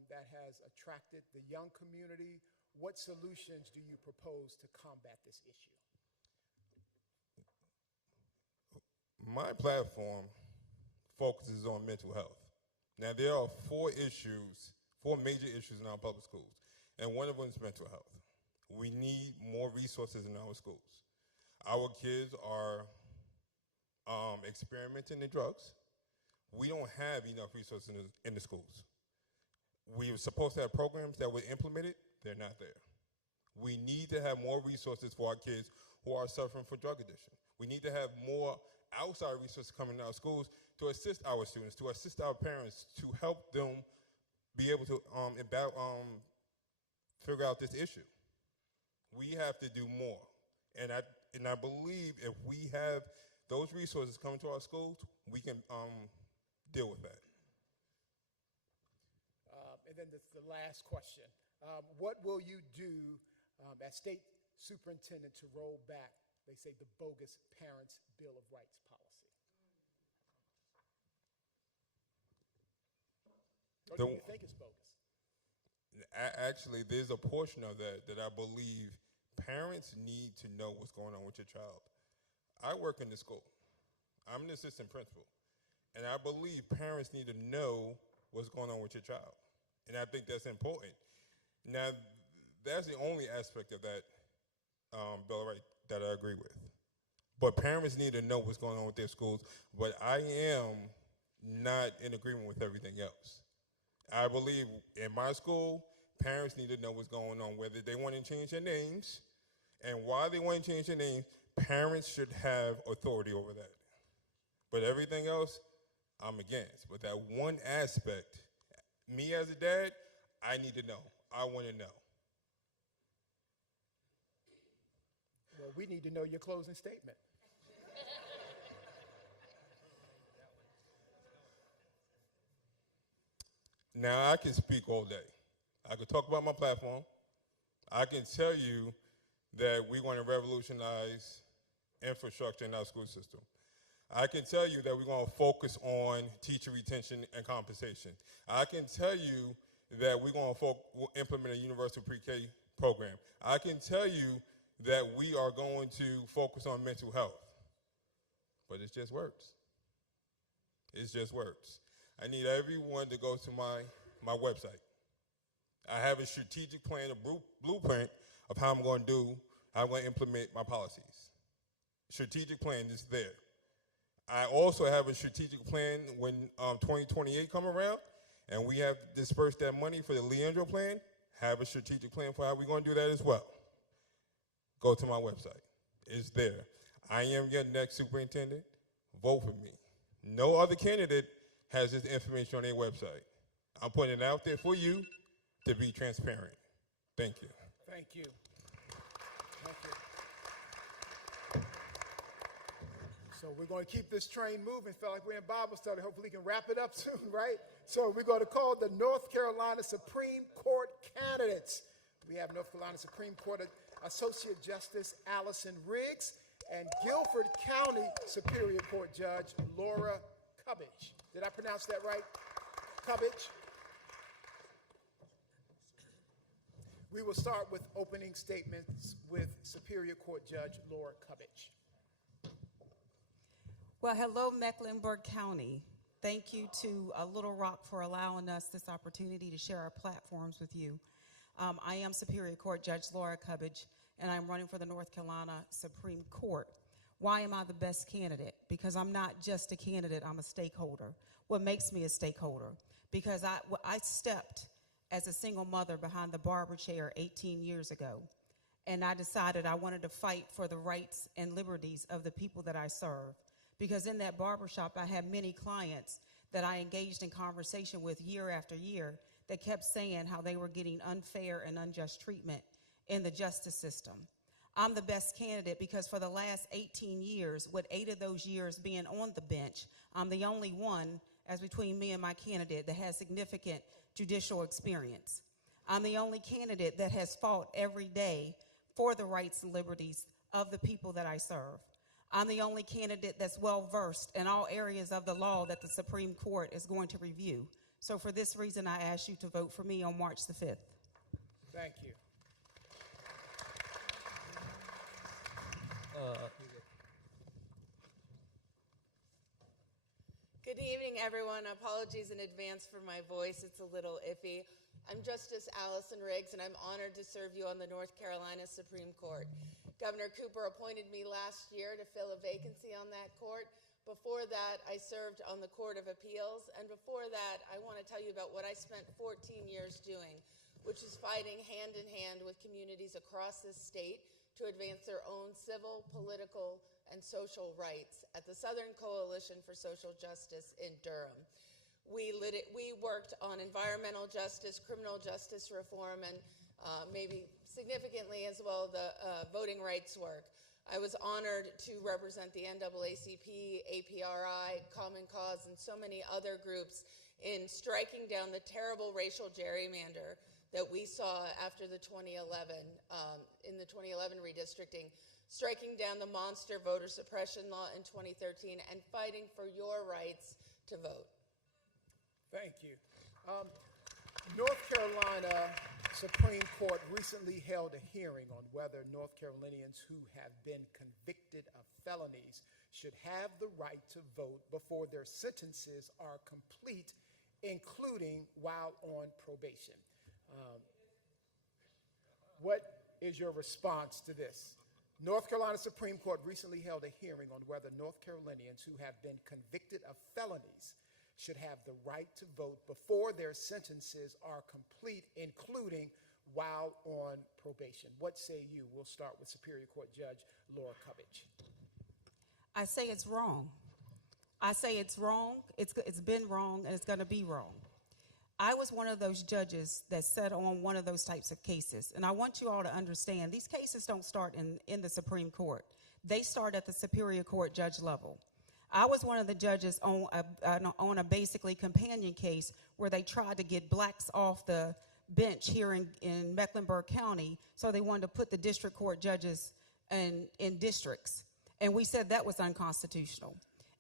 that has attracted the young community. What solutions do you propose to combat this issue? My platform focuses on mental health. Now, there are four major issues in our public schools, and one of them is mental health. We need more resources in our schools. Our kids are experimenting in drugs. We don't have enough resources in the schools. We were supposed to have programs that were implemented. They're not there. We need to have more resources for our kids who are suffering from drug addiction. We need to have more outside resources coming to our schools to assist our students, to assist our parents, to help them be able to figure out this issue. We have to do more. And I believe if we have those resources coming to our schools, we can deal with that. And then the last question. What will you do as state superintendent to roll back, they say, the bogus Parents' Bill of Rights policy? Or do you think it's bogus? Actually, there's a portion of that I believe parents need to know what's going on with your child. I work in the school. I'm an assistant principal. And I believe parents need to know what's going on with your child. And I think that's important. Now, that's the only aspect of that Bill of Rights that I agree with. But parents need to know what's going on with their schools. But I am not in agreement with everything else. I believe in my school, parents need to know what's going on, whether they want to change their names, and why they want to change their names, parents should have authority over that. But everything else, I'm against. But that one aspect, me as a dad, I need to know. I want to know. Well, we need to know your closing statement. Now, I can speak all day. I could talk about my platform. I can tell you that we want to revolutionize infrastructure in our school system. I can tell you that we're going to focus on teacher retention and compensation. I can tell you that we're going to implement a universal pre-K program. I can tell you that we are going to focus on mental health. But it's just words. It's just words. I need everyone to go to my website. I have a strategic plan, a blueprint of how I'm going to implement my policies. Strategic plan is there. I also have a strategic plan when 2028 come around, and we have dispersed that money for the Leandro plan. Have a strategic plan for how we're going to do that as well. Go to my website. It's there. I am your next superintendent. Vote for me. No other candidate has this information on their website. I'm putting it out there for you to be transparent. Thank you. Thank you. Thank you. So we're going to keep this train moving. Felt like we're in Bible study. Hopefully we can wrap it up soon, right? So we're going to call the North Carolina Supreme Court candidates. We have North Carolina Supreme Court Associate Justice Allison Riggs and Guilford County Superior Court Judge Laura Cubbage. Did I pronounce that right? Cubbage? We will start with opening statements with Superior Court Judge Laura Cubbage. Well, hello, Mecklenburg County. Thank you to Little Rock for allowing us this opportunity to share our platforms with you. I am Superior Court Judge Laura Cubbage, and I'm running for the North Carolina Supreme Court. Why am I the best candidate? Because I'm not just a candidate, I'm a stakeholder. What makes me a stakeholder? Because I stepped as a single mother behind the barber chair 18 years ago, and I decided I wanted to fight for the rights and liberties of the people that I serve. Because in that barbershop, I had many clients that I engaged in conversation with year after year that kept saying how they were getting unfair and unjust treatment in the justice system. I'm the best candidate because for the last 18 years, with 8 of those years being on the bench, I'm the only one, as between me and my candidate, that has significant judicial experience. I'm the only candidate that has fought every day for the rights and liberties of the people that I serve. I'm the only candidate that's well-versed in all areas of the law that the Supreme Court is going to review. So for this reason, I ask you to vote for me on March the 5th. Thank you. Good evening, everyone. Apologies in advance for my voice. It's a little iffy. I'm Justice Allison Riggs, and I'm honored to serve you on the North Carolina Supreme Court. Governor Cooper appointed me last year to fill a vacancy on that court. Before that, I served on the Court of Appeals, and before that, I want to tell you about what I spent 14 years doing, which is fighting hand in hand with communities across this state to advance their own civil, political, and social rights at the Southern Coalition for Social Justice in Durham. We worked on environmental justice, criminal justice reform, and maybe significantly as well the voting rights work. I was honored to represent the NAACP, APRI, Common Cause, and so many other groups in striking down the terrible racial gerrymander that we saw after the 2011, in the 2011 redistricting, striking down the monster voter suppression law in 2013, and fighting for your rights to vote. Thank you. North Carolina Supreme Court recently held a hearing on whether North Carolinians who have been convicted of felonies should have the right to vote before their sentences are complete, including while on probation. What is your response to this? North Carolina Supreme Court recently held a hearing on whether North Carolinians who have been convicted of felonies should have the right to vote before their sentences are complete, including while on probation. What say you? We'll start with Superior Court Judge Laura Cubbage. I say it's wrong. I say it's wrong, it's been wrong, and it's going to be wrong. I was one of those judges that sat on one of those types of cases, and I want you all to understand, these cases don't start in the Supreme Court. They start at the Superior Court judge level. I was one of the judges on a basically companion case where they tried to get blacks off the bench here in Mecklenburg County, so they wanted to put the district court judges in districts. And we said that was unconstitutional.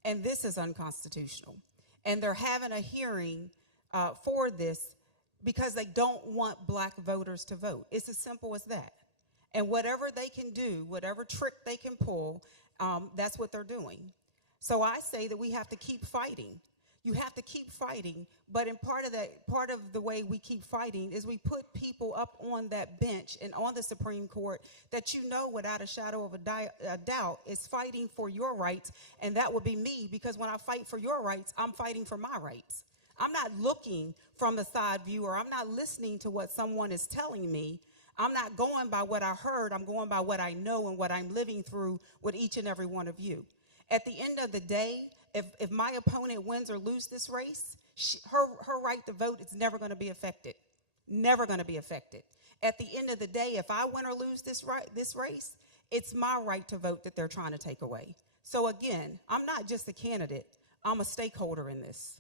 And this is unconstitutional. And they're having a hearing for this because they don't want black voters to vote. It's as simple as that. And whatever they can do, whatever trick they can pull, that's what they're doing. So I say that we have to keep fighting. You have to keep fighting, but in part of the way we keep fighting is we put people up on that bench and on the Supreme Court that you know without a shadow of a doubt is fighting for your rights, and that would be me, because when I fight for your rights, I'm fighting for my rights. I'm not looking from the side view, or I'm not listening to what someone is telling me. I'm not going by what I heard. I'm going by what I know and what I'm living through with each and every one of you. At the end of the day, if my opponent wins or loses this race, her right to vote is never going to be affected. Never going to be affected. At the end of the day, if I win or lose this race, it's my right to vote that they're trying to take away. So again, I'm not just a candidate. I'm a stakeholder in this.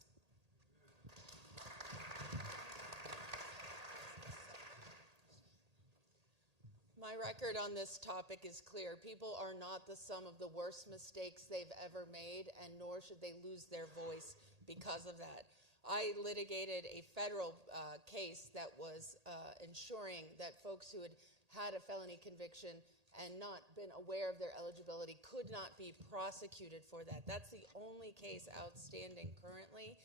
My record on this topic is clear. People are not the sum of the worst mistakes they've ever made, and nor should they lose their voice because of that. I litigated a federal case that was ensuring that folks who had had a felony conviction and not been aware of their eligibility could not be prosecuted for that. That's the only case outstanding currently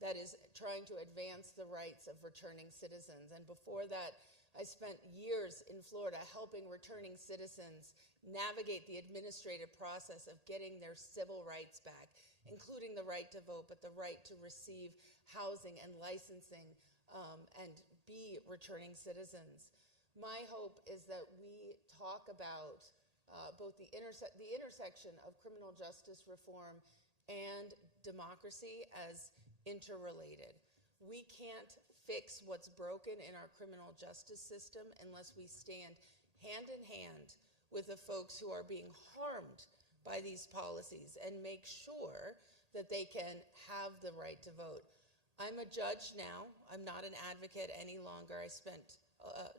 that is trying to advance the rights of returning citizens. And before that, I spent years in Florida helping returning citizens navigate the administrative process of getting their civil rights back, including the right to vote, but the right to receive housing and licensing and be returning citizens. My hope is that we talk about both the intersection of criminal justice reform and democracy as interrelated. We can't fix what's broken in our criminal justice system unless we stand hand in hand with the folks who are being harmed by these policies and make sure that they can have the right to vote. I'm a judge now. I'm not an advocate any longer. I spent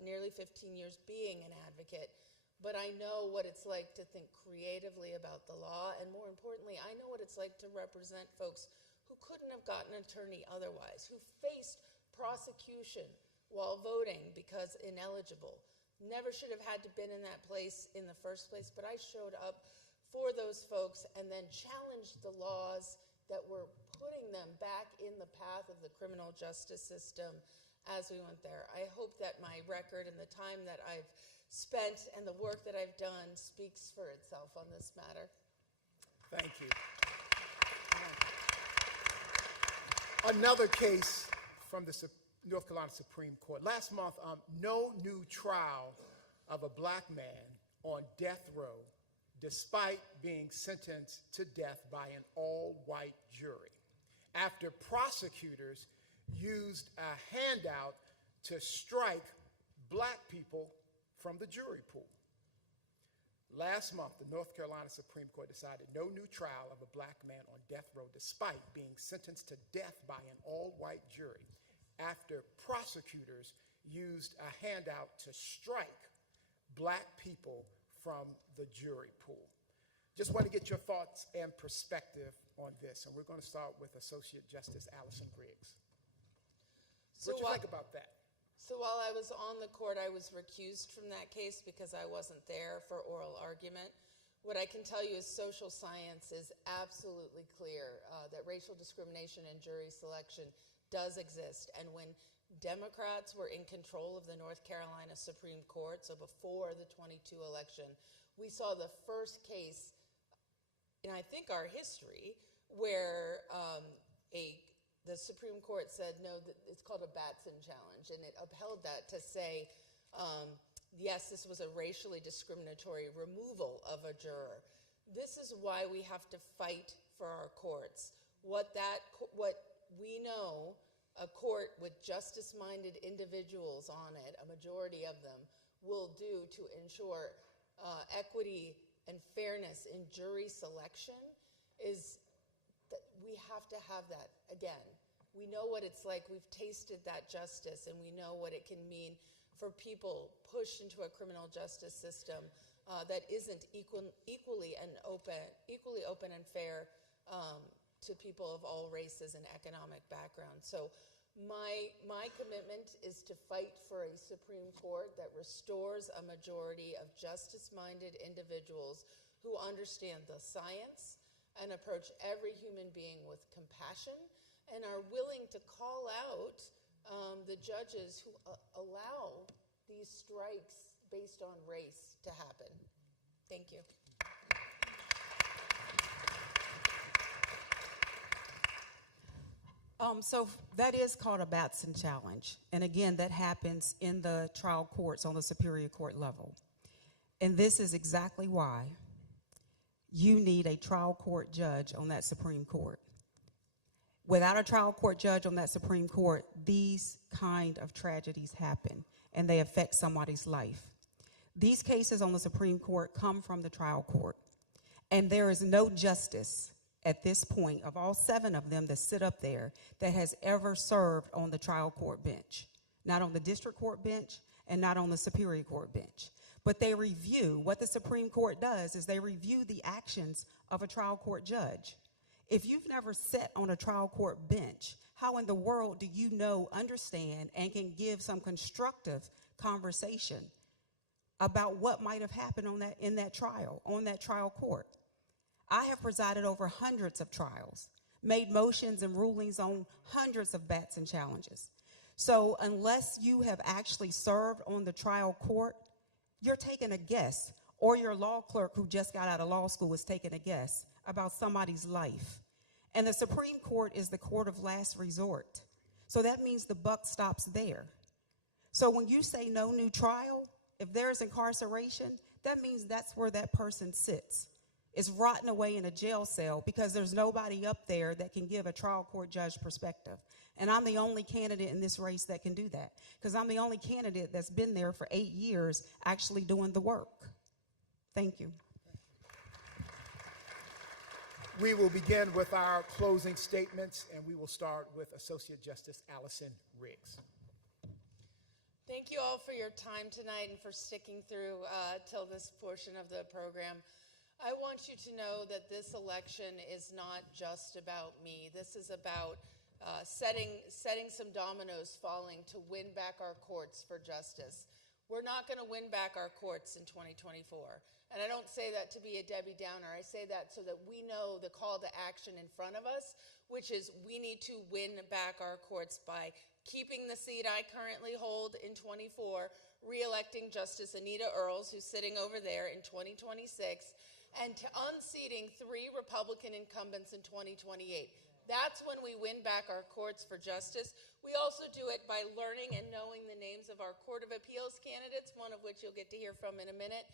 nearly 15 years being an advocate, but I know what it's like to think creatively about the law, and more importantly, I know what it's like to represent folks who couldn't have gotten an attorney otherwise, who faced prosecution while voting because ineligible. Never should have had to been in that place in the first place, but I showed up for those folks and then challenged the laws that were putting them back in the path of the criminal justice system as we went there. I hope that my record and the time that I've spent and the work that I've done speaks for itself on this matter. Thank you. Another case from the North Carolina Supreme Court. Last month, no new trial of a black man on death row despite being sentenced to death by an all-white jury after prosecutors used a handout to strike black people from the jury pool. Last month, the North Carolina Supreme Court decided no new trial of a black man on death row despite being sentenced to death by an all-white jury after prosecutors used a handout to strike black people from the jury pool. Just want to get your thoughts and perspective on this, and we're going to start with Associate Justice Allison Briggs. What do you think about that? So while I was on the court, I was recused from that case because I wasn't there for oral argument. What I can tell you is social science is absolutely clear that racial discrimination in jury selection does exist. And when Democrats were in control of the North Carolina Supreme Court, so before the 22 election, we saw the first case in, I think, our history where the Supreme Court said, no, it's called a Batson challenge, and it upheld that to say, yes, this was a racially discriminatory removal of a juror. This is why we have to fight for our courts. What we know a court with justice-minded individuals on it, a majority of them, will do to ensure equity and fairness in jury selection is that we have to have that again. We know what it's like. We've tasted that justice, and we know what it can mean for people pushed into a criminal justice system that isn't equally open and fair to people of all races and economic backgrounds. So my commitment is to fight for a Supreme Court that restores a majority of justice-minded individuals who understand the science and approach every human being with compassion and are willing to call out the judges who allow these strikes based on race to happen. Thank you. So that is called a Batson challenge. And again, that happens in the trial courts on the Superior Court level. And this is exactly why you need a trial court judge on that Supreme Court. Without a trial court judge on that Supreme Court, these kind of tragedies happen, and they affect somebody's life. These cases on the Supreme Court come from the trial court, and there is no justice at this point of all 7 of them that sit up there that has ever served on the trial court bench, not on the district court bench and not on the Superior Court bench. But they review, what the Supreme Court does is they review the actions of a trial court judge. If you've never sat on a trial court bench, how in the world do you know, understand, and can give some constructive conversation about what might have happened on that trial court? I have presided over hundreds of trials, made motions and rulings on hundreds of Batson challenges. So unless you have actually served on the trial court, you're taking a guess, or your law clerk who just got out of law school is taking a guess about somebody's life. And the Supreme Court is the court of last resort. So that means the buck stops there. So when you say no new trial, if there's incarceration, that means that's where that person sits. It's rotting away in a jail cell because there's nobody up there that can give a trial court judge perspective. And I'm the only candidate in this race that can do that because I'm the only candidate that's been there for 8 years actually doing the work. Thank you. We will begin with our closing statements, and we will start with Associate Justice Allison Riggs. Thank you all for your time tonight and for sticking through till this portion of the program. I want you to know that this election is not just about me. This is about setting some dominoes falling to win back our courts for justice. We're not going to win back our courts in 2024. And I don't say that to be a Debbie Downer. I say that so that we know the call to action in front of us, which is we need to win back our courts by keeping the seat I currently hold in 24, re-electing Justice Anita Earls, who's sitting over there in 2026, and to unseating 3 Republican incumbents in 2028. That's when we win back our courts for justice. We also do it by learning and knowing the names of our Court of Appeals candidates, one of which you'll get to hear from in a minute.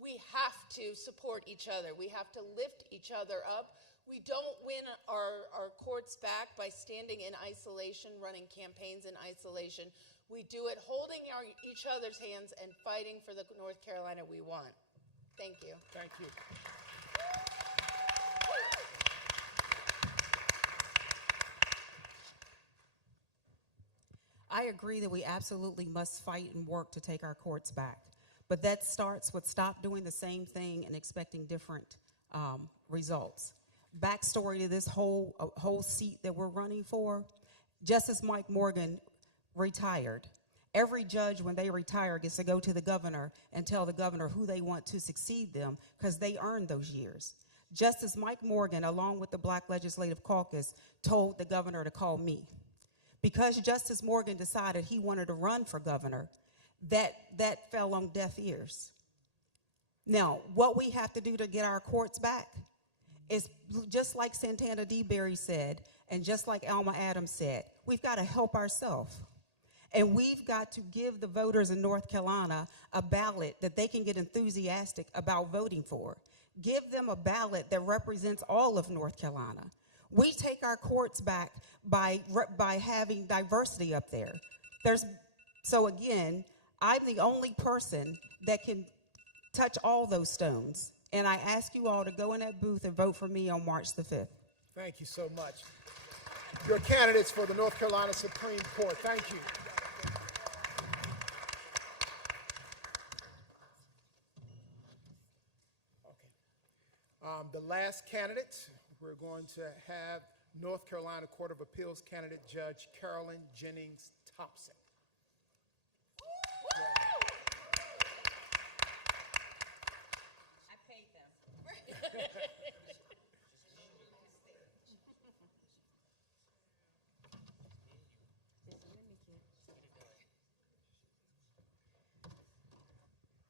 We have to support each other. We have to lift each other up. We don't win our courts back by standing in isolation, running campaigns in isolation. We do it holding each other's hands and fighting for the North Carolina we want. Thank you. Thank you. I agree that we absolutely must fight and work to take our courts back. But that starts with stop doing the same thing and expecting different results. Backstory to this whole seat that we're running for, Justice Mike Morgan retired. Every judge, when they retire, gets to go to the governor and tell the governor who they want to succeed them because they earned those years. Justice Mike Morgan, along with the Black Legislative Caucus, told the governor to call me. Because Justice Morgan decided he wanted to run for governor, that fell on deaf ears. Now, what we have to do to get our courts back is just like Santana DeBerry said, and just like Alma Adams said, we've got to help ourselves. And we've got to give the voters in North Carolina a ballot that they can get enthusiastic about voting for. Give them a ballot that represents all of North Carolina. We take our courts back by having diversity up there. So again, I'm the only person that can touch all those stones And I ask you all to go in that booth and vote for me on March the 5th. Thank you so much. Your candidates for the North Carolina Supreme Court. Thank you. The last candidate, we're going to have North Carolina Court of Appeals candidate Judge Carolyn Jennings Thompson. I paid them.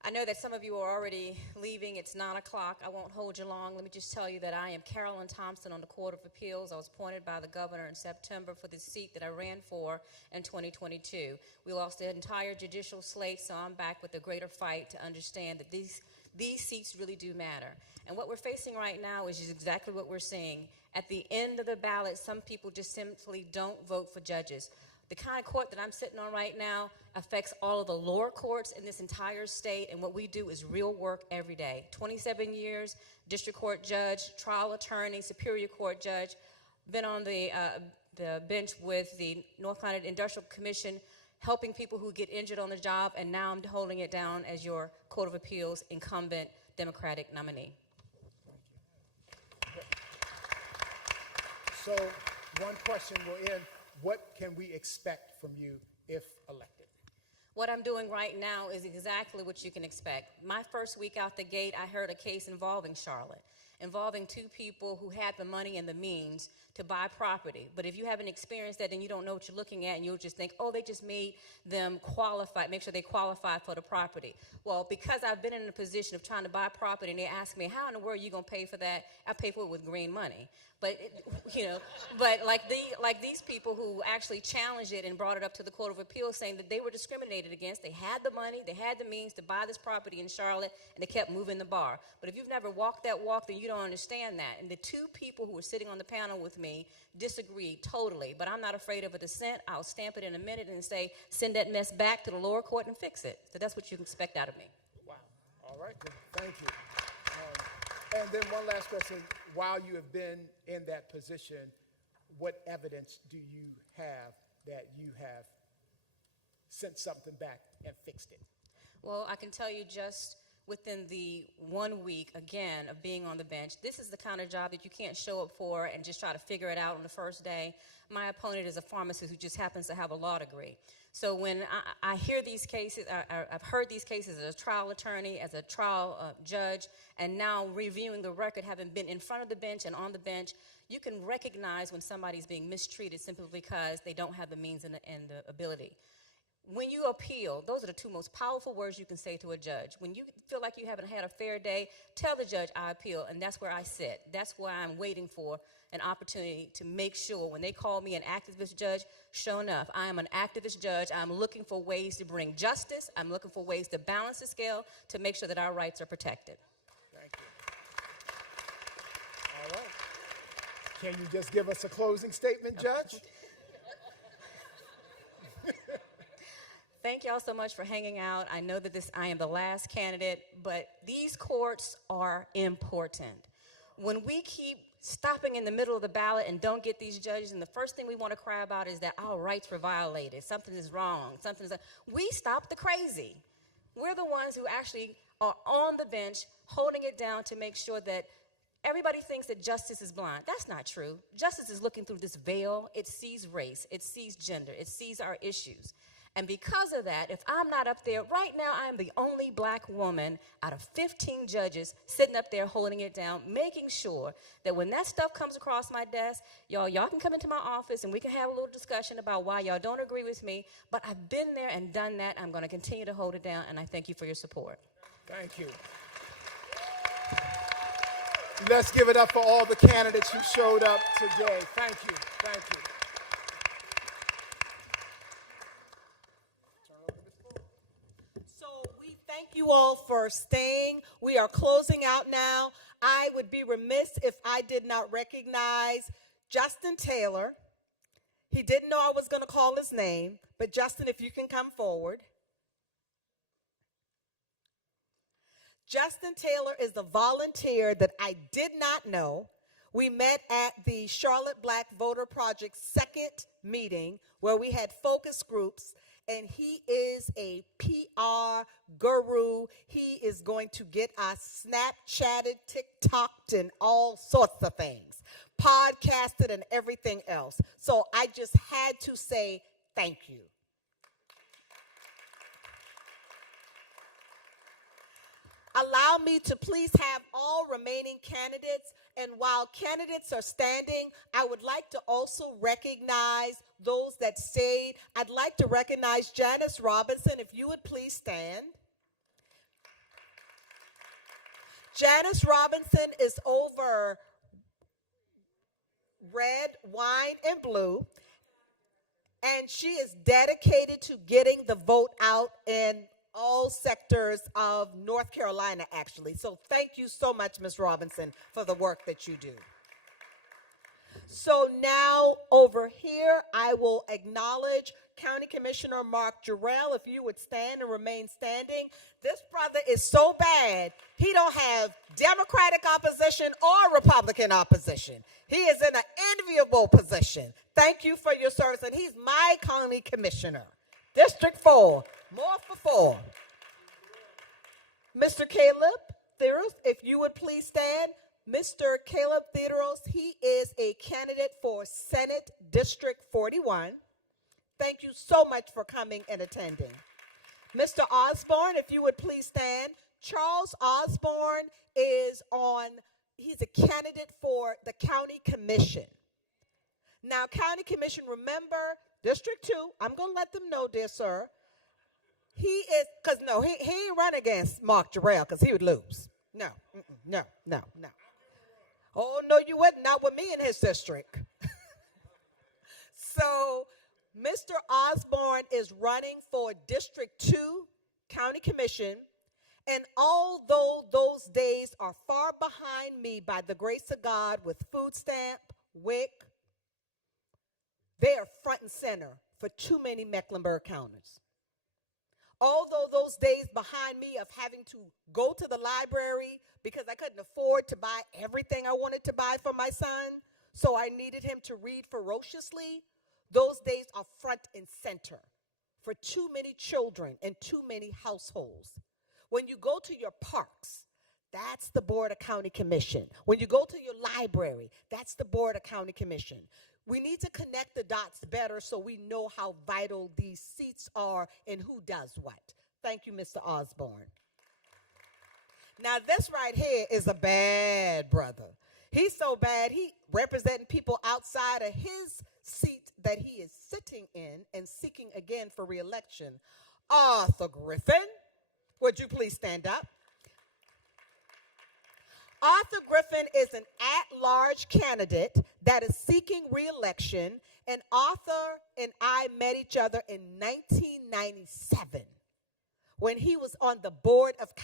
I know that some of you are already leaving. It's 9 o'clock. I won't hold you long. Let me just tell you that I am Carolyn Thompson on the Court of Appeals. I was appointed by the governor in September for the seat that I ran for in 2022. We lost the entire judicial slate, so I'm back with a greater fight to understand that these seats really do matter. And what we're facing right now is just exactly what we're seeing. At the end of the ballot, some people just simply don't vote for judges. The kind of court that I'm sitting on right now affects all of the lower courts in this entire state, and what we do is real work every day. 27 years, district court judge, trial attorney, superior court judge, been on the bench with the North Carolina Industrial Commission, helping people who get injured on the job, and now I'm holding it down as your Court of Appeals incumbent Democratic nominee. So one question will end. What can we expect from you if elected? What I'm doing right now is exactly what you can expect. My first week out the gate, I heard a case involving Charlotte, involving two people who had the money and the means to buy property. But if you haven't experienced that, then you don't know what you're looking at, and you'll just think, oh, they just made them qualify, make sure they qualify for the property. Well, because I've been in a position of trying to buy property, and they ask me, how in the world are you going to pay for that? I pay for it with green money. But, but like these people who actually challenged it and brought it up to the Court of Appeals saying that they were discriminated against. They had the money, they had the means to buy this property in Charlotte, and they kept moving the bar. But if you've never walked that walk, then you don't understand that. And the two people who were sitting on the panel with me disagreed totally. But I'm not afraid of a dissent. I'll stamp it in a minute and say, send that mess back to the lower court and fix it. So that's what you can expect out of me. Wow. All right, then. Thank you. And then one last question. While you have been in that position, what evidence do you have that you have sent something back and fixed it? Well, I can tell you just within the 1 week, again, of being on the bench, this is the kind of job that you can't show up for and just try to figure it out on the first day. My opponent is a pharmacist who just happens to have a law degree. So when I hear these cases, I've heard these cases as a trial attorney, as a trial judge, and now reviewing the record, having been in front of the bench and on the bench, you can recognize when somebody's being mistreated simply because they don't have the means and the ability. When you appeal, those are the two most powerful words you can say to a judge. When you feel like you haven't had a fair day, tell the judge, I appeal, and that's where I sit. That's where I'm waiting for an opportunity to make sure when they call me an activist judge, sure enough, I am an activist judge. I'm looking for ways to bring justice. I'm looking for ways to balance the scale to make sure that our rights are protected. Thank you. All right. Can you just give us a closing statement, Judge? Thank y'all so much for hanging out. I know that I am the last candidate, but these courts are important. When we keep stopping in the middle of the ballot and don't get these judges, and the first thing we want to cry about is that our rights were violated, something is wrong, we stop the crazy. We're the ones who actually are on the bench holding it down to make sure that everybody thinks that justice is blind. That's not true. Justice is looking through this veil. It sees race. It sees gender. It sees our issues. And because of that, if I'm not up there, right now I'm the only black woman out of 15 judges sitting up there holding it down, making sure that when that stuff comes across my desk, y'all can come into my office and we can have a little discussion about why y'all don't agree with me. But I've been there and done that. I'm going to continue to hold it down, and I thank you for your support. Thank you. Let's give it up for all the candidates who showed up today. Thank you. Thank you. Thank you all for staying. We are closing out now. I would be remiss if I did not recognize Justin Taylor. He didn't know I was going to call his name, but Justin, if you can come forward. Justin Taylor is the volunteer that I did not know. We met at the Charlotte Black Voter Project second meeting where we had focus groups, and he is a PR guru. He is going to get us Snapchatted, TikToked, and all sorts of things, podcasted and everything else. So I just had to say thank you. Allow me to please have all remaining candidates. And while candidates are standing, I would like to also recognize those that stayed. I'd like to recognize Janice Robinson, if you would please stand. Janice Robinson is over red, wine, and blue. And she is dedicated to getting the vote out in all sectors of North Carolina, actually. So thank you so much, Ms. Robinson, for the work that you do. So now over here, I will acknowledge County Commissioner Mark Jarrell, if you would stand and remain standing. This brother is so bad, he don't have Democratic opposition or Republican opposition. He is in an enviable position. Thank you for your service, and he's my county commissioner. District 4, more for 4. Mr. Caleb Theros, if you would please stand. Mr. Caleb Theros, he is a candidate for Senate District 41. Thank you so much for coming and attending. Mr. Osborne, if you would please stand. Charles Osborne he's a candidate for the County Commission. Now, County Commission, remember, District 2, I'm going to let them know, dear sir, he ain't run against Mark Jarrell because he would lose. No. Oh, no, you wouldn't. Not with me in his district. So, Mr. Osborne is running for District 2 County Commission, and although those days are far behind me by the grace of God with food stamp, WIC, they are front and center for too many Mecklenburg counties. Although those days behind me of having to go to the library because I couldn't afford to buy everything I wanted to buy for my son, so I needed him to read ferociously, those days are front and center for too many children and too many households. When you go to your parks, that's the Board of County Commission. When you go to your library, that's the Board of County Commission. We need to connect the dots better so we know how vital these seats are and who does what. Thank you, Mr. Osborne. Now, this right here is a bad brother. He's so bad, he representing people outside of his seat that he is sitting in and seeking again for re-election. Arthur Griffin, would you please stand up? Arthur Griffin is an at-large candidate that is seeking re-election, and Arthur and I met each other in 1997 when he was on the Board of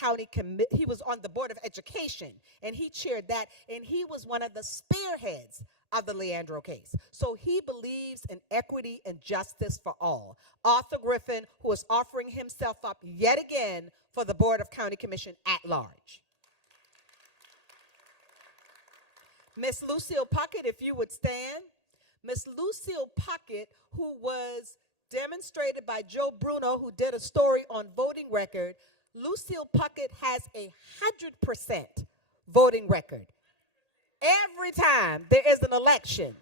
he was on the Board of Education, and he chaired that, and he was one of the spearheads of the Leandro case. So he believes in equity and justice for all. Arthur Griffin, who is offering himself up yet again for the Board of County Commission at large. Miss Lucille Puckett, if you would stand. Miss Lucille Puckett, who was demonstrated by Joe Bruno, who did a story on voting record. Lucille Puckett has 100% voting record. Every time there is an election,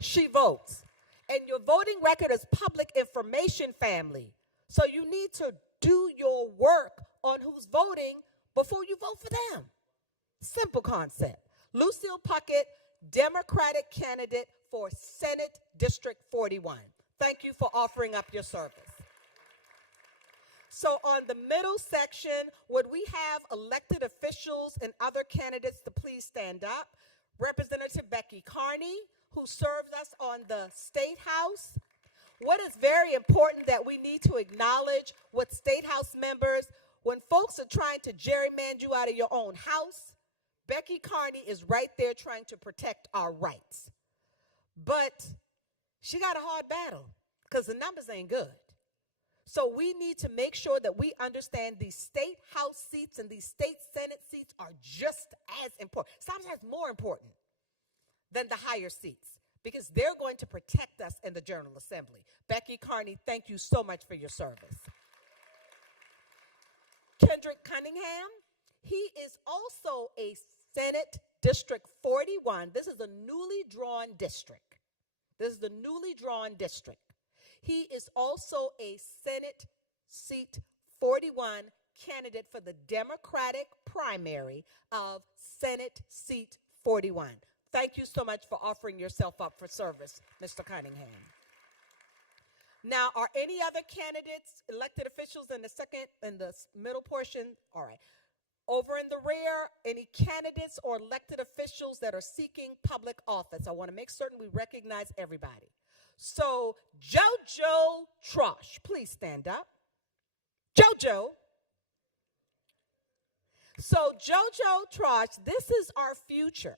she votes. And your voting record is public information, family. So you need to do your work on who's voting before you vote for them. Simple concept. Lucille Puckett, Democratic candidate for Senate District 41. Thank you for offering up your service. So on the middle section, would we have elected officials and other candidates to please stand up? Representative Becky Carney, who served us on the State House. What is very important that we need to acknowledge with State House members, when folks are trying to gerrymander you out of your own house, Becky Carney is right there trying to protect our rights. But she got a hard battle because the numbers ain't good. So we need to make sure that we understand these state house seats and these state senate seats are just as important, sometimes more important than the higher seats, because they're going to protect us in the General Assembly. Becky Carney, thank you so much for your service. Kendrick Cunningham, he is also a Senate District 41. This is a newly drawn district. This is the newly drawn district. He is also a Senate seat 41 candidate for the Democratic primary of Senate seat 41. Thank you so much for offering yourself up for service, Mr. Cunningham. Now, are any other candidates, elected officials in the middle portion? All right. Over in the rear, any candidates or elected officials that are seeking public office? I want to make certain we recognize everybody. So, JoJo Trosh, please stand up. JoJo. So, JoJo Trosh, this is our future.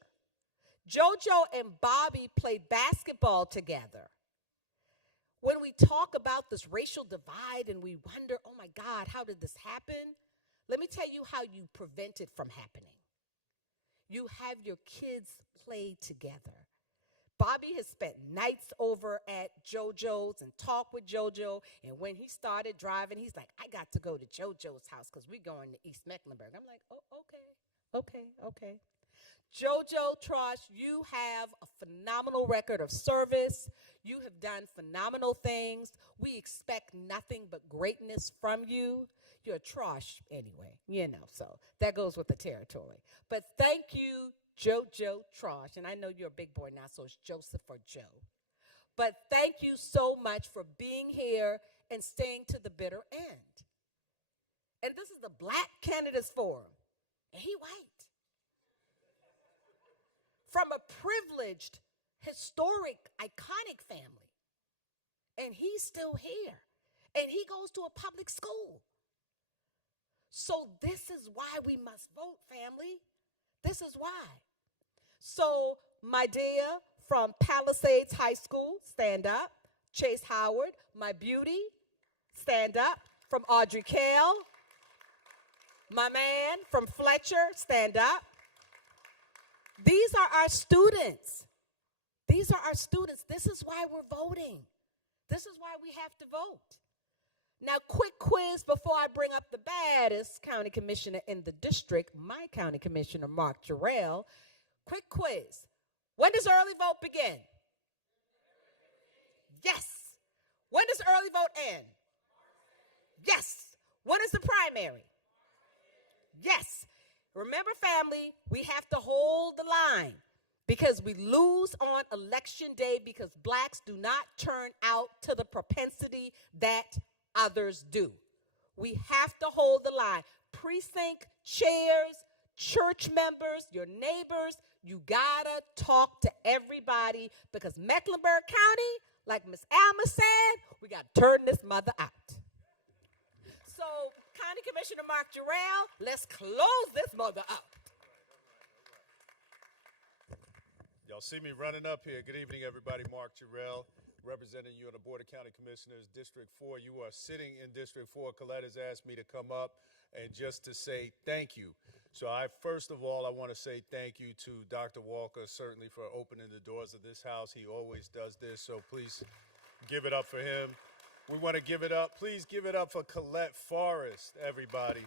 JoJo and Bobby played basketball together. When we talk about this racial divide and we wonder, oh my God, how did this happen? Let me tell you how you prevent it from happening. You have your kids play together. Bobby has spent nights over at JoJo's and talked with JoJo. And when he started driving, he's like, I got to go to JoJo's house because we're going to East Mecklenburg. I'm like, oh, okay. JoJo Trosh, you have a phenomenal record of service. You have done phenomenal things. We expect nothing but greatness from you. You're a Trosh anyway, so that goes with the territory. But thank you, JoJo Trosh. And I know you're a big boy now, so it's Joseph or Joe. But thank you so much for being here and staying to the bitter end. And this is the Black Candidates Forum, and he white. From a privileged, historic, iconic family. And he's still here. And he goes to a public school. So this is why we must vote, family. This is why. So, my dear from Palisades High School, stand up. Chase Howard, my beauty, stand up. From Audrey Kell. My man from Fletcher, stand up. These are our students. These are our students. This is why we're voting. This is why we have to vote. Now, quick quiz before I bring up the baddest county commissioner in the district, my county commissioner, Mark Jarrell. Quick quiz. When does early vote begin? Yes. When does early vote end? Yes. When is the primary? Yes. Remember, family, we have to hold the line because we lose on election day because blacks do not turn out to the propensity that others do. We have to hold the line. Precinct chairs, church members, your neighbors, you gotta talk to everybody because Mecklenburg County, like Miss Alma said, we gotta turn this mother out. So, County Commissioner Mark Jarrell, let's close this mother up. Y'all see me running up here. Good evening, everybody. Mark Jarrell, representing you on the Board of County Commissioners, District 4. You are sitting in District 4. Colette has asked me to come up and just to say thank you. So first of all, I want to say thank you to Dr. Walker, certainly for opening the doors of this house. He always does this, so please give it up for him. We want to give it up. Please give it up for Colette Forrest, everybody.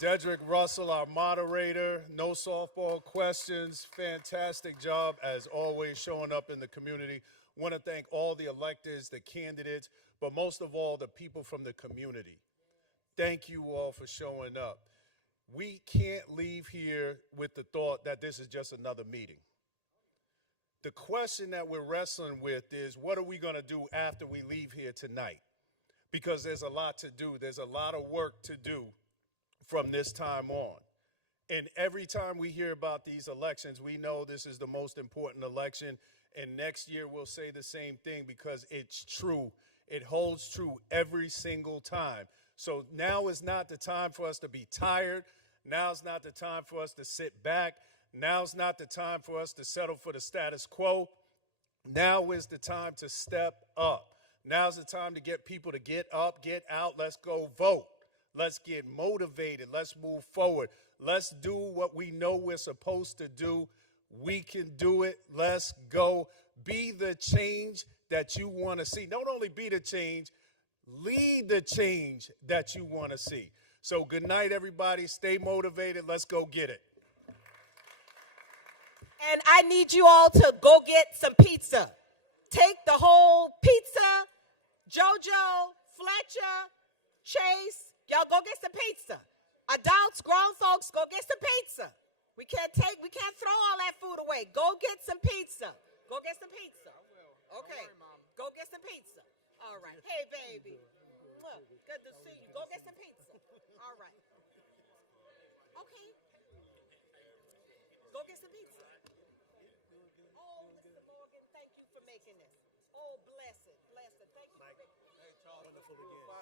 Dedrick Russell, our moderator. No softball questions. Fantastic job, as always, showing up in the community. Want to thank all the electeds, the candidates, but most of all, the people from the community. Thank you all for showing up. We can't leave here with the thought that this is just another meeting. The question that we're wrestling with is, what are we going to do after we leave here tonight? Because there's a lot to do. There's a lot of work to do from this time on. And every time we hear about these elections, we know this is the most important election. And next year we'll say the same thing because it's true. It holds true every single time. So now is not the time for us to be tired. Now's not the time for us to sit back. Now's not the time for us to settle for the status quo. Now is the time to step up. Now's the time to get people to get up, get out. Let's go vote. Let's get motivated. Let's move forward. Let's do what we know we're supposed to do. We can do it. Let's go. Be the change that you want to see. Don't only be the change, lead the change that you want to see. So good night, everybody. Stay motivated. Let's go get it. And I need you all to go get some pizza. Take the whole pizza. JoJo, Fletcher, Chase, y'all go get some pizza. Adults, grown folks, go get some pizza. We can't throw all that food away. Go get some pizza. Go get some pizza. Okay. Go get some pizza. All right. Hey, baby. Good to see you. Go get some pizza. All right. Okay. Go get some pizza. Oh, Mr. Morgan, thank you for making this. Oh, bless it. Bless it. Thank you for making it. Wonderful again.